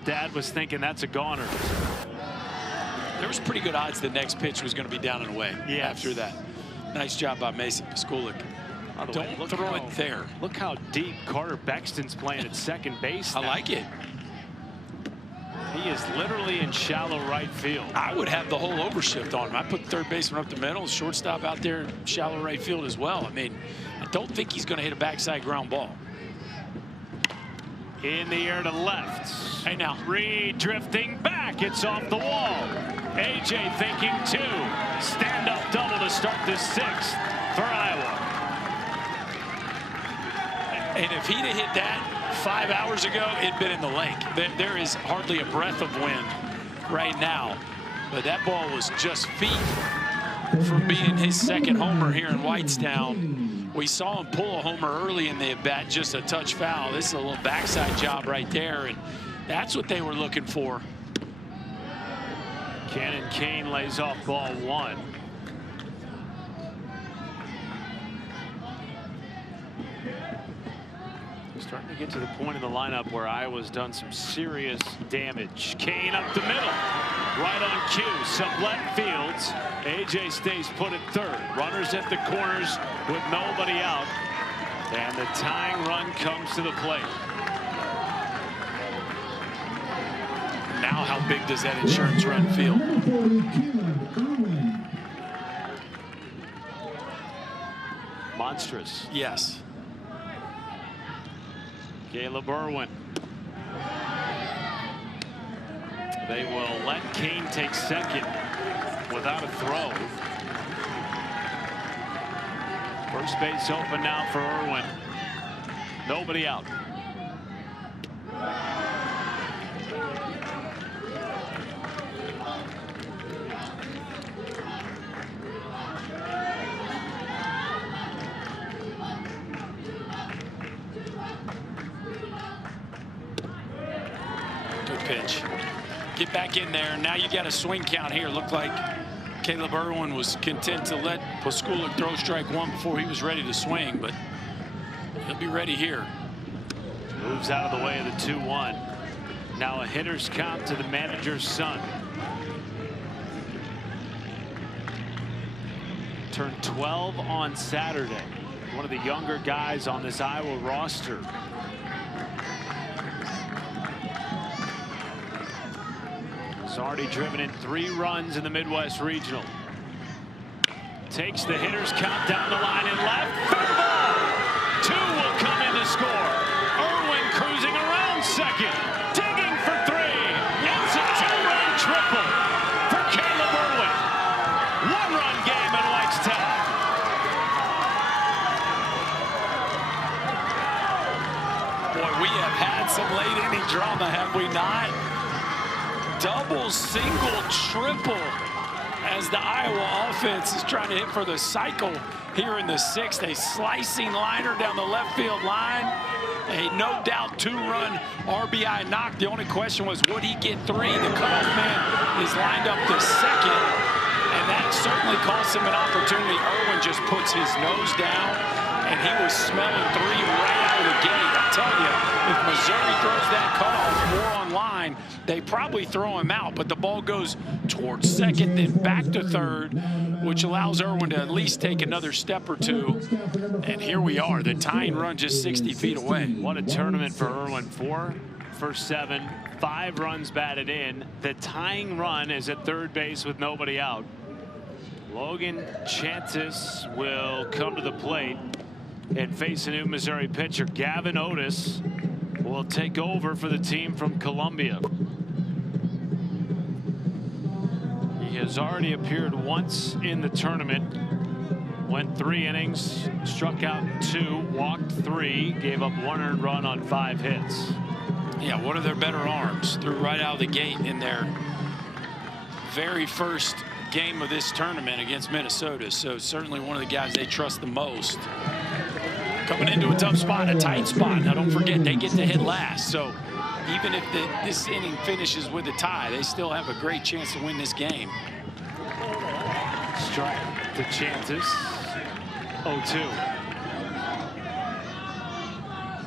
Dad was thinking that's a goner. There was pretty good odds the next pitch was going to be down and away after that. Nice job by Mason Pasculic. Don't throw it there. Look how deep Carter Bexton's playing at second base now. I like it. He is literally in shallow right field. I would have the whole overshift on him. I put third baseman up the middle, shortstop out there in shallow right field as well. I mean, I don't think he's going to hit a backside ground ball. In the air to left. Hey now. Drifting back. It's off the wall. AJ thinking 2. Stand-up double to start the 6th for Iowa. And if he'd have hit that 5 hours ago, it'd been in the lake. There is hardly a breath of wind right now, but that ball was just feet from being his second homer here in Whitestown. We saw him pull a homer early in the at-bat, just a touch foul. This is a little backside job right there, and that's what they were looking for. Cannon Kane lays off ball 1. Starting to get to the point in the lineup where Iowa's done some serious damage. Kane up the middle, right on cue. Sublette fields. AJ stays put at third. Runners at the corners with nobody out. And the tying run comes to the plate. Now how big does that insurance run feel? Monstrous. Yes. Caleb Irwin. They will let Kane take second without a throw. First base open now for Irwin. Nobody out. Good pitch. Get back in there. Now you got a swing count here. Looked like Caleb Irwin was content to let Pasculic throw strike 1 before he was ready to swing, but he'll be ready here. Moves out of the way of the 2-1. Now a hitter's count to the manager's son. Turned 12 on Saturday. One of the younger guys on this Iowa roster. He's already driven in 3 runs in the Midwest Regional. Takes the hitter's count down the line and left. Fair ball. 2 will come in to score. Irwin cruising around second. Digging for 3. It's a 2-run triple for Caleb Irwin. 1-run game in Whitestown. Boy, we have had some late inning drama, have we not? Double, single, triple as the Iowa offense is trying to hit for the cycle here in the 6th. A slicing liner down the left field line. A no doubt 2-run RBI knock. The only question was, would he get 3? The cutoff man is lined up to second, and that certainly cost him an opportunity. Irwin just puts his nose down, and he was smelling 3 right out of the gate. I tell you, if Missouri throws that cutoff more on line, they probably throw him out, but the ball goes towards second, then back to third, which allows Irwin to at least take another step or 2. And here we are, the tying run just 60 feet away. What a tournament for Irwin. 4 for 7, 5 runs batted in. The tying run is at third base with nobody out. Logan Chantis will come to the plate and face a new Missouri pitcher. Gavin Otis will take over for the team from Columbia. He has already appeared once in the tournament. Went 3 innings, struck out 2, walked 3, gave up 1 earned run on 5 hits. Yeah, one of their better arms. Threw right out of the gate in their very first game of this tournament against Minnesota. So certainly one of the guys they trust the most. Coming into a tough spot, a tight spot. Now don't forget, they get to hit last. So even if this inning finishes with a tie, they still have a great chance to win this game. Strike to Chantis. 0-2.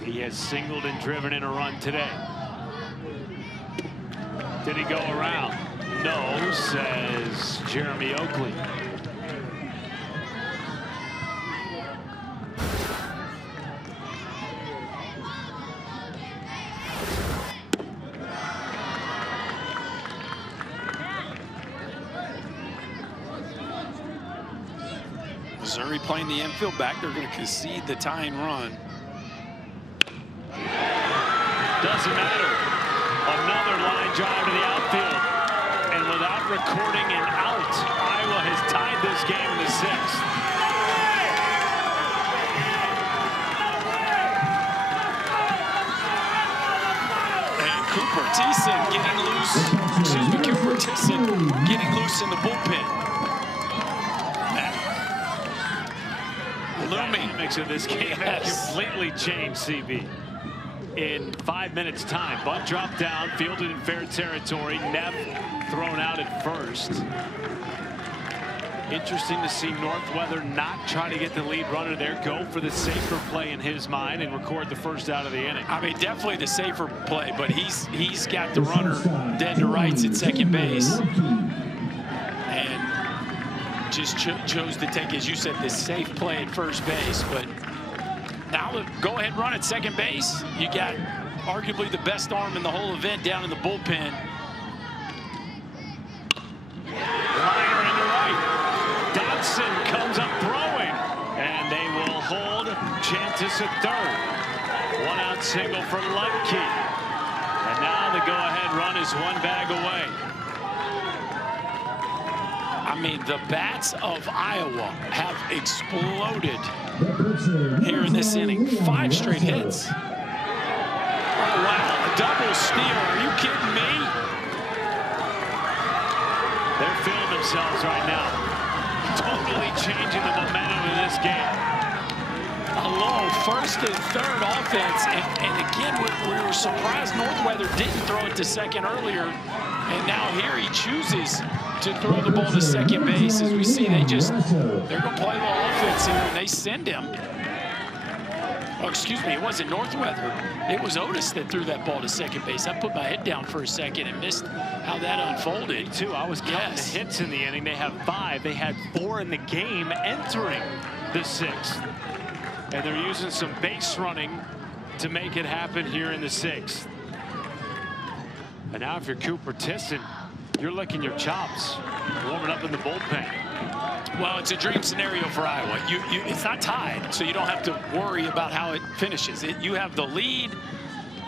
He has singled and driven in a run today. Did he go around? No, says Jeremy Oakley. Missouri playing the infield back. They're going to concede the tying run. Doesn't matter. Another line drive to the outfield. And without recording an out, Iowa has tied this game in the 6th. And Cooper Thiessen getting loose. Excuse me, Cooper Thiessen getting loose in the bullpen. The dynamics of this game have completely changed, CB. In 5 minutes time, bunt dropped down, fielded in fair territory. Neff thrown out at first. Interesting to see Northweather not try to get the lead runner there, go for the safer play in his mind and record the first out of the inning. I mean, definitely the safer play, but he's got the runner dead to rights at second base. And just chose to take, as you said, this safe play at first base. But now the go-ahead run at second base. You got arguably the best arm in the whole event down in the bullpen. Liner into right. Dodson comes up throwing, and they will hold Chantis at third. 1-out single for Ludke. And now the go-ahead run is 1 bag away. I mean, the bats of Iowa have exploded here in this inning. 5 straight hits. Oh, wow, a double steal. Are you kidding me? They're feeling themselves right now. Totally changing the momentum of this game. A low first and third offense. And again, we were surprised Northweather didn't throw it to second earlier. And now here he chooses to throw the ball to second base. As we see, they're going to play the offense here, and they send him. Oh, excuse me, it wasn't Northweather. It was Otis that threw that ball to second base. I put my head down for a second and missed how that unfolded. Me too. I was counting the hits in the inning. They have 5. They had 4 in the game entering the 6th. And they're using some base running to make it happen here in the 6th. And now if you're Cooper Thiessen, you're licking your chops, warming up in the bullpen. Well, it's a dream scenario for Iowa. It's not tied, so you don't have to worry about how it finishes. You have the lead.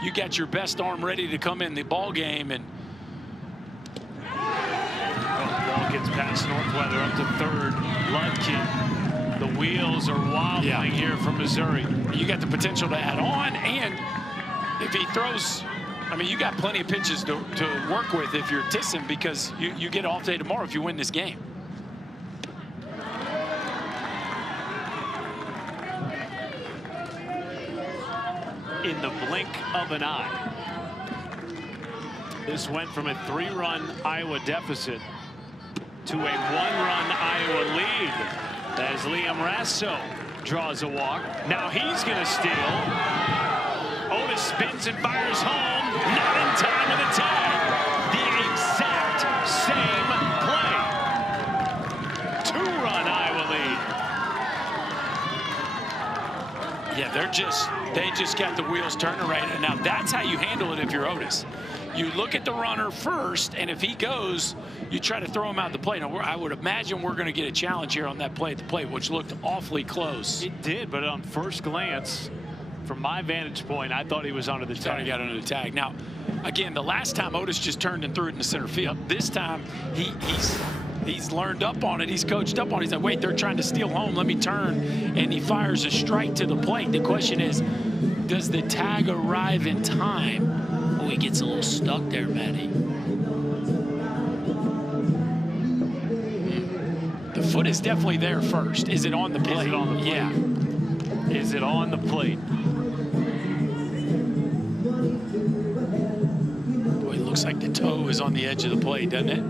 You got your best arm ready to come in the ball game, and ball gets past Northweather up to third. Ludke. The wheels are wobbling here for Missouri. You got the potential to add on, and if he throws, I mean, you got plenty of pitches to work with if you're Thiessen, because you get off day tomorrow if you win this game. in the blink of an eye. This went from a 3-run Iowa deficit to a 1-run Iowa lead as Liam Rasso draws a walk. Now he's going to steal. Otis spins and fires home. Not in time with a tag. The exact same play. 2-run Iowa lead. Yeah, they just got the wheels turning right now. That's how you handle it if you're Otis. You look at the runner first, and if he goes, you try to throw him out the play. Now, I would imagine we're going to get a challenge here on that play at the plate, which looked awfully close. It did, but on first glance, from my vantage point, I thought he was under the tag. Thought he got under the tag. Now, again, the last time Otis just turned and threw it in the center field. This time, he's learned up on it. He's coached up on it. He's like, wait, they're trying to steal home. Let me turn. And he fires a strike to the plate. The question is, does the tag arrive in time? Oh, he gets a little stuck there, Matty. The foot is definitely there first. Is it on the plate? Is it on the plate? Yeah. Is it on the plate? Boy, it looks like the toe is on the edge of the plate, doesn't it?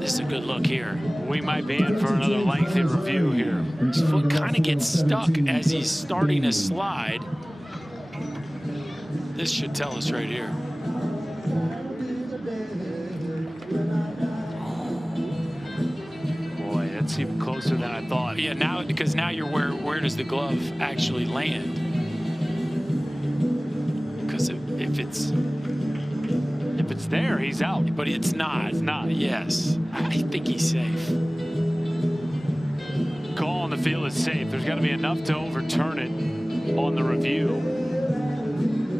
This is a good look here. We might be in for another lengthy review here. His foot kind of gets stuck as he's starting to slide. This should tell us right here. Boy, that's even closer than I thought. Yeah, now because now you're where does the glove actually land? Because if it's there, he's out. But it's not. It's not. Yes. I think he's safe. Call on the field is safe. There's got to be enough to overturn it on the review.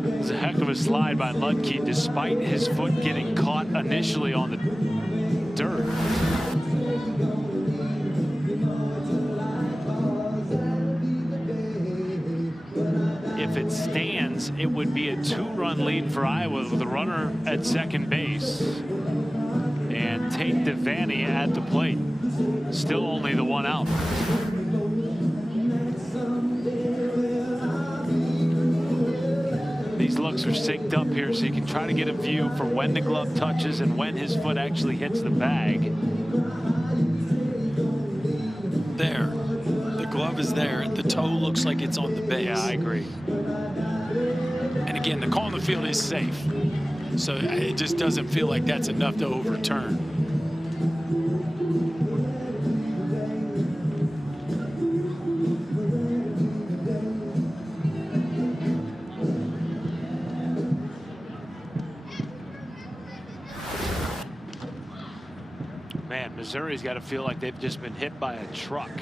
It was a heck of a slide by Ludke, despite his foot getting caught initially on the dirt. If it stands, it would be a 2-run lead for Iowa with a runner at second base and Tate Devaney at the plate. Still only the 1 out. These looks are synced up here so you can try to get a view for when the glove touches and when his foot actually hits the bag. There. The glove is there. The toe looks like it's on the base. Yeah, I agree. And again, the call on the field is safe. So it just doesn't feel like that's enough to overturn. Man, Missouri's got to feel like they've just been hit by a truck.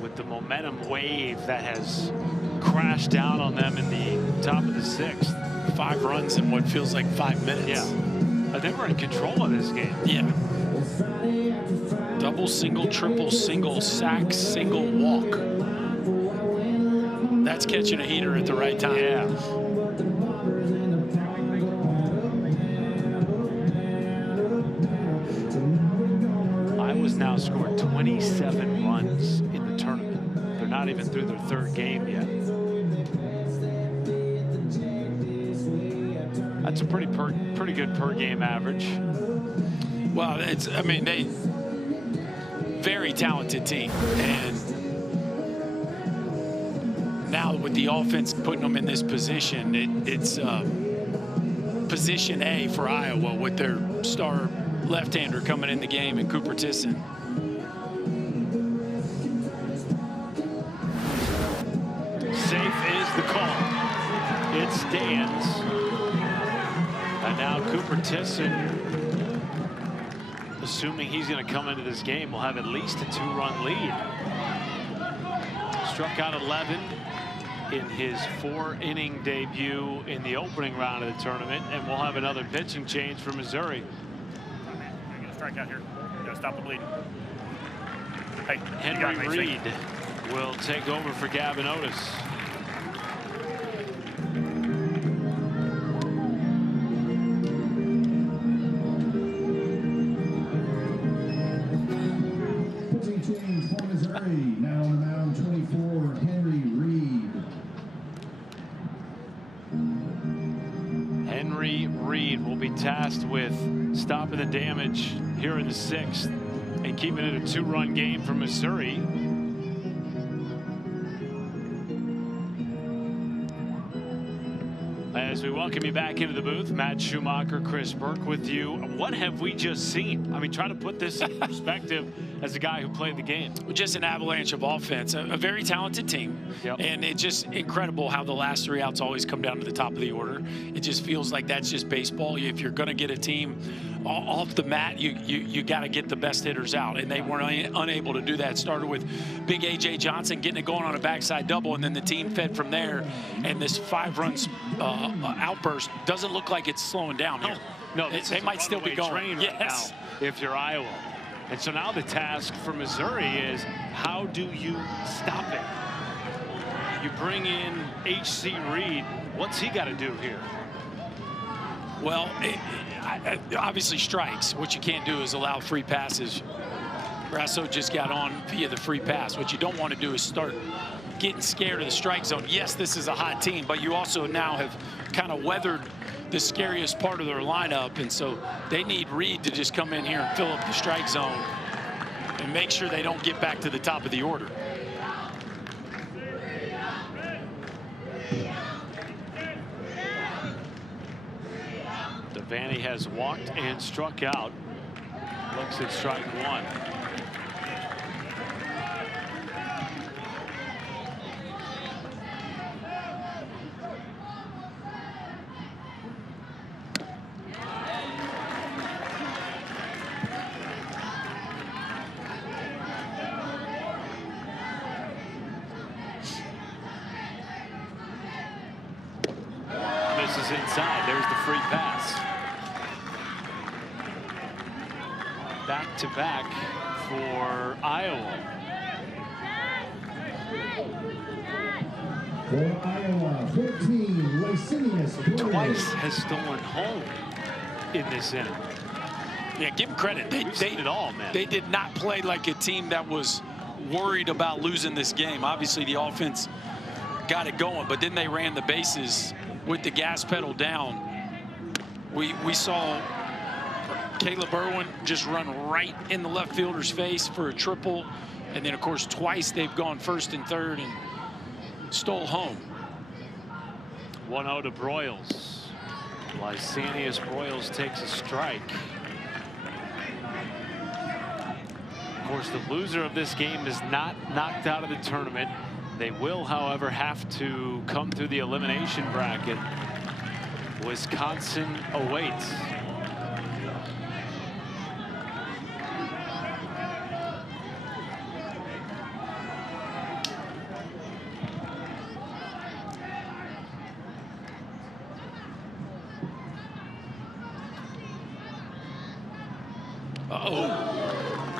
With the momentum wave that has crashed down on them in the top of the 6th. 5 runs in what feels like 5 minutes. Yeah. They were in control of this game. Yeah. Double, single, triple, single, sack, single, walk. That's catching a heater at the right time. Yeah. Iowa's now scored 27 runs in the tournament. They're not even through their 3rd game yet. That's a pretty good per game average. Well, I mean, very talented team. And now with the offense putting them in this position, it's position A for Iowa with their star left-hander coming in the game and Cooper Tisson. Safe is the call. It stands. And now Cooper Tisson, assuming he's going to come into this game, will have at least a 2-run lead. Struck out 11 in his 4-inning debut in the opening round of the tournament, and we'll have another pitching change for Missouri. Strike out here. You gotta stop the bleeding. Hey, Henry Reed will take over for Gavin Otis. Pitching change for Missouri. Now on the Reed will be tasked with stopping the damage here in the 6th and keeping it a 2-run game for Missouri. As we welcome you back into the booth, Matt Schumacher, Chris Burke with you. What have we just seen? I mean, try to put this in perspective as a guy who played the game. Just an avalanche of offense, a very talented team. Yep. And it's just incredible how the last 3 outs always come down to the top of the order. It just feels like that's just baseball. If you're going to get a team off the mat, you got to get the best hitters out, and they were unable to do that. Started with big A.J. Johnson getting it going on a backside double, and then the team fed from there, and this 5-run outburst doesn't look like it's slowing down here. No, they might still be going. Yes, right now, if you're Iowa. And so now the task for Missouri is, how do you stop it? You bring in H.C. Reed. What's he got to do here? Well, obviously strikes. What you can't do is allow free passes. Grasso just got on via the free pass. What you don't want to do is start getting scared of the strike zone. Yes, this is a hot team, but you also now have kind of weathered the scariest part of their lineup, and so they need Reed to just come in here and fill up the strike zone and make sure they don't get back to the top of the order. Devaney has walked and struck out. Looks at strike 1. Misses inside. There's the free pass. Back-to-back for Iowa. For Iowa, 14, Licinius. Twice has stolen home in this inning. Yeah, give them credit. They did not play like a team that was worried about losing this game. Obviously, the offense got it going, but then they ran the bases with the gas pedal down. We saw Caleb Irwin just run right in the left fielder's face for a triple. And then, of course, twice they've gone first and third and stole home. 1-0 to Broyles. Lysanias Broyles takes a strike. Of course, the loser of this game is not knocked out of the tournament. They will, however, have to come through the elimination bracket. Wisconsin awaits.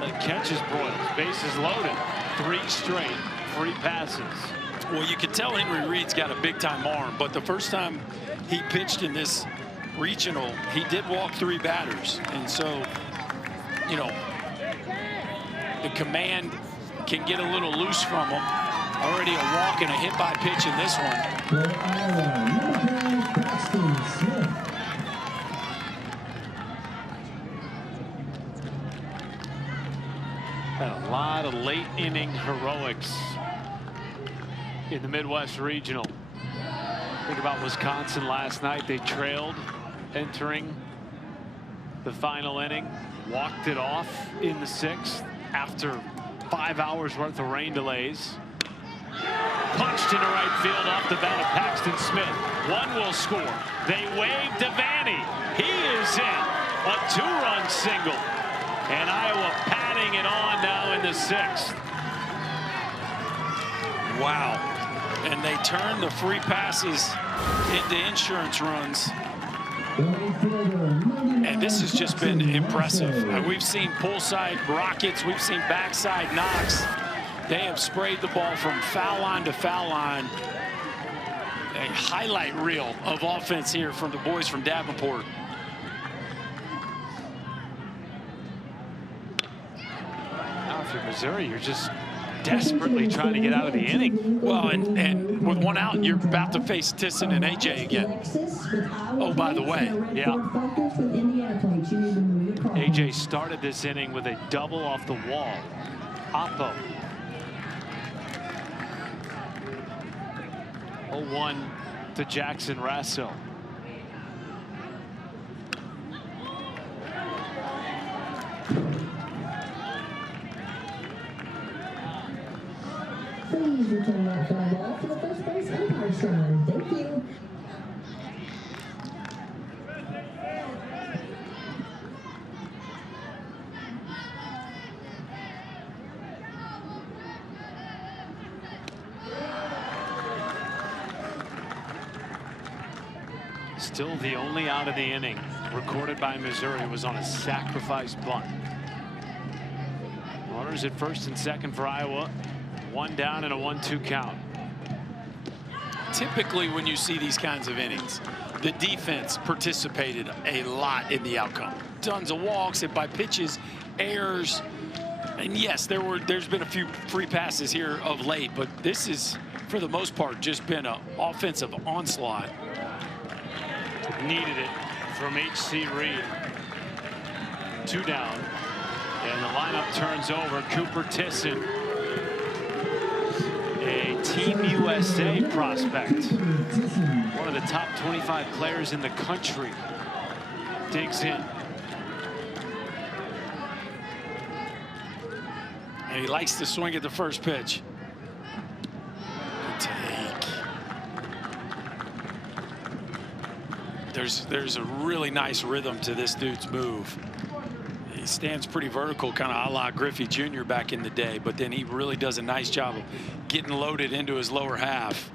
That catches Broyles. Bases loaded. 3 straight free passes. Well, you can tell Henry Reed's got a big-time arm, but the first time he pitched in this regional, he did walk 3 batters. And so, you know, the command can get a little loose from him. Already a walk and a hit by pitch in this one. Had a lot of late inning heroics in the Midwest Regional. Think about Wisconsin last night. They trailed entering the final inning, walked it off in the 6th after 5 hours worth of rain delays. Punched into right field off the bat of Paxton Smith. 1 will score. They wave Devaney. He is in. A 2-run single. And Iowa patting it on now in the 6th. Wow. And they turn the free passes into insurance runs. And this has just been impressive. We've seen pull-side rockets. We've seen backside knocks. They have sprayed the ball from foul line to foul line. A highlight reel of offense here from the boys from Davenport. Now, if you're Missouri, you're just desperately trying to get out of the inning. Well, and with one out, you're about to face Tisson and AJ again. Oh, by the way. Yeah. AJ started this inning with a double off the wall. Oppo. 0-1 to Jackson Rasso. Please return that fly ball to the first base umpire stand. Thank you. Still the only out of the inning recorded by Missouri was on a sacrifice bunt. Runners at first and second for Iowa. One down and a 1-2 count. Typically, when you see these kinds of innings, the defense participated a lot in the outcome. Tons of walks, hit by pitches, errors. And yes, there's been a few free passes here of late, but this is, for the most part, just been an offensive onslaught. Needed it from H.C. Reed. 2 down. And the lineup turns over. Cooper Tisson, a Team USA prospect. One of the top 25 players in the country. Digs in. And he likes to swing at the first pitch. Good take. There's a really nice rhythm to this dude's move. He stands pretty vertical, kind of a la Griffey Jr. back in the day, but then he really does a nice job of getting loaded into his lower half.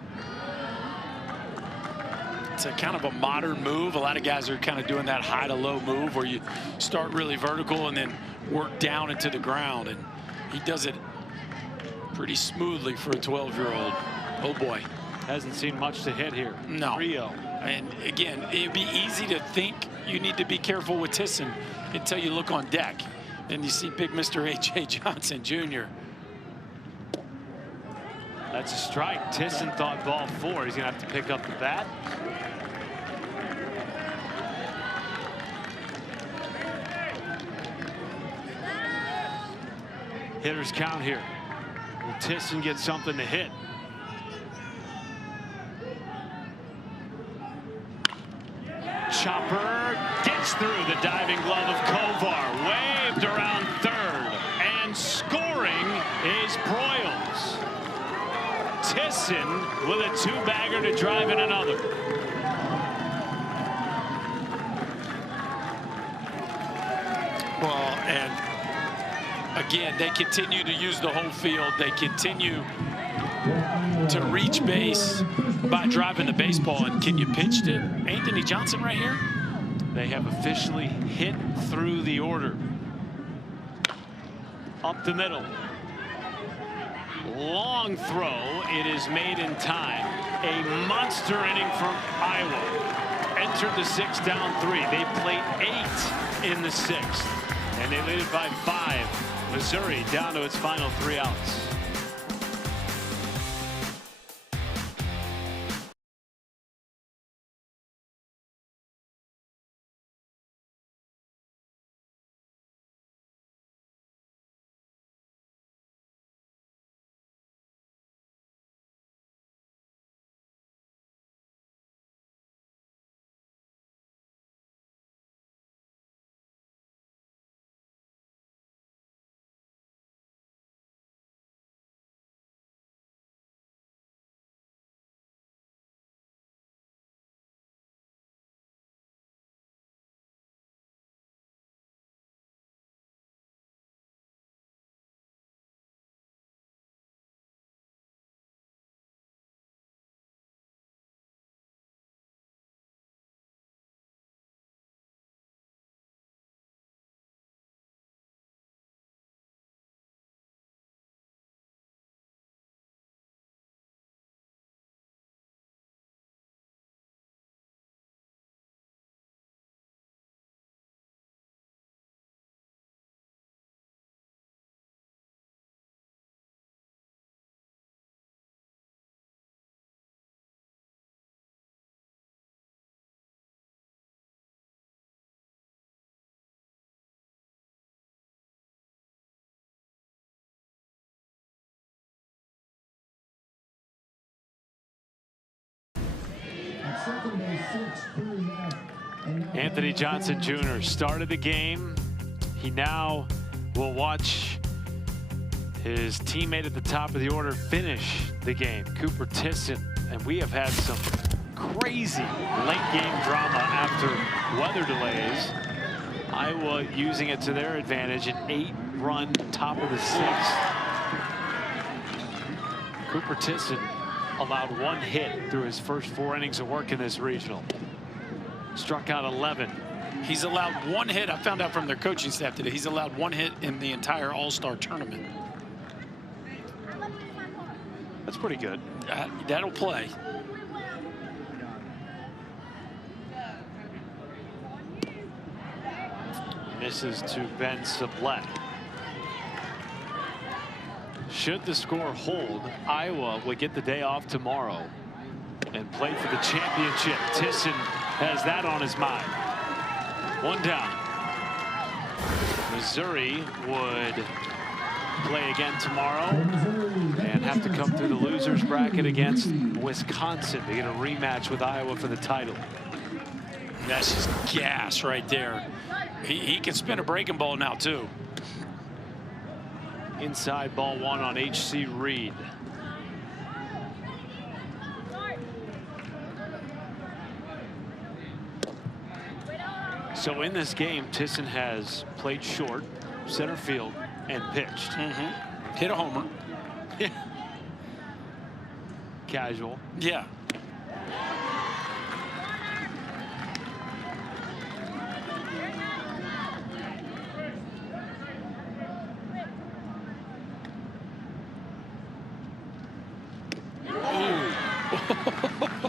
It's a kind of a modern move. A lot of guys are kind of doing that high to low move where you start really vertical and then work down into the ground, and he does it pretty smoothly for a 12-year-old. Oh boy. Hasn't seen much to hit here. No. Rio. And again, it'd be easy to think you need to be careful with Tisson until you look on deck and you see big Mr. A.J. Johnson Jr. That's a strike. Tisson thought ball 4. He's going to have to pick up the bat. Hitters count here. Will Tisson get something to hit? Chopper gets through the diving glove of Kovar, waved around third, and scoring is Broyles. Tisson with a 2-bagger to drive in another. Well, and again, they continue to use the whole field. They continue to reach base by driving the baseball. And can you pitch to Anthony Johnson right here? They have officially hit through the order. Up the middle. Long throw. It is made in time. A monster inning from Iowa. Entered the 6th down 3. They played 8 in the 6th. And they lead it by 5. Missouri down to its final 3 outs. Anthony Johnson Jr. started the game. He now will watch his teammate at the top of the order finish the game, Cooper Tisson. And we have had some crazy late game drama after weather delays. Iowa using it to their advantage, an 8-run top of the 6th. Cooper Tisson allowed 1 hit through his first 4 innings of work in this regional. Struck out 11. He's allowed 1 hit. I found out from their coaching staff today. He's allowed 1 hit in the entire All-Star tournament. That's pretty good. That'll play. Misses to Ben Sublette. Should the score hold, Iowa would get the day off tomorrow and play for the championship. Tisson has that on his mind. 1 down. Missouri would play again tomorrow and have to come through the losers bracket against Wisconsin to get a rematch with Iowa for the title. That's just gas right there. He can spin a breaking ball now too. Inside ball 1 on H.C. Reed. So in this game, Tisson has played short, center field, and pitched. Hit a homer. Casual. Yeah.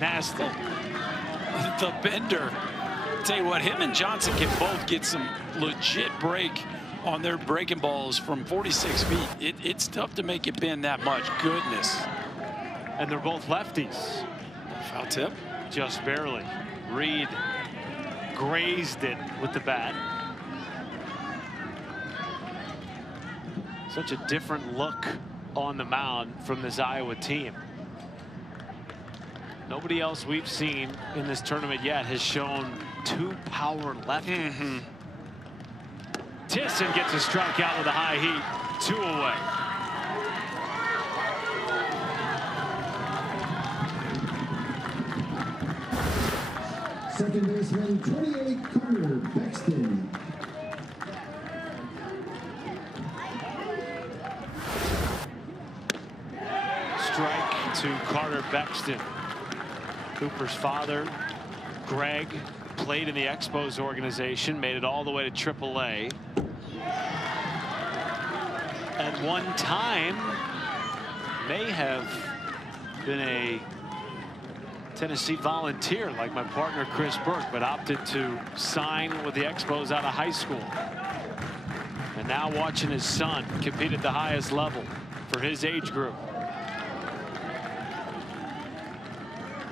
Nasty. The bender. Tell you what, him and Johnson can both get some legit break on their breaking balls from 46 feet. It's tough to make it bend that much. Goodness. And they're both lefties. Foul tip. Just barely. Reed grazed it with the bat. Such a different look on the mound from this Iowa team. Nobody else we've seen in this tournament yet has shown 2 power lefties. Tisson gets a strikeout with a high heat. 2 away. Second baseman, 28, Carter Bexton. Strike to Carter Bexton. Cooper's father, Greg, played in the Expos organization, made it all the way to AAA. At one time, may have been a Tennessee Volunteer like my partner Chris Burke, but opted to sign with the Expos out of high school. And now watching his son compete at the highest level for his age group.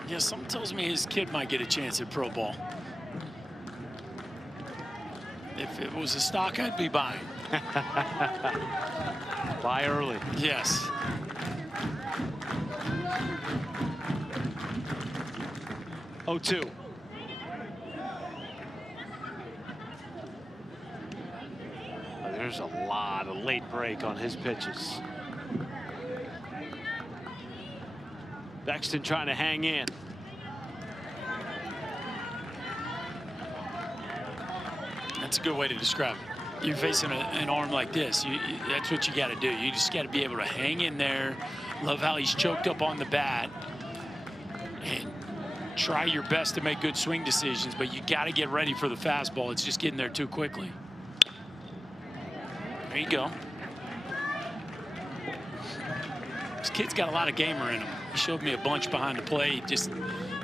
Yeah, something tells me his kid might get a chance at pro ball. If it was a stock, I'd be buying. Buy early. Yes. Oh, 2. There's a lot of late break on his pitches. Bexton trying to hang in. That's a good way to describe it. You're facing an arm like this. That's what you got to do. You just got to be able to hang in there. Love how he's choked up on the bat. And try your best to make good swing decisions, but you got to get ready for the fastball. It's just getting there too quickly. There you go. This kid's got a lot of gamer in him. He showed me a bunch behind the plate. Just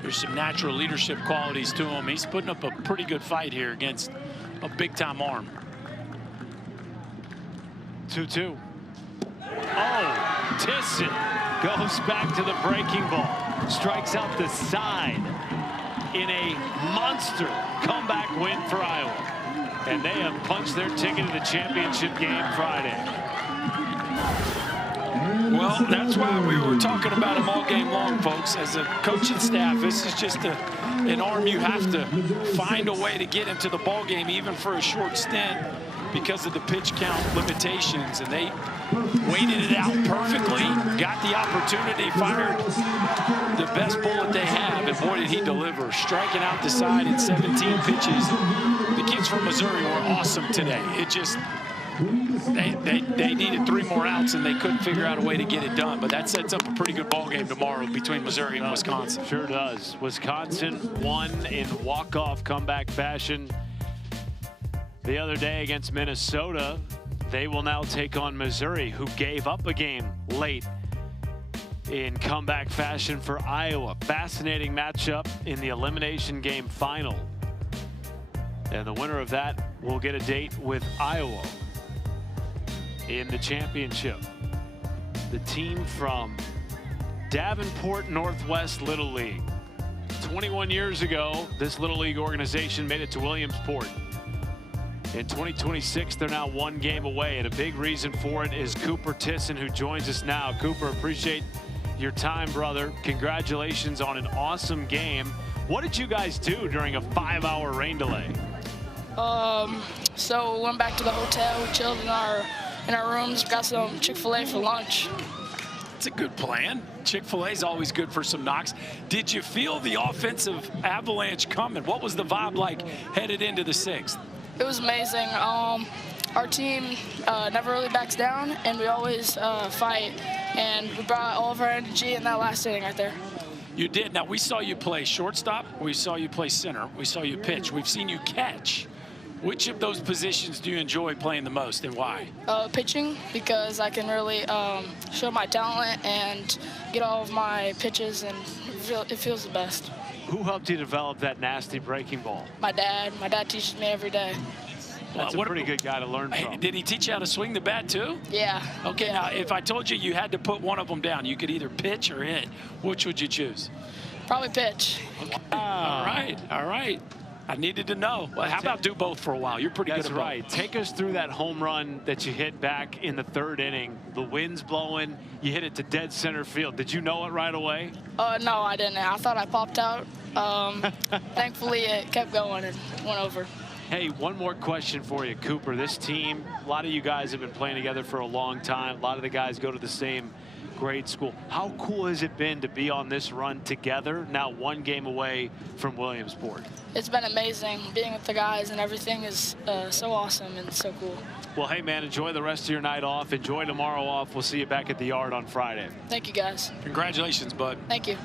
there's some natural leadership qualities to him. He's putting up a pretty good fight here against a big-time arm. 2-2. Oh, Tisson goes back to the breaking ball. Strikes out the side in a monster comeback win for Iowa. And they have punched their ticket to the championship game Friday. Well, that's why we were talking about him all game long, folks. As a coaching staff, this is just an arm you have to find a way to get into the ball game, even for a short stint, because of the pitch count limitations. And they waited it out perfectly, got the opportunity, fired the best bullet they have, and boy, did he deliver. Striking out the side in 17 pitches. The kids from Missouri were awesome today. It just, they needed 3 more outs, and they couldn't figure out a way to get it done. But that sets up a pretty good ball game tomorrow between Missouri and Wisconsin. Sure does. Wisconsin won in walk-off comeback fashion the other day against Minnesota. They will now take on Missouri, who gave up a game late in comeback fashion for Iowa. Fascinating matchup in the elimination game final. And the winner of that will get a date with Iowa in the championship. The team from Davenport Northwest Little League. 21 years ago, this Little League organization made it to Williamsport. In 2026, they're now 1 game away, and a big reason for it is Cooper Tisson, who joins us now. Cooper, appreciate your time, brother. Congratulations on an awesome game. What did you guys do during a 5-hour rain delay? So we went back to the hotel, we chilled in our rooms, got some Chick-fil-A for lunch. It's a good plan. Chick-fil-A is always good for some knocks. Did you feel the offensive avalanche coming? What was the vibe like headed into the 6th? It was amazing. Our team never really backs down, and we always fight. And we brought all of our energy in that last inning right there. You did. Now, we saw you play shortstop. We saw you play center. We saw you pitch. We've seen you catch. Which of those positions do you enjoy playing the most, and why? Pitching, because I can really show my talent and get all of my pitches, and it feels the best. Who helped you develop that nasty breaking ball? My dad. My dad teaches me every day. That's a pretty good guy to learn from. Did he teach you how to swing the bat, too? Yeah. Okay, yeah. Now, if I told you you had to put one of them down, you could either pitch or hit. Which would you choose? Probably pitch. Okay. All right, all right. I needed to know. Well, how about do both for a while? You're pretty good at both. That's right. Take us through that home run that you hit back in the 3rd inning. The wind's blowing. You hit it to dead center field. Did you know it right away? No, I didn't. I thought I popped out. Thankfully, it kept going and went over. Hey, one more question for you, Cooper. This team, a lot of you guys have been playing together for a long time. A lot of the guys go to the same grade school. How cool has it been to be on this run together, now 1 game away from Williamsport? It's been amazing. Being with the guys and everything is so awesome and so cool. Well, hey, man, enjoy the rest of your night off. Enjoy tomorrow off. We'll see you back at the yard on Friday. Thank you, guys. Congratulations, bud. Thank you.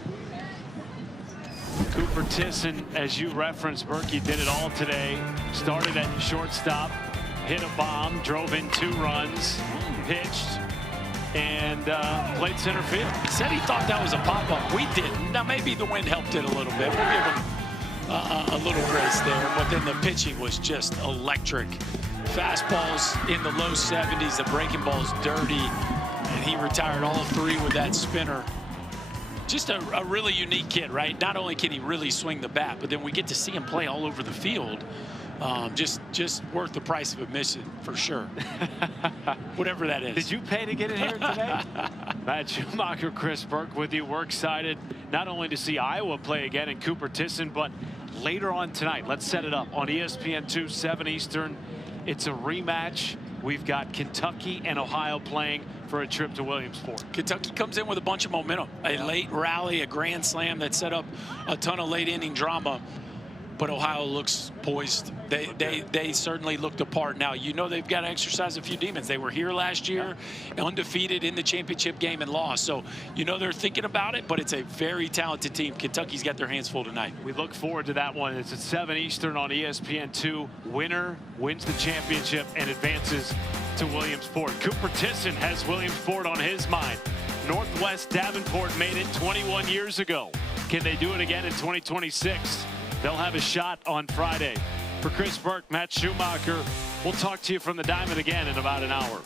Cooper Tisson, as you referenced, Berkey did it all today. Started at shortstop, hit a bomb, drove in 2 runs, pitched, and played center field. He said he thought that was a pop-up. We didn't. Now, maybe the wind helped it a little bit. We'll give him a little grace there. But then the pitching was just electric. Fastballs in the low 70s. The breaking ball's dirty. And he retired all 3 with that spinner. Just a really unique kid, right? Not only can he really swing the bat, but then we get to see him play all over the field. Just worth the price of admission for sure. Whatever that is. Did you pay to get in here today? Matt Schumacher, Chris Burke with you. We're excited not only to see Iowa play again and Cooper Tisson, but later on tonight, let's set it up on ESPN2, 7 Eastern. It's a rematch. We've got Kentucky and Ohio playing for a trip to Williamsport. Kentucky comes in with a bunch of momentum. A late rally, a grand slam that set up a ton of late inning drama. But Ohio looks poised. They certainly looked apart. Now, you know they've got to exercise a few demons. They were here last year, undefeated in the championship game and lost. So, you know they're thinking about it, but it's a very talented team. Kentucky's got their hands full tonight. We look forward to that one. It's at 7 Eastern on ESPN2. Winner wins the championship and advances to Williamsport. Cooper Tisson has Williamsport on his mind. Northwest Davenport made it 21 years ago. Can they do it again in 2026? They'll have a shot on Friday. For Chris Burke, Matt Schumacher, we'll talk to you from the diamond again in about an hour.